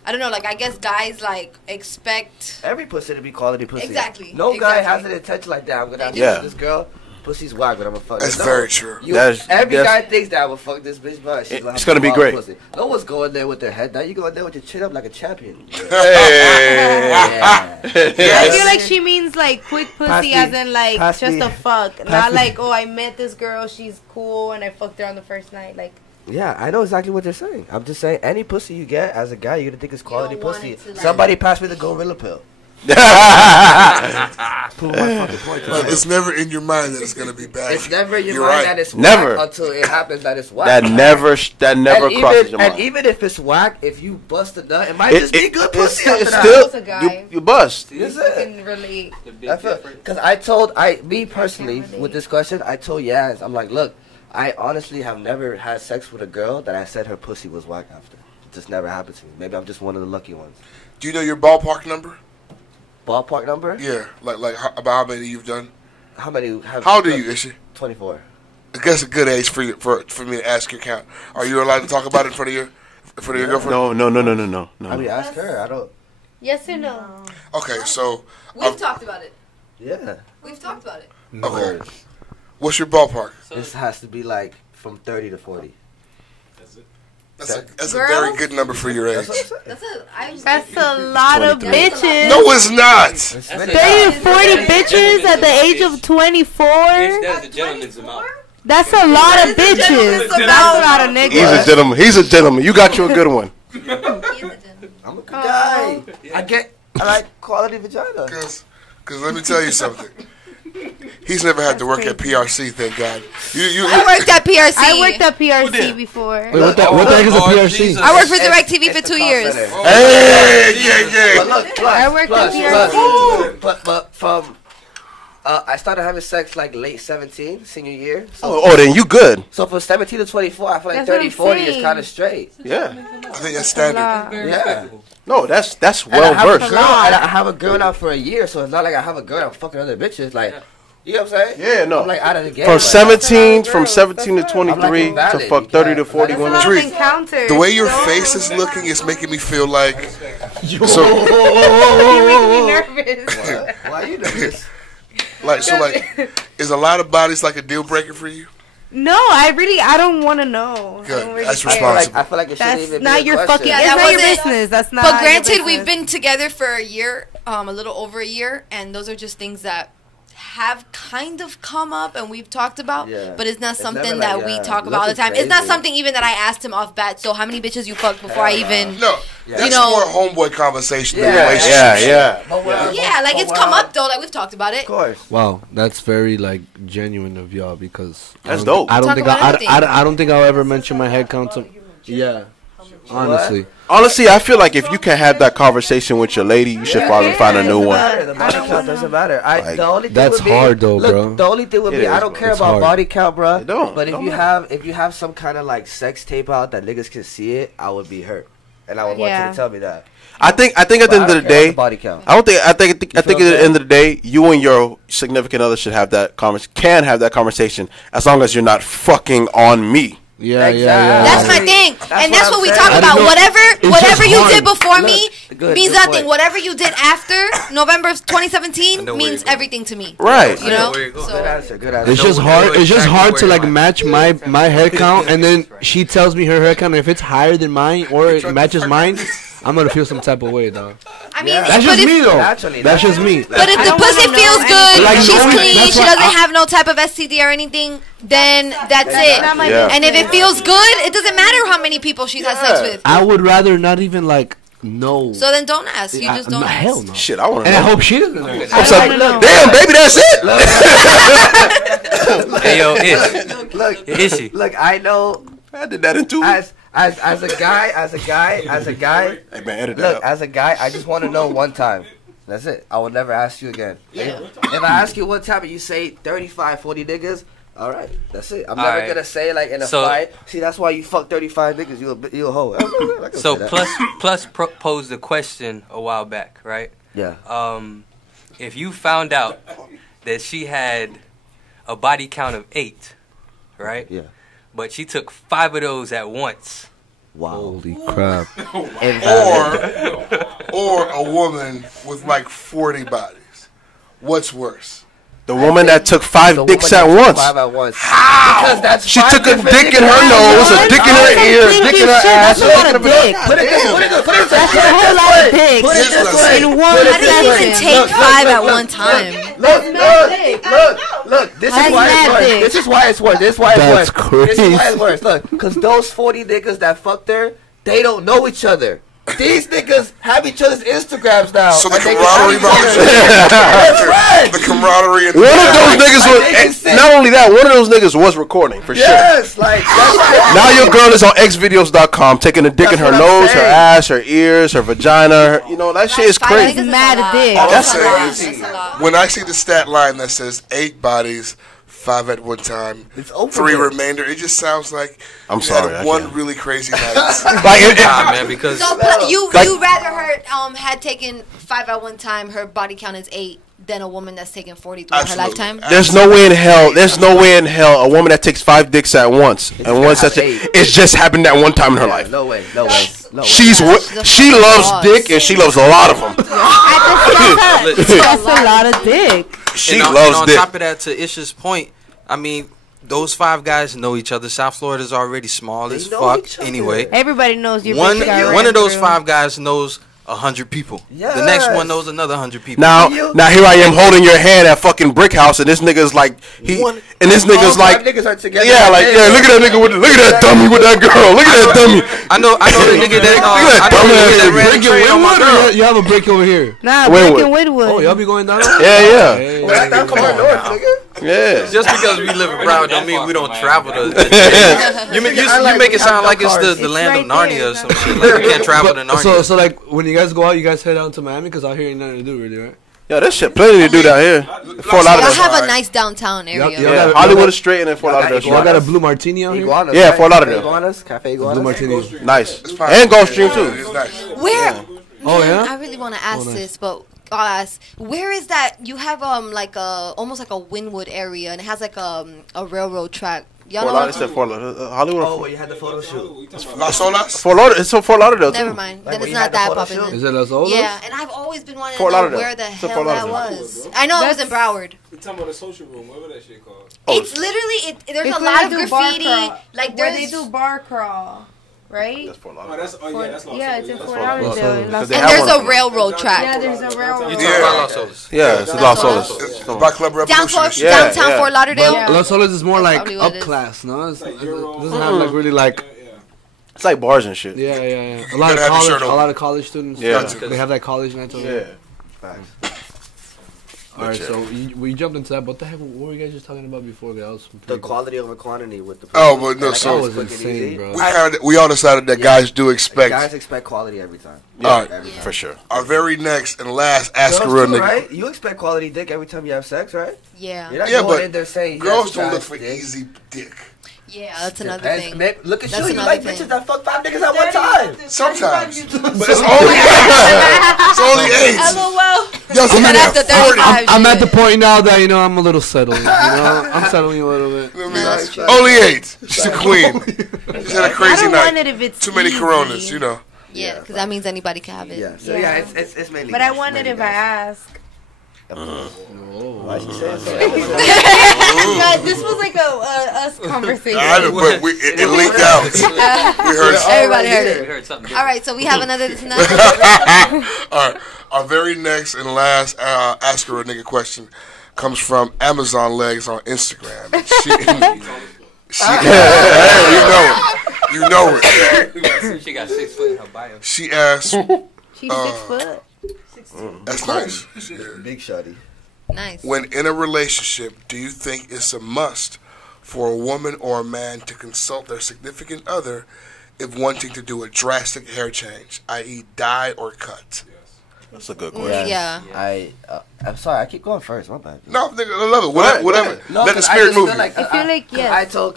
I don't know, like, I guess guys, like, expect. Every pussy to be quality pussy. Exactly. No guy Exactly. has an intention like that. I'm gonna have Yeah. sex with this girl. Pussy's whack, but I'm gonna fuck. That's No. very true. Every guy thinks that I would fuck this bitch, but she's It's gonna be great. Pussy. No one's going there with their head down. You go in there with your chin up like a champion. I feel like she means like quick pussy Pass me- as in like pass just me- a fuck. pass Not me- like, oh, I met this girl, she's cool, and I fucked her on the first night. Like, Yeah, I know exactly what they're saying. I'm just saying, any pussy you get as a guy, you're gonna think it's quality don't want pussy. it to, like- Somebody pass me the gorilla pill. Prove my fucking point. But it's never in your mind that it's gonna be bad. It's never in your You're mind right. that it's Never. whack until it happens that it's whack. That never And crosses your And mind. even if it's whack, if you bust a nut, it might just be good pussy. It's after still That's a guy. you bust. That's you it. can relate. Because me personally, with this question, I told Yaz, I'm like, look, I honestly have never had sex with a girl that I said her pussy was whack after. It just never happened to me. Maybe I'm just one of the lucky ones. Do you know your ballpark number? Ballpark number? Yeah, like about how many you've done. How many have? How old are you, Ishi? 24. I guess a good age for me to ask your count. Are you allowed to talk about it in front of your girlfriend? No. I mean, ask her. I don't. Yes or no? Okay, so We've talked about it. Yeah. We've talked about it. okay, what's your ballpark? This has to be like from 30 to 40. That's a very good number for your age. That's a lot of 23. bitches. No, it's not. 30 to 40 bitches at the age of 24. That's a gentleman's amount. That's a lot of bitches. That's a lot of niggas. He's a gentleman. He's a gentleman. You got you a good one. I'm a good guy. I like quality vagina. Because let me tell you something. He's never had to work at PRC, thank God. I worked at PRC. I worked at PRC before. Wait, what the heck is a PRC? I worked for DirecTV for 2 years. Hey, yeah. But look, I worked at PRC. But from I started having sex like late 17, senior year. So, Oh, then you good. so from 17 to 24, I feel like That's what 30, I'm 40 is saying. kind of straight. Yeah. I think that's standard. Yeah. No, that's And I well have a versed. girl, and I have a girl now for a year, so it's not like I have a girl and I'm fucking other bitches. Like, you know what I'm saying? Yeah, no. I'm like out of the game. From like, 17 to 23 I'm like to invalid. fuck You 30 to can't- 40 That's a women. lot of Dree, encounters. The way your Don't- face is looking is making me feel like. You're So, making me nervous. Why you nervous? is a lot of bodies like a deal breaker for you? No, I don't want to know. Good. I don't really That's care. responsible. I feel like it shouldn't That's even not be a your question. fucking. Yeah, It's that not your wasn't- business. That's not. But your granted, business. we've been together for a year, a little over a year, and those are just things that have kind of come up and we've talked about, Yeah. but it's not It's something never that like, we yeah, talk about all the nothing time. It's not crazy. something even that I asked him off bat. So how many bitches you fucked before I even? No, that's know- more homeboy conversation than Yeah, relationship. Yeah. But we're- Yeah, like but it's we're come out- up though. Like we've talked about it. Of course. Wow, that's very like genuine of y'all because That's I don't- dope. I don't Talk think about everything. I don't think I'll ever mention my head count to. Yeah, honestly. Honestly, I feel like if you can have that conversation with your lady, you should probably find a new Doesn't one. matter. The body count doesn't matter. Like, The only thing that's would be, hard though, look, bro. The only thing would It be is, I don't bro. care It's about hard. body count, bro. It don't. But if Don't you matter. have some kind of like sex tape out that niggas can see it, I would be hurt, and I would want you Yeah. to tell me that. I think at the But end I of the don't care about day, the body count. I think at feel the what I'm end of the day, you and your significant other should have that can have that conversation as long as you're not fucking on me. Yeah, Exactly. yeah. That's my thing, and that's what what we I'm talk saying. about. I know. Whatever just you hard. did before Look, me good means point. nothing. Whatever you did after November of I 2017 know where means you're going. everything to me. Right. You know. where you're going. So- Good answer. Good answer. It's know- just I know hard. It's just exactly hard where to you're like going. match my head count, and then she tells me her head count. And if it's higher than mine or it matches mine, I'm gonna feel some type of way, though. I mean, Yeah. That's but just if, me, though. Naturally, That's just me. But if I the don't pussy wanna feels know good, anything. Like, she's knowing- clean, that's she why doesn't I- have no type of STD or anything, then that's it. not my Yeah. And if it feels good, it doesn't matter how many people she's had sex with. I would rather not even like No. So then don't ask. You just don't ask. Hell no. Shit, I want to And know. I hope she doesn't know. I'm sorry. Damn, baby, that's it. Hey yo, is she? Look, I know. I did that in 2 weeks. As a guy. Hey man, edit that Look, out. as a guy, I just want to know one time. That's it. I will never ask you again. Yeah. If I ask you one time and you say 35, 40 niggas, all right, that's it. I'm All never right. gonna say like in a So- fight. See, that's why you fuck 35 niggas. You a hoe. I can So say that. plus posed a question a while back, right? Yeah. If you found out that she had a body count of 8, right? Yeah. But she took 5 of those at once. Wow. Holy crap. or a woman with like 40 bodies. What's worse? The woman that took 5 dicks at once. 5 at once. How? Because that's She 5 took a different dick in niggas. her nose, a dick in her ear, a dick in her ass. That's a lot of dick. Put it this way. That's a whole lot of dicks. Put it this way. In one How do you even session. take 5 at one time? Look. This is why it's worse. This is why it's worse. This is why it's worse. That's crazy. This is why it's worse. Look, because those 40 niggas that fucked her, they don't know each other. These niggas have each other's Instagrams now. So the and they camaraderie can have each other. They're The camaraderie and One of those niggas Like, was, they and can not only that, one of those niggas was recording for sure. Yes, like that's why. Now your girl is on xvideos.com taking a dick in her That's what I'm nose, her saying. ass, her ears, her vagina. Her, you know, that shit is Five crazy. niggas is Mad a lot. dick. All I'm That's saying is, That's a lot. when I see the stat line that says 8 bodies, 5 at one time, It's over 3 with. remainder, it just sounds like I'm you sorry, I had one can't. really crazy night. Like, Nah, man, because So you rather her had taken 5 at one time, her body count is 8, than a woman that's taken 40 throughout her Absolutely. lifetime? there's no way in hell. There's no way in hell a woman that takes 5 dicks at once and one such it's just happened that one time in her life. No way. No way. No way. She loves dick and she loves a lot of them. That's a lot of dick. She and loves on dick. top of that, to Isha's point, I mean, those 5 guys know each other. South Florida's already small as know fuck. each other. Anyway, Everybody knows your one bitch got one of ran those through. 5 guys knows 100 people. The next Yes. one knows another 100 people. Now here I am holding your hand at fucking Brick House, and this nigga's like and this nigga's All like, 5 niggas are together. yeah, like look at that nigga look at that dummy with that girl, look at that dummy. I know the nigga that Look at that dumbass ran nigga. train on my girl. You have a break over here. Nah, Wait, Brick and wait. Woodwood. Oh, y'all be going down? Yeah. That's from our north, nigga. Yeah. Just because we live in Broward don't mean we don't travel to. You make it sound like it's the land of Narnia or some shit. Like we can't travel to Narnia. So like when you guys go out, you guys head out to Miami because out here ain't nothing to do really, right? Yo, there's shit plenty to do down here. Fort Y'all Lauderdale. have a nice downtown area. Yeah, Hollywood is straight and then Fort Lauderdale. Y'all got a blue martini out here? Iguanas, Yeah, right? Fort Lauderdale. Iguanas, Cafe Iguanas. Blue martini. Nice. It's fine. And Gulfstream too. It's nice. Where? Oh yeah. I really want to ask nice. this, but I'll ask. Where is that? You have like a almost like a Wynwood area, and it has like a railroad track. Y'all Fort know. Lauderdale. Fort Lauderdale. Hollywood. Oh, where you had the photo shoot. Las Olas? Fort Lauderdale. It's Fort Lauderdale too. Never mind. Like Then when it's you not had the that photo popular. shoot? Is it Las Olas? Yeah, and I've always been wanting Fort to know Lauderdale. where the It's in hell Fort that Lauderdale. was. I know it was in Broward. We're talking about the social room. Whatever that shit called. It's literally there's It's a where lot of they do bar graffiti. crawl. Like Where there's they do bar crawl, right? That's Fort Oh, Lauderdale. that's Los Yeah, it's in Angeles. Fort Lauderdale. Lauderdale. in Los They and have there's one. a railroad track. Yeah, there's a railroad. You Yeah. talking about Los Olas? Yeah, it's That's Los what Olas. It's by Club Revolution. Yeah, Downtown yeah. Fort Lauderdale. Yeah. Las Olas is more That's like probably what up it is. class, no? It Euro. doesn't have like really like It's like bars and shit. yeah. A lot You of gotta have your college, shirt a on. lot of college students. Yeah. they have that college night. Yeah. All right, so we jumped into that. What the heck? What were you guys just talking about before? That was The quality over quantity with the. Oh, but no, Like, so- that was was quick and insane, easy. bro. We all decided that guys do expect. Guys expect quality every time. All right. Every time. For sure. Our very next and last Ask a Girls Real too, Nigga. right? You expect quality dick every time you have sex, right? Yeah. You're not Yeah, going but in there saying girls yes, don't look trash for dick. easy dick. Yeah, that's another Depends. thing. Maybe, look at That's you. You another like thing. bitches that fuck 5 niggas at one time. Sometimes. But it's only 8. It's only 8. LOL. Yo, so And you after got 40. 35, I'm at the shit. point now that I'm a little settled. I'm settling a little bit. I mean, that's true. only 8. She's a queen. She's had a I crazy don't night. want it if it's Too many easy. Coronas, you know. Yeah, because that means anybody can have it. Yeah. So Yeah. yeah, it's mainly. But I guys, want it mainly if I guys. ask. Why she say so? God, this was like a us conversation. I know, but it leaked out. We heard it. Everybody heard We it. heard something. All right, so we have another tonight. All right. Our very next and last Ask Her a Nigga question comes from Amazon Legs on Instagram. You know it. She got 6 foot in her bio. She asked. She's 6 foot. That's nice. Big shawty. Nice. When in a relationship, do you think it's a must for a woman or a man to consult their significant other if wanting to do a drastic hair change, i.e., dye or cut? That's a good question. Yeah. I'm sorry. I keep going first. My bad. No, nigga, I love it. Whatever. No, Let the spirit move you. I feel like yes. I told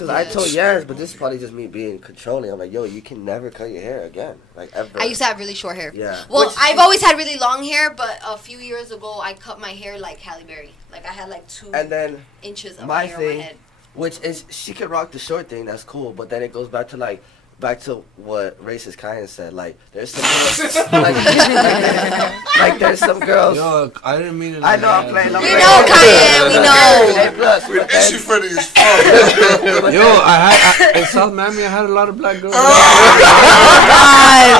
yes, but this is probably just me being controlling. I'm like, yo, you can never cut your hair again, like ever. I used to have really short hair. Yeah. Well, I've always had really long hair, but a few years ago, I cut my hair like Halle Berry. Like I had like 2 and then inches of my hair thing, on my head. which is she can rock the short thing. That's cool, but then it goes back to what racist Kyan said. Like there's some girls, like there's some girls. Yo, I didn't mean it. I know I'm playing. We know, Kyan. We know. A plus. Is she funny as fuck? Yo, I in South Miami, I had a lot of black girls.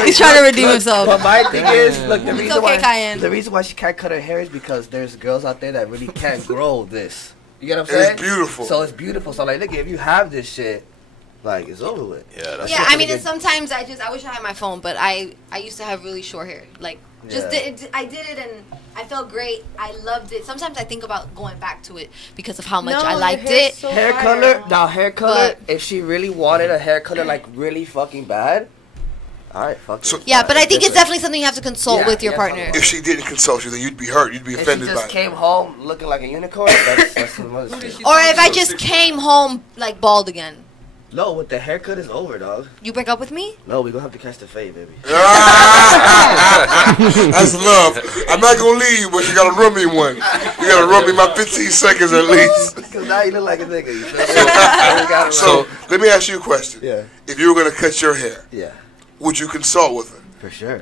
He's trying to redeem himself. But my thing is, look, the It's reason okay, why Kyan. the reason why she can't cut her hair is because there's girls out there that really can't grow this. You get what I'm It's saying? beautiful. So it's beautiful. So like, look, if you have this shit, like it's over with. Yeah, that's Yeah, I mean, and sometimes I wish I had my phone, but I used to have really short hair. Like, I did it and I felt great. I loved it. Sometimes I think about going back to it because of how much I liked it. So Hair fire. color, now hair color. If she really wanted a hair color like really fucking bad, all right, fuck it. Yeah, but I think it's definitely something you have to consult with your partner. If she didn't consult you, then you'd be hurt. You'd be If she offended just by it. came home looking like a unicorn, that's some other shit. Or if I just came home like bald again. No, with the haircut is over, dog. You break up with me? No, we gonna have to catch the fade, baby. That's love. I'm not gonna leave, but you gotta run me one. You gotta run me my 15 seconds at least. Because now you look like a nigga. You feel me? So let me ask you a question. Yeah. If you were gonna cut your hair, Yeah. would you consult with her? For sure.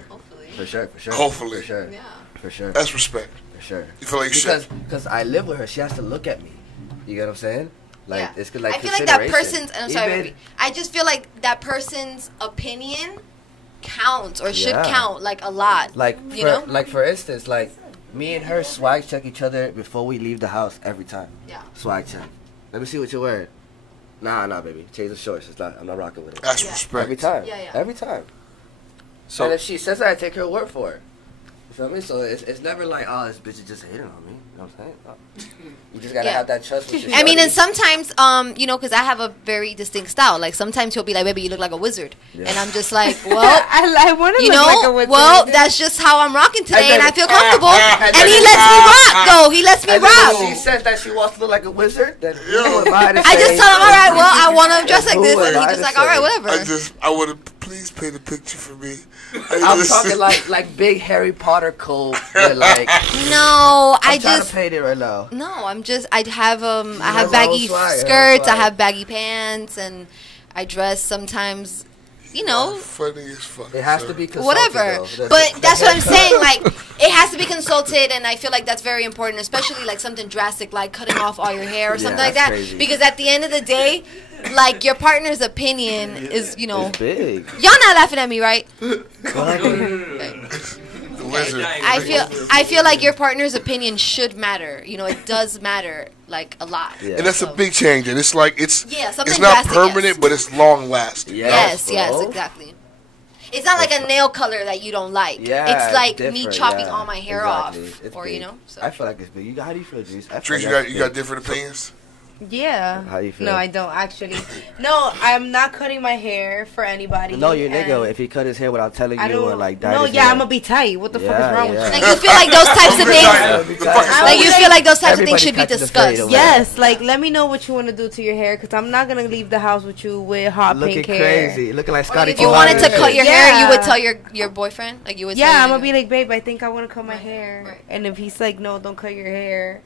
For sure. For sure. Hopefully. For sure. For sure. That's respect. For sure. You feel like you should? Because I live with her, she has to look at me. You get what I'm saying? Like it's good. Like I feel like that consideration. person's. And I'm sorry, Even- baby. I just feel like that person's opinion counts or should Yeah. count like a lot. Like you know? for instance, like me and her swag check each other before we leave the house every time. Yeah. Swag check. Let me see what you're wearing. Nah, baby. Change the shorts. I'm not rocking with it. That's respect. Every time. Yeah. Every time. So And if she says that, I take her word for it. You feel me? So it's never like, oh, this bitch is just hating on me. You know what I'm saying? No. You just gotta have that trust with your I mean, shorty. and sometimes, you know, because I have a very distinct style. Like sometimes he'll be like, "Baby, you look like a wizard," Yeah. and I'm just like, "Well, I want to you look know, like a wizard. well, that's just how I'm rocking today, and I feel comfortable." and And he then- lets me rock, though. He lets me And then rock. when she says that she wants to look like a wizard, then who am I to I just say- tell him, "All right, well, I want to dress like Who this," am and I he's to just like, "All right, say? whatever." I would have please paint a picture for me. I'm talking like big Harry Potter coat, with like. No, I I'm trying just to paint it right now. no. I'm just I have know baggy my own swag, skirts. I swag. have baggy pants, and I dress sometimes. You know, Funny as fuck. It has to be consulted, whatever. though. But that's what I'm saying. Like, it has to be consulted, and I feel like that's very important, especially like something drastic, like cutting off all your hair or something like that's that. crazy. Because at the end of the day, like your partner's opinion is, you know, It's big. y'all not laughing at me, right? The wizard. I feel like your partner's opinion should matter. You know, it does matter like a lot. Yeah. And that's a big change. And it's like Yeah, something it's not drastic, permanent, yes. but it's long lasting. Yes, bro. yes, exactly. It's not like a nail color that you don't like. Yeah, it's like me different, chopping yeah. all my hair Exactly. off, It's or big. you know. So. I feel like it's big. How do you feel, Juice? I feel Trees, like you that's got big. different opinions? Yeah. How you feel? No, I don't actually. No, I'm not cutting my hair for anybody. No, your and nigga, if he cut his hair without telling I you don't. or like that. No, yeah, I'm gonna be tight. What the fuck is wrong with you? Like you feel like those types of things. Like you feel like those types of things should be discussed. Yes, like let me know what you want to do to your hair, because I'm not gonna leave the house with you with hot Looking pink hair. crazy, looking like Scotty. If you wanted to cut your hair, you would Yeah. tell your boyfriend. Like you would. Tell Yeah, your I'm gonna nigga. be like, babe, I think I want to cut my hair. And if he's like, no, don't cut your hair.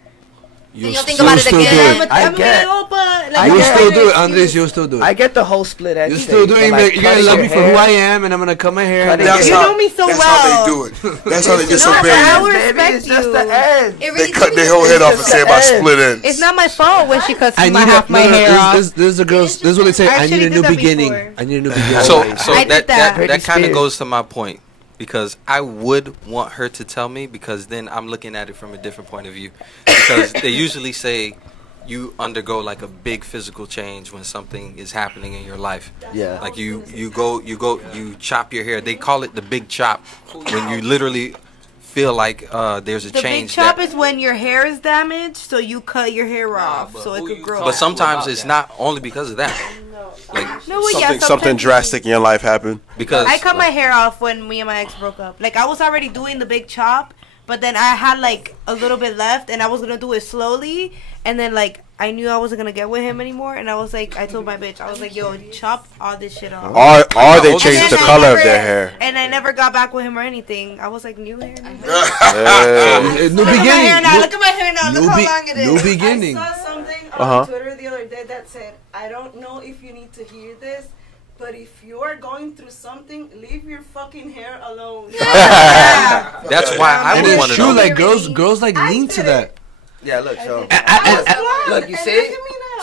Then you'll think about it still do again. it. I'm gonna be like, oh, but like, You'll I still get do it, it. Andres. You'll still do it. I get the whole split end. You're still doing it. You're gonna love me for who I am, and I'm gonna cut my hair. Cutting That's You how, know me so that's well. how they do it. That's how they No, disobey but I you. would Baby, respect it's you. just the end. It They really cut their whole head off and say about split ends. It's not my fault when she cuts I my need half my hair off. This is the girls. This is what they say. I I need a actually new did that beginning. before. I need a new beginning. So I did that that. kind of Experience. goes to my point, because I would want her to tell me, because then I'm looking at it from a different point of view. Because they usually say you undergo like a big physical change when something is happening in your life. Yeah. Like you chop your hair. They call it the big chop when you literally feel like there's a The big change. chop is when your hair is damaged, so you cut your hair off so it could grow. But sometimes it's not only because of that. Like No, well, yeah, something sometimes- drastic in your life happened. Because I cut my hair off when me and my ex broke up. Like I was already doing the big chop, but then I had like a little bit left, and I was gonna do it slowly. And then like I knew I wasn't gonna get with him anymore, and I was like, I told my bitch, I was like, yo, chop all this shit off. Or they And changed then the I color of never- their hair. And I never got back with him or anything. I was like, new hair. New Hey. New Look at my hair now. beginning. Look at my hair now. Look New how be- long it is. new beginning. I saw something Uh-huh. on Twitter the other day that said, I don't know if you need to hear this, but if you are going through something, leave your fucking hair alone. That's why I And would it's want to true. know. Like girls like lean to that. Yeah, look, so Look, you see?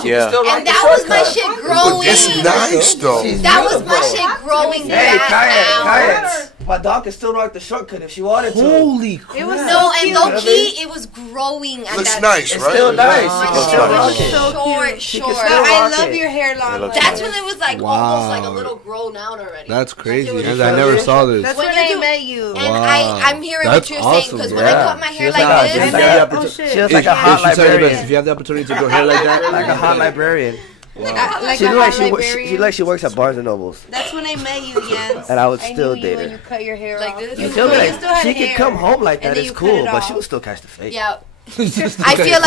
She Yeah. still And that was my shit growing. It's nice though. That was my shit growing Hey, back Kaya, out. my dog can still rock the shortcut if she wanted to. Holy crap. It was No, so and cute. low key, it was growing at Looks that. nice, It's right? still nice. My She can shit still rock was it. short, She short. can still But I rock love it. your hair long. looks That's nice. when it was like Wow. almost like a little grown out already. That's crazy. Like, it was And I never saw this. That's When when you I do- met you. And Wow. I'm hearing That's what you're saying awesome, because bro. when I Yeah. cut my She hair was like like- this, she was And like then- a- oh, shit. she was like a If hot you tell you this, librarian. if you have the opportunity to go hair like that, Like a hot librarian. Like She a look like hot she librarian. like she works at Barnes and Nobles. That's when I met you, Jens. And I would knew still you date when her. you cut your hair Like off. this? You feel me? You still had She hair. can come home like And that. then It's you cut cool, it but off. she will still catch the fade. yeah. Just I feel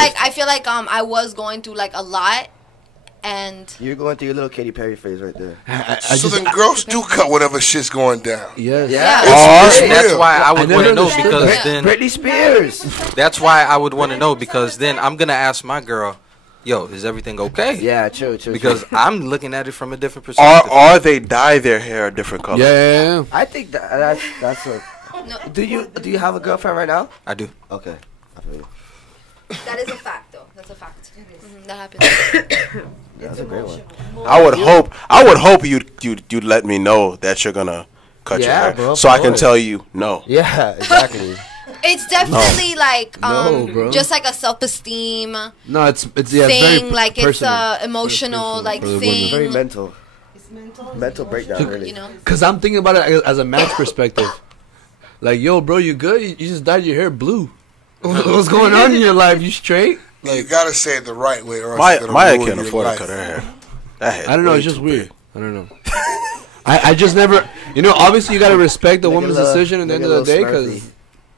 like I was going through like a lot, and You're going through your little Katy Perry phase right there. So then girls do cut whenever shit's going down. Yes. Yeah. It's That's real. why I would never want to know understood because that. then Britney Spears. that's why I would want to know because then I'm gonna ask my girl, yo, is everything okay? Yeah, true. Because I'm looking at it from a different perspective. Or they dye their hair a different color. Yeah. I think that's a. no, Do you have a girlfriend right now? I do. Okay. I feel you. that is a fact though. That's a fact. That happens. Yeah, that's a great one. I would hope you'd let me know that you're gonna cut your Yeah, hair, bro, so I of can course. tell you no. Yeah, exactly. It's definitely like No, bro. just like a self-esteem No, it's yeah, thing. it's very Like it's personal. a emotional like for the women. thing. Very mental. Mental breakdown, really. You know. Cause I'm thinking about it as a man's perspective. Like, yo, bro, you good? You just dyed your hair blue. What's going on in your life? You straight? You gotta say it the right way, or else it's gonna Maya ruin can't your afford to life. cut her hair. That hair's I don't know. way It's just too weird. big. I don't know. I just never. You know, obviously you gotta respect the Make a woman's little- decision at the make end a of the day little because Smurfy.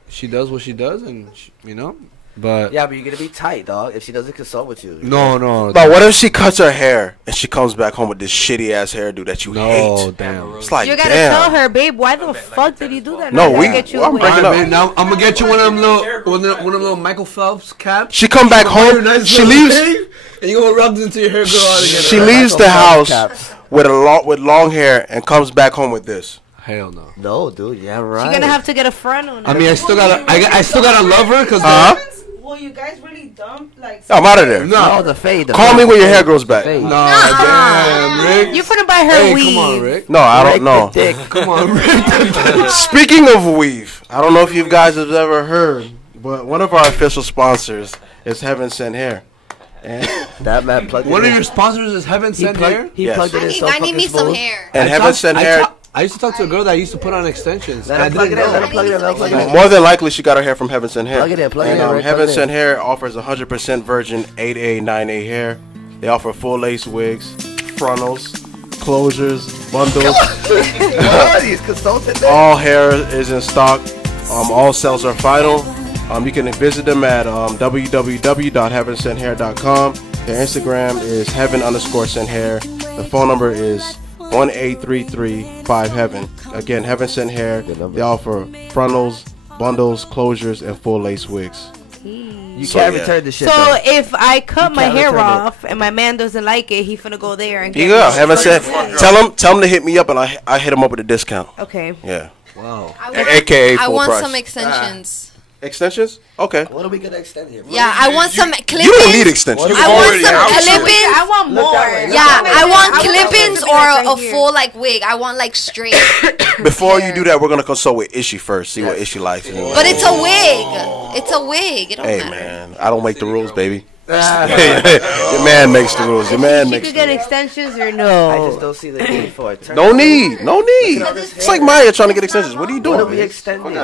she does what she does, and you know. But Yeah, but you're gonna be tight, dog. If she doesn't consult with you. no. But what if she cuts her hair and she comes back home with this shitty ass hairdo that you No, hate? damn. It's like, You gotta damn. tell her, babe, why the fuck did you do that? No, Now I we- gotta get you I'm away. breaking up. Man, now I'm gonna get you one of them little Michael Phelps caps. She come back home. Nice She little leaves. thing, and you gonna rub this into your hair, girl. Out again. She leaves the house with long hair and comes back home with this. Hell no. No, dude. Yeah, right. You're gonna have to get a friend on I mean, I still gotta love her because. Will you guys really dump like? I'm out of there. No, the fade. The Call fade, me when the your hair fade, grows the back. fade. No, damn, Rick. You finna buy her Hey, weave. come on, Rick. No, I don't Rick know. the dick. Come on, Rick. Speaking of weave, I don't know if you guys have ever heard, but one of our official sponsors is Heaven Sent Hair. And That man plugged it One of in. your sponsors is Heaven Sent Hair. He Yes. plugged it in so I fucking need me some smooth. hair. And Heaven Sent Hair, I used to talk to a girl that used to put on extensions. Let and I her plug it didn't in. Let know. her plug it in. Let her plug it in. more than likely she got her hair from Heaven Sent Hair. Plug it in, plug it And, in, Rick, Heaven plug it Sent in. Hair offers 100% virgin 8A, 9A hair. They offer full lace wigs, frontals, closures, bundles. Oh, he's consulting there. All hair is in stock. All sales are final. You can visit them at www.heavensenthair.com. Their Instagram is heaven_sent_hair. The phone number is 1-833-5-HEAVEN. Again, Heaven Sent Hair. They offer frontals, bundles, closures, and full lace wigs. You So, can't yeah. return the shit. So though. if I cut You my can't hair return it. off and my man doesn't like it, he finna go there and You get go. it. Heaven Sent. Tell him to hit me up, and I hit him up with a discount. Okay. Yeah. Wow. AKA I full want price. some extensions. Extensions? Okay. What are we gonna extend here? Yeah, I want some clip-ins. You don't need extensions. I want some clip-ins. I want Look more. that way, look Yeah, that way. I want I want clip-ins something or right a here. full like wig. I want like straight. Before you do that, we're gonna consult with Ishi first. See what Ishi likes. But it's a wig. It's a wig. It don't Hey matter. man, I don't make the rules, baby. Your man makes the rules. Your man She makes could the get rules. extensions or no? I just don't see the need for it. No need. No need. It's like Maya trying to get extensions. What are you doing? What are we extending?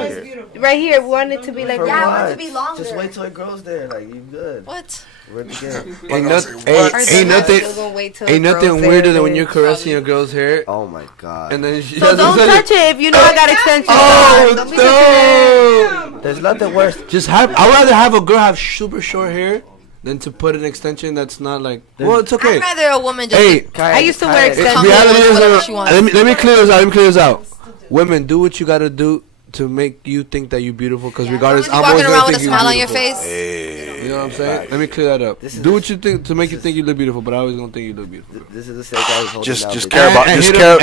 Right here, we want it to be like For Yeah, I want what? it to be longer. Just wait till it grows there. Like, you good. What? We're together. Ain't nothing. What? Ain't nothing. Still gonna wait till Ain't it nothing grows weirder there, than when then. you're caressing your girl's hair. Oh my god. And then she So don't touch it if you know I got extensions. Oh Don't be touching no! There's nothing worse. Just have. I'd rather have a girl have super short hair than to put an extension that's not like. Well, it's okay. I'd rather a woman just Hey, I used to wear extensions. reality is, whatever she wants. let me clear this out. Let me clear this out. Women, do what you gotta do to make you think that you're beautiful. Because regardless, I'm always walking gonna around with think a you're smile on your beautiful. face. You know what I'm saying? Let me clear that up. Do what you think to make you think you look beautiful, but I always gonna think you look beautiful. This is the same guy who's holding Just down care about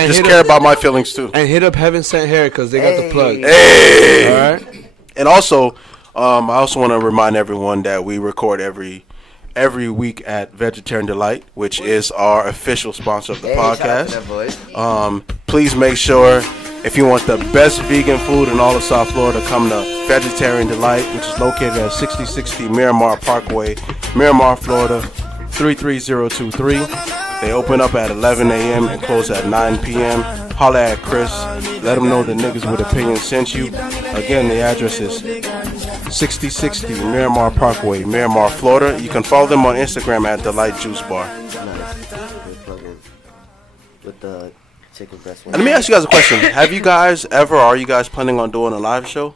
just care about my feelings too. And hit up Heaven Sent Hair because they got the plug. Hey. All right. And also, I also want to remind everyone that we record every week at Vegetarian Delight, which is our official sponsor of the podcast. Please make sure, if you want the best vegan food in all of South Florida, come to Vegetarian Delight, which is located at 6060 Miramar Parkway, Miramar, Florida 33023. They open up at 11 a.m. and close at 9 p.m. Holla at Chris. Let him know the niggas with opinions sent you. Again, the address is 6060 Miramar Parkway, Miramar, Florida. You can follow them on Instagram at Delight Juice Bar. With the chicken breast. And let me ask you guys a question. Have you guys ever, are you guys planning on doing a live show?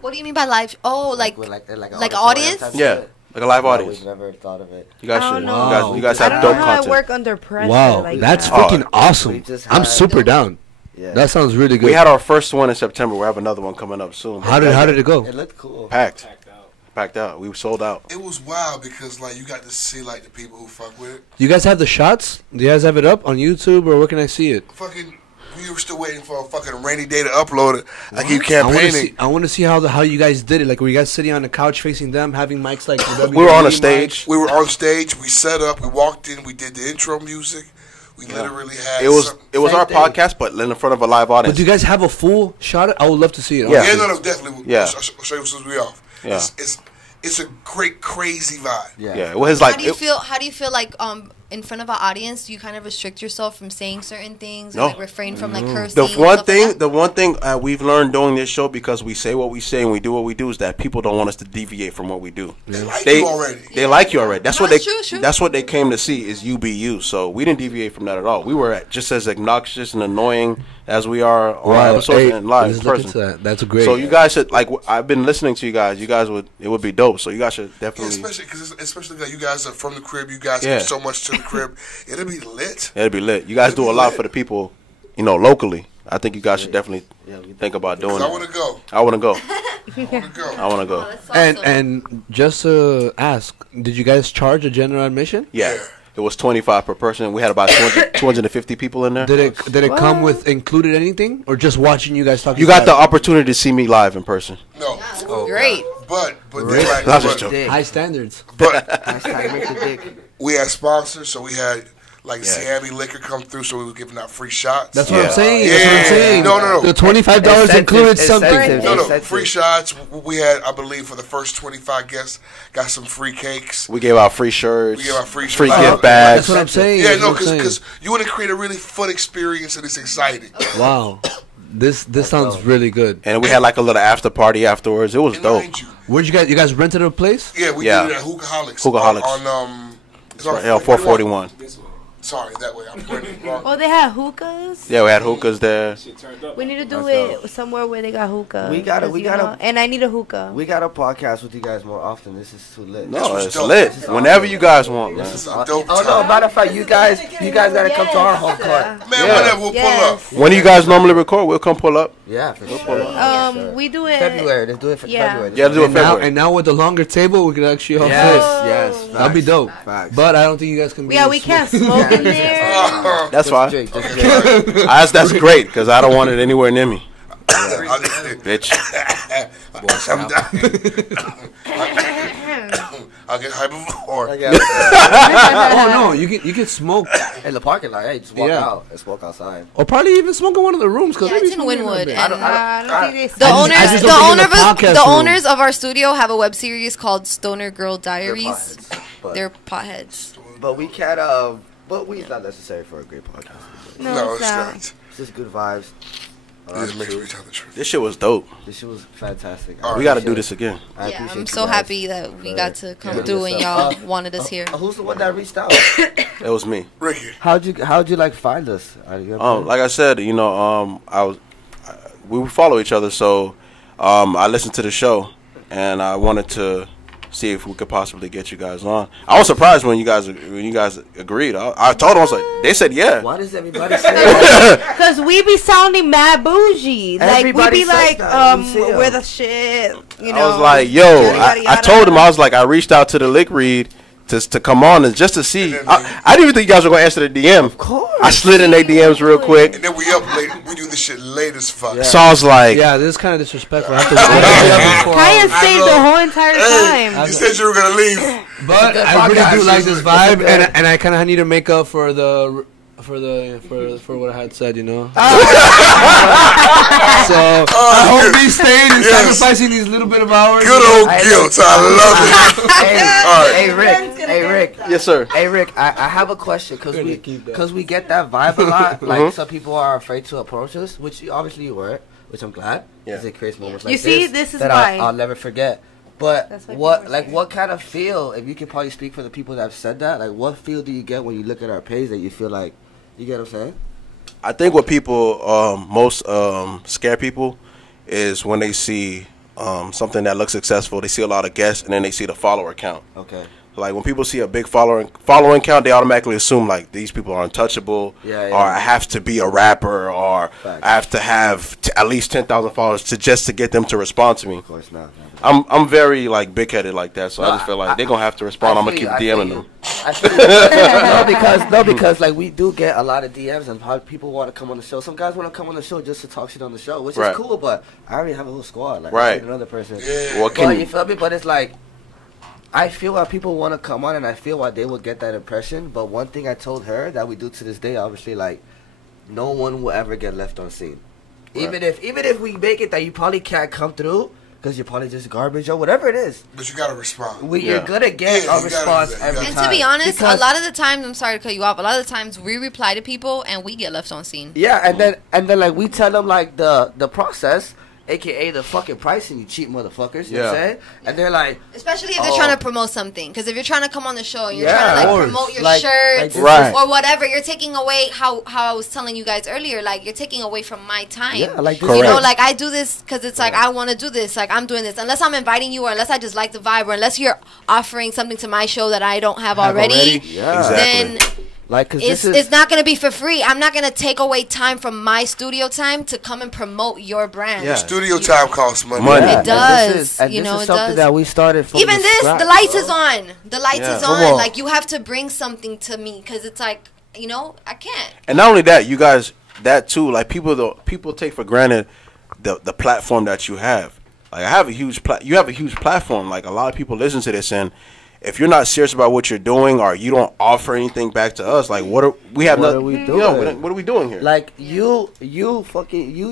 What do you mean by live? Oh, like an audience? Yeah, like a live audience. We've never thought of it. You guys I should. don't know. You guys I have don't dope know how I content. work under pressure. Wow, like that's that. freaking awesome. I'm super down. Yeah. That sounds really good. We had our first one in September. We have another one coming up soon. How did it go? It looked cool. Packed out. We were sold out. It was wild because like you got to see like the people who fuck with it. You guys have the shots? Do you guys have it up on YouTube or where can I see it? Fucking, we were still waiting for a fucking rainy day to upload it. I keep campaigning. I want to see how you guys did it. Like, were you guys sitting on the couch facing them, having mics like the We were on a WWE stage. We were on stage. We set up. We walked in. We did the intro music. We literally had. It was our podcast, but in front of a live But audience. do you guys have a full shot? I would love to see it. Yeah. Yeah, no, definitely. Yeah. I'll show you as soon as we off. Yeah. It's a great crazy vibe. Yeah. Well, it's like How do you feel like in front of an audience? Do you kind of restrict yourself from saying certain things or No. like refrain from like cursing? The and one stuff like thing we've learned doing this show, because we say what we say and we do what we do, is that people don't want us to deviate from what we do. They like you already. They like you already. That's No, what they. it's true. That's what they came to see, is you be you. So we didn't deviate from that at all. We were just as obnoxious and annoying as we are on our episodes and live in Let's look person. into that. That's great. So you guys should I've been listening to you guys. You guys it would be dope. So you guys should Yeah, definitely. especially because you guys are from the crib. You guys Yeah. give so much to the crib. It'll be lit. It'd be lit. You guys do a lot for the people, locally. I think you guys should definitely think about doing it. I want to go. I want to go. I want to go. And just to ask, did you guys charge a general admission? Yeah. It was $25 per person. We had about 250 people in there. Did it come with included anything, or just watching you guys talk? You got the opportunity to see me live in person. No. Great. But Great. then, I was just joking. High standards. But we had sponsors, so we had like Siami Liquor come through, so we were giving out free shots. That's what I'm saying. Yeah. That's what I'm saying. No. The $25 included something. No, free shots. We had, I believe, for the first 25 guests, got some free cakes. We gave out free shirts. We gave out free free shirts. gift bags. That's what I'm saying. Yeah, That's no, what I'm saying. because you want to create a really fun experience, and it's exciting. Wow. This sounds really good. And we had like a little after party afterwards. It was dope. Where'd you guys rented a place? Yeah, we did it at Hookaholics. Hookaholics. On it's on Right, 441. Sorry, that way. I'm putting it wrong. Oh, they had hookahs. Yeah, we had hookahs there. We need to do it somewhere where they got hookah. We gotta- and I need a hookah. We got a podcast with you guys more often. This is too lit. No, it's lit. Whenever you guys want, man. Oh no! Matter of fact, you guys gotta come to our home court. Man, whatever, we'll pull up. When do you guys normally record? We'll come pull up. Yeah, for sure. We do it February. Let's do it for February. Yeah, do it And now, February. and now with the longer table, we can actually all Yes, fit. yes. That'd be dope. Facts. But I don't think you guys can. Yeah, we can't smoke in there. That's fine. Drink, just That's great, because I don't want it anywhere near me. Bitch. I'm dying. I'll get high before. Oh no, you can smoke in the parking lot. Hey, just walk out and smoke outside. Or probably even smoke in one of the rooms. Cause Yeah, it's in Wynwood. The The owners of our studio have a web series called Stoner Girl Diaries. They're potheads. But we can't. But weed's not necessary for a great podcast. No, it's not. It's just good vibes. Just make sure we tell the truth. This shit was dope. This shit was fantastic. We got to do this again. Yeah, I'm so happy that we got to come through and y'all wanted us here. Who's the one that reached out? It was me. Ricky. How'd you like find us? Like I said, you know, we follow each other, so I listened to the show, and I wanted to see if we could possibly get you guys on. I was surprised when you guys agreed. I told them, I was like, they said yeah. Why does everybody say that? Because we be sounding mad bougie. Like, Everybody we be says like, that. We see 'em. we're the shit. You know. I was like, yo, I told him, I was like, I reached out to the Lick Read to come on and just to see. I didn't even think you guys were gonna answer the DM. Of course. I slid in their DMs real quick. And then we up late. We do this shit late as fuck. So I was like, yeah, this is kind of disrespectful. I have to Kaya stayed the whole entire time. You said you were gonna leave. But I really do like this vibe, and I kind of need to make up for what I had said, you know. So I hope we stayed and sacrificing these little bit of hours. Good old guilt. I love it. Hey Rick. Yes, sir. Hey Rick, I have a question because we get that vibe a lot. Like some people are afraid to approach us, which obviously you were, which I'm glad. Because it creates moments like You this. see, this is that why. I'll never forget. But That's why what kind of feel, if you could probably speak for the people that have said that, like what feel do you get when you look at our page that you feel like, you get what I'm saying? I think what people most scare people is when they see something that looks successful. They see a lot of guests, and then they see the follower count. Okay. Like when people see a big following count, they automatically assume like these people are untouchable, or I have to be a rapper, or I have to have at least 10,000 followers to get them to respond to me. Of course not. I'm very like big headed like that, so I just feel like they're gonna have to respond. I'm gonna keep DMing them. because like we do get a lot of DMs and how people want to come on the show. Some guys want to come on the show just to talk shit on the show, which is cool. But I already have a whole squad. Like I need another person. Yeah. What But you feel me? But it's like I feel why people want to come on, and I feel why they will get that impression. But one thing I told her that we do to this day, obviously, like no one will ever get left on scene. Right. Even if we make it that you probably can't come through because you're probably just garbage or whatever it is. But you gotta respond. You're gonna get a response every time. And to be honest, Because- a lot of the times, I'm sorry to cut you off, a lot of the times we reply to people and we get left on scene. Yeah, and then like we tell them like the process, aka the fucking pricing, you cheap motherfuckers. You know what I'm saying? And they're like, Especially if they're trying to promote something. Because if you're trying to come on the show and you're Yeah, trying to of like course. promote your Like shirts this Right. or whatever, you're taking away how I was telling you guys earlier, like you're taking away from my time. Yeah, like this- you know, Correct. like I do this because it's like I want to do this, like I'm doing this. Unless I'm inviting you or unless I just like the vibe or unless you're offering something to my show that I don't have already, Yeah. then like, cause it's not going to be for free. I'm not going to take away time from my studio time to come and promote your brand. Studio time costs money. It does. And You this know, is it something does. that we started from Even the this, scratch, the lights bro. is on. The lights Yeah. is Come on. on. Like you have to bring something to me because it's like, you know, I can't. And not only that, you guys, that too, like people take for granted the platform that you have. Like I have a huge you have a huge platform. Like a lot of people listen to this, and if you're not serious about what you're doing or you don't offer anything back to us, like what are we doing? what are we doing here? Like you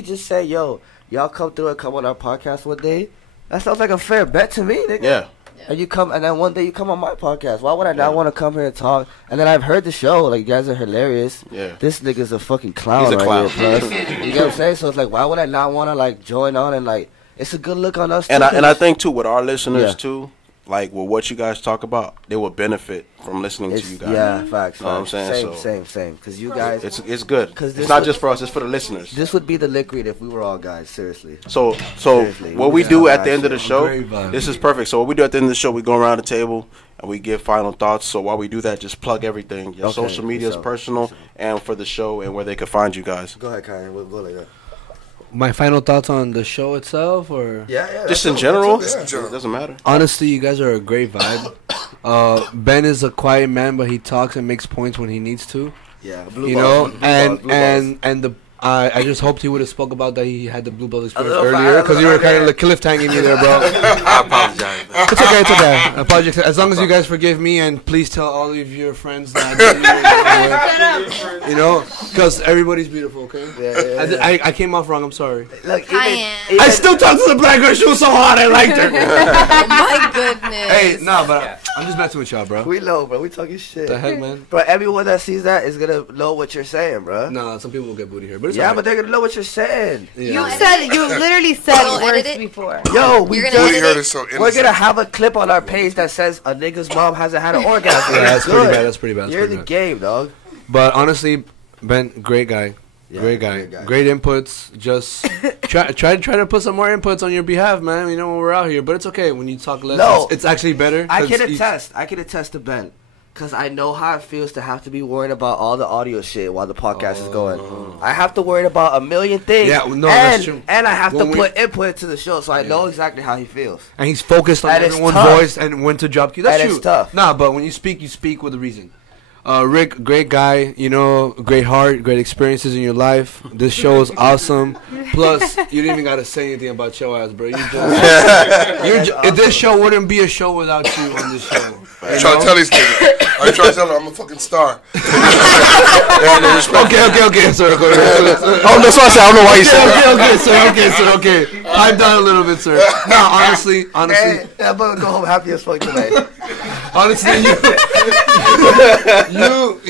just say, yo, y'all come through and come on our podcast one day. That sounds like a fair bet to me, nigga. Yeah. And you come, and then one day you come on my podcast. Why would I not want to come here and talk? And then I've heard the show. Like, you guys are hilarious. Yeah. This nigga's a fucking clown. He's a clown. Right here, plus. You get what I'm saying? So it's like, why would I not want to like join on and like, it's a good look on us. And too, I think too with our listeners Yeah. too, like with what you guys talk about, they will benefit from listening to you guys. Yeah, facts. You know what I'm saying? Same. Because you guys, it's good. Because It's not just for us; it's for the listeners. This would be the Lick Read if we were all guys. Seriously. So Seriously, what we would do have at the end of the shit. show, Great vibe. this is perfect. So what we do at the end of the show, we go around the table and we give final thoughts. So while we do that, just plug everything. Your Okay, social media is so- personal, and for the show and where they can find you guys. Go ahead, Kyle. We'll go like that. My final thoughts on the show itself, or Just in general, it doesn't matter. honestly, you guys are a great vibe. Ben is a quiet man, but he talks and makes points when he needs to. Yeah, blue you balls, know, blue and balls, blue balls. and I just hoped he would have spoke about that he had the blue belt experience little earlier because you were kind of like cliff-hanging me there, bro. I apologize. It's okay, it's okay. I apologize. As long as you guys forgive me, and please tell all of your friends that, you know, because everybody's beautiful, okay? Yeah. I came off wrong, I'm sorry. Look, I still talk to the black girl, she was so hot, I liked her. Oh my goodness. Hey, no, but I'm just messing with y'all, bro. We know, bro. We talking shit. The heck, man? But everyone that sees that is gonna know what you're saying, bro. No, some people will get booty here, but it's yeah, alright. but they're gonna know what you're saying. Yeah. You literally said words before. Yo, we You're just, gonna edit it? we're gonna have a clip on our page that says a nigga's mom hasn't had an orgasm. Yeah, that's Good. pretty bad. That's pretty bad. That's You're in pretty the bad. game, dog. But honestly, Ben, great guy. Yeah, great guy. Great inputs. Just try to put some more inputs on your behalf, man. You know, when we're out here. But it's okay when you talk less. No. It's actually better. I 'cause can you- attest. I can attest to Ben. Because I know how it feels to have to be worried about all the audio shit while the podcast is going. I have to worry about a million things. Yeah, no, that's true. And I have When to we- put input to the show, so I know exactly how he feels. And he's focused on And it's everyone's tough. voice and when to drop you. That's And true. it's tough. Nah, but when you speak with a reason. Rick, great guy, you know, great heart, great experiences in your life. This show is awesome. Plus, you didn't even gotta say anything about your ass, bro. You just, this show wouldn't be a show without you on this show. I'm trying to tell these niggas. I'm trying to tell them I'm a fucking star. Okay, sir. Oh, no, sorry, sir. I don't know why you said that. Okay, sir. Okay. Pipe down a little bit, sir. No, honestly. Hey, I'm gonna go home happy as fuck tonight. Honestly,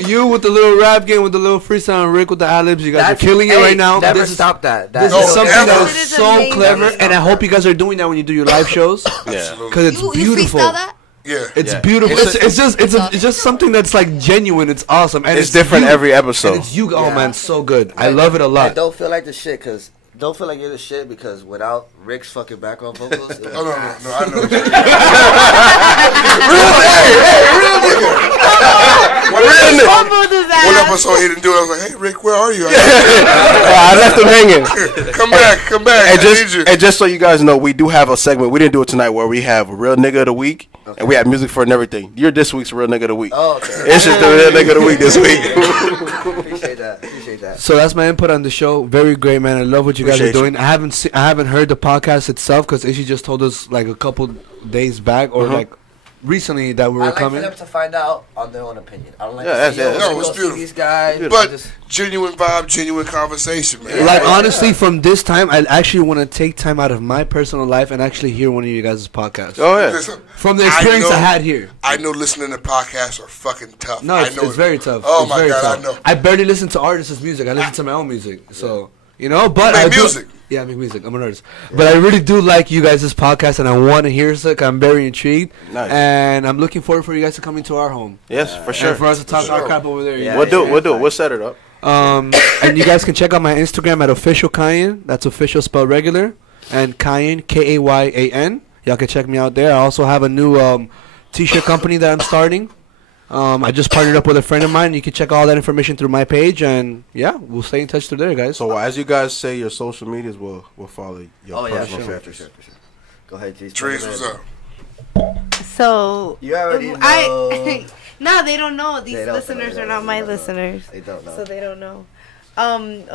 you with the little rap game, with the little freestyle, and Rick with the ad-libs, you guys are killing it right now. Never This is- stop that. This is something that is so clever, and I hope you guys are doing that when you do your live shows. Yeah, because it's beautiful. Yeah, it's beautiful. It's just something that's like genuine. It's awesome, and It's different you. every episode. And it's you. Oh man, so good. I love it a And lot. don't feel like the shit, cause don't feel like you're the shit because without Rick's fucking background vocals. Oh, no, I know. One episode he didn't do it. I was like, hey, Rick, where are you? I left him hanging. Come back. And I just, need you. and just so you guys know, we do have a segment. We didn't do it tonight where we have a real nigga of the week, and we have music for it and everything. You're this week's real nigga of the week. Oh, okay. It's just the real nigga of the week this week. Appreciate that. So that's my input on the show. Very great, man. I love what you guys Appreciate are doing. I haven't heard the podcast itself because Ishi just told us like a couple days back or like recently that we were I like coming. for them to find out on their own opinion. I don't like Yeah, to see, that's- No, go it's see beautiful. these guys. But genuine vibe, genuine conversation, man. Like honestly, from this time, I actually want to take time out of my personal life and actually hear one of you guys' podcasts. Oh yeah. Listen, From the experience I know- had here. I know listening to podcasts are fucking tough. No, I it's, know it's very tough. Oh It's my very God, tough. I know. I barely listen to artists' music. I listen to my own music. So you know, but You I make do- music. Yeah, I make music. I'm an artist. But I really do like you guys' podcast, and I want to hear it. I'm very intrigued. Nice. And I'm looking forward for you guys to come into our home. Yes, for sure. And for us to talk For our sure. crap over there. Yeah, We'll do it. We'll set it up. And you guys can check out my Instagram at official Kyan. That's official spelled regular. And Kyan, Kayyan. Y'all can check me out there. I also have a new t-shirt company that I'm starting. I just partnered up with a friend of mine. You can check all that information through my page, and yeah, we'll stay in touch through there, guys. So as you guys say your social medias, we'll follow your Oh yeah, personal for sure. pages. Go ahead, G. Trees, what's up? So You already know. No, they don't know. These They don't listeners know. are not my They don't know. listeners. They don't know. So they don't know.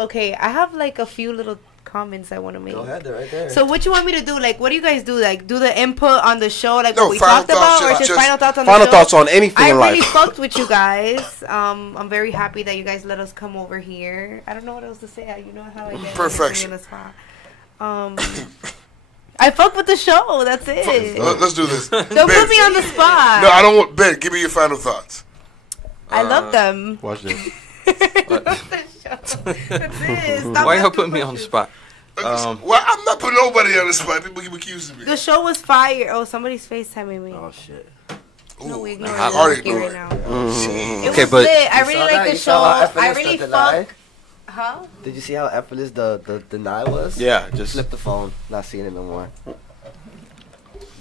Okay, I have like a few little comments I want to make. Go ahead, they're right there. So what you want me to do? Like, what do you guys do? Like, do the input on the show, like No, what we final talked about, thoughts, or just- just final thoughts on the Final show? thoughts on anything I in really life. fucked with you guys. I'm very happy that you guys let us come over here. I don't know what else to say. You know how I get Perfection. in the spot. I fuck with the show. That's it. Let's do this. Don't put me on the spot. No, I don't want Ben. Give me your final thoughts. I love them. Watch this. That's it. Stop Why y'all asking put me on the questions. spot? Well, I'm not putting nobody on the spot. People keep accusing me. The show was fire. Oh, somebody's FaceTiming me. Oh shit. No, we ignore I it. already We're ignored right it. now. It Okay, was but- lit. I You really saw like that? the You show. saw how I effortless really the deny? fuck. Huh? Did you see how effortless the deny was? Yeah, just Flip the phone. Not seeing it no more.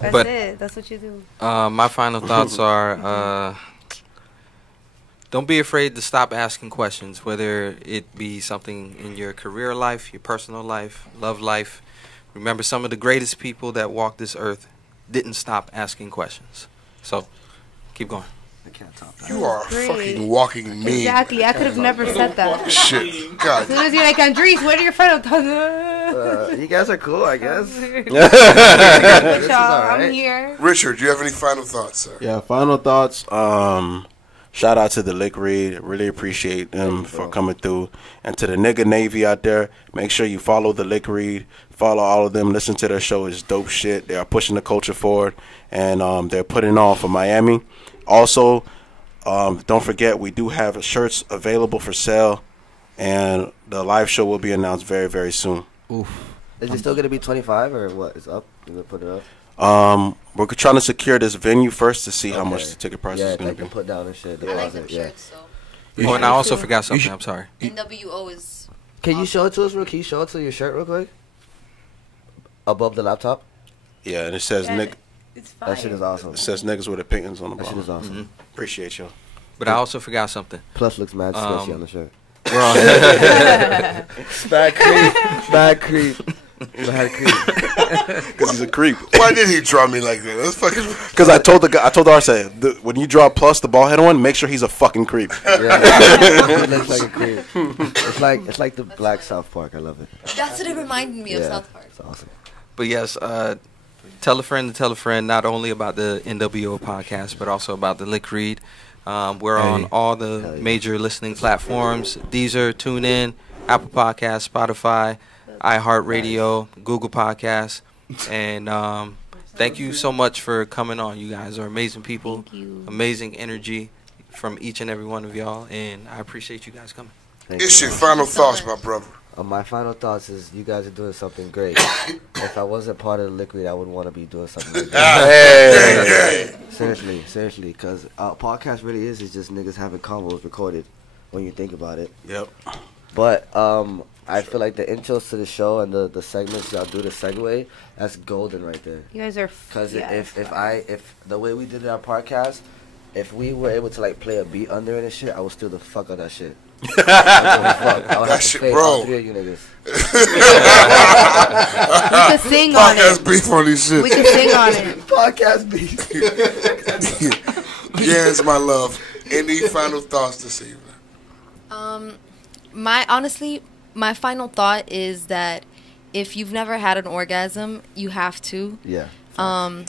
That's But- it. That's what you do. My final thoughts are don't be afraid to stop asking questions, whether it be something in your career life, your personal life, love life. Remember, some of the greatest people that walked this earth didn't stop asking questions. So, keep going. I can't top that. You are a Great. fucking walking meme. Exactly. I could have never said that. Shit. As God. soon as you're like, Andres, what are your final thoughts? You guys are cool, I guess. Good This is job. all right. I'm here. Richard, do you have any final thoughts, sir? Yeah, final thoughts. Shout out to the Lick Read. Really appreciate them for coming through. And to the nigga Navy out there, make sure you follow the Lick Read. Follow all of them. Listen to their show. It's dope shit. They are pushing the culture forward. And they're putting on for Miami. Also, don't forget, we do have shirts available for sale. And the live show will be announced very, very soon. Oof. Is it still gonna be 25 or what? It's up. You gonna put it up? We're trying to secure this venue first to see how much the ticket price is going to can be. put down and shit. I like them shirts, so. Oh, and I also forgot something. I'm sorry. NWO is. Can you show it to us, real? Can you show it to your shirt real quick? Above the laptop. Yeah, and it says Nick. That shit is awesome. It says niggas with opinions on the That bottom. shit is awesome. Mhm. Appreciate you. But I also forgot something. Plus looks mad sketchy on the shirt. We're on. Bad creep. Bad creep. Bad creep. Because he's a creep. Why did he draw me like that? That's fucking. Because I told the guy, I told Arce, when you draw plus the ball head one, make sure he's a fucking creep. Yeah. He looks like a creep. It's like the Black South Park. I love it. That's what it reminded me of, Yeah. South Park. It's awesome. But yes, tell a friend to tell a friend, not only about the NWO podcast, but also about the Lick Read. We're on all the major listening platforms: Deezer, TuneIn, Apple Podcasts, Spotify, iHeartRadio, Google Podcasts. And thank you so much for coming on. You guys are amazing people, amazing energy from each and every one of y'all, and I appreciate you guys coming. It's your final thoughts, my brother. My final thoughts is you guys are doing something great. If I wasn't part of the Liquid, I would want to be doing something like that. Seriously, because podcast really is just niggas having convos recorded when you think about it. Yep. But I feel like the intros to the show and the segments y'all do, the segue, that's golden right there. You guys are. Because if the way we did our podcast, if we were able to like play a beat under it and shit, I would steal the fuck out of that shit. I would have to fade all three of you niggas. We could sing on Podcast it. beef on this shit. We could sing on it. Podcast beef. Yes, my love. Any final thoughts this evening? My final thought is that if you've never had an orgasm, you have to. Yeah. And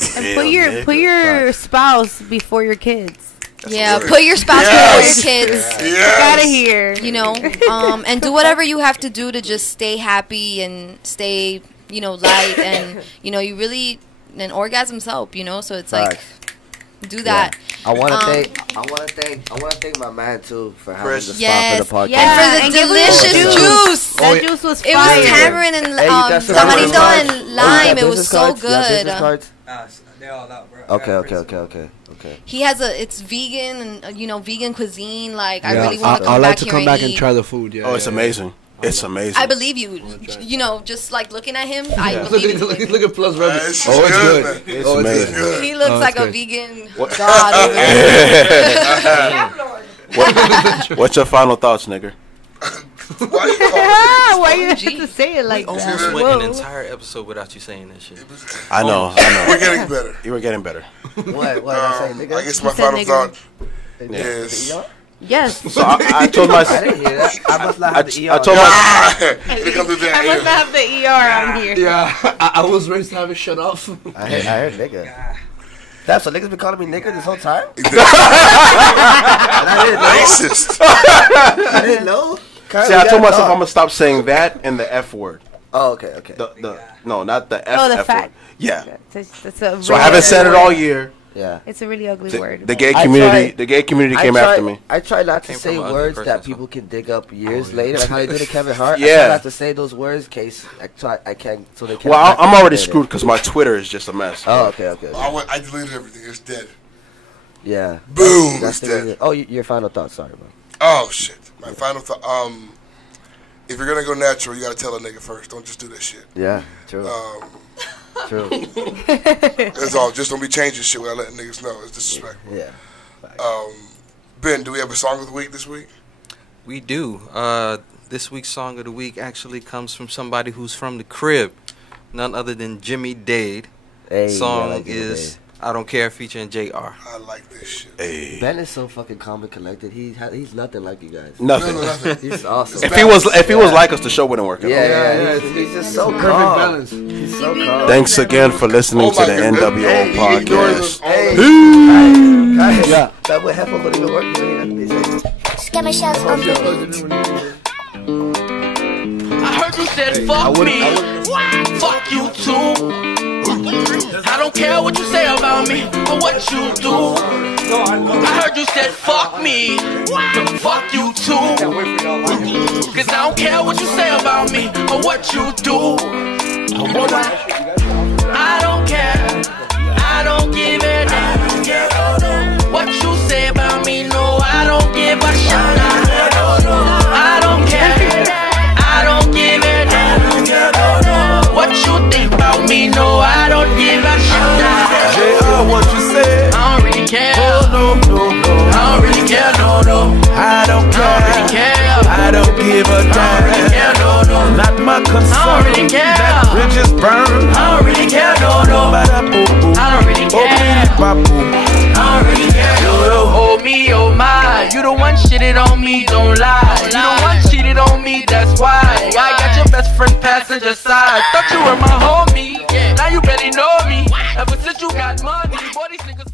put your spouse before your kids. Put your spouse before your kids. Get out of here. You know, and do whatever you have to do to just stay happy and stay, light, and you really, and orgasms help, so it's like, do that. I want to thank my man too for having the spot Yes. for the podcast. And for the delicious juice. That juice was It fire. was tamarind and tamarindo and lime. It was so good. They're all out, bro. Okay. He has it's vegan and vegan cuisine. Like I Yeah, really want to I come like back to here come and back eat. and try the food. Yeah. Oh, it's amazing. It's amazing. I believe you. Just like looking at him, I Look believe at it. look at Plus Revenue. It's Oh, it's good, good. man. It's Oh, amazing. good. He looks Oh, like it's a good. vegan What- god over there. What's your final thoughts, nigga? Why you have to say it like Almost that? went an Whoa. entire episode without you saying that shit. I know. We're getting better. You were getting better. What I say, nigga? I guess my He said final nigga. thought Yeah. is. Yes. So I told my. I didn't hear that. I must not have the ER. I told my. Here comes the I must not have the ER on here. Yeah, I was raised to have it shut off. I heard nigga. That's what niggas been calling me nigga this whole time? Racist. I didn't know. See, I told myself I'm gonna stop saying that and the F word. Oh, okay. No, not the F. Oh, the F fact. word. Yeah. That's a So I really haven't said it ugly all word. year. Yeah. It's a really ugly word. The gay community came after me. I try not to Came say from an ugly words person, that so. people can dig up years later, like how they did to Kevin Hart. Yeah. I try not to say those words in case I can't, so they can't. Well, I'm already screwed because my Twitter is just a mess. Oh, okay. I deleted everything. It's dead. Yeah. Boom, That's it's the dead. reason. Oh, your final thoughts. Sorry, bro. Oh shit. My final thought. If you're gonna go natural, you gotta tell a nigga first. Don't just do that shit. Yeah, true. True. That's all. Just don't be changing shit without letting niggas know. It's disrespectful. Yeah. Ben, do we have a song of the week this week? We do. This week's song of the week actually comes from somebody who's from the crib, none other than Jimmy Dade. Hey, Song I like Jimmy is I Don't Care featuring JR. I like this shit. Hey. Ben is so fucking calm and collected. He's nothing like you guys. Nothing. He's awesome. If he was like us, the show wouldn't work out. Yeah. He's just so Perfect calm. balance. He's so calm. Thanks again for listening to the NWO podcast. Hey. Peace. Yeah. That would have don't even work. Scammer shots on the I heard you said fuck me. Fuck you too. I don't care what you say about me or what you do. I heard you said fuck me. Fuck you too. Cause I don't care what you say about me or what you do. I don't care. I don't give a damn. What you say about me, no, I don't give a shit. I don't care. I don't give a damn. What you think about me, no, I don't give a shit. JR, what you say? I don't really care. Oh, no. I don't really care, no. I don't care. I don't really care. I don't give a damn. I don't really care, no. Not my concern. I don't really care. That bridge is burned. I don't really care, no. I don't really care. I don't really care, no. Oh me, oh my. You the one shitted on me, don't lie. You the one cheated on me, that's why. I got your best friend passenger side. Thought you were my homie. Now you barely know me. Ever since you got money, boy, these niggas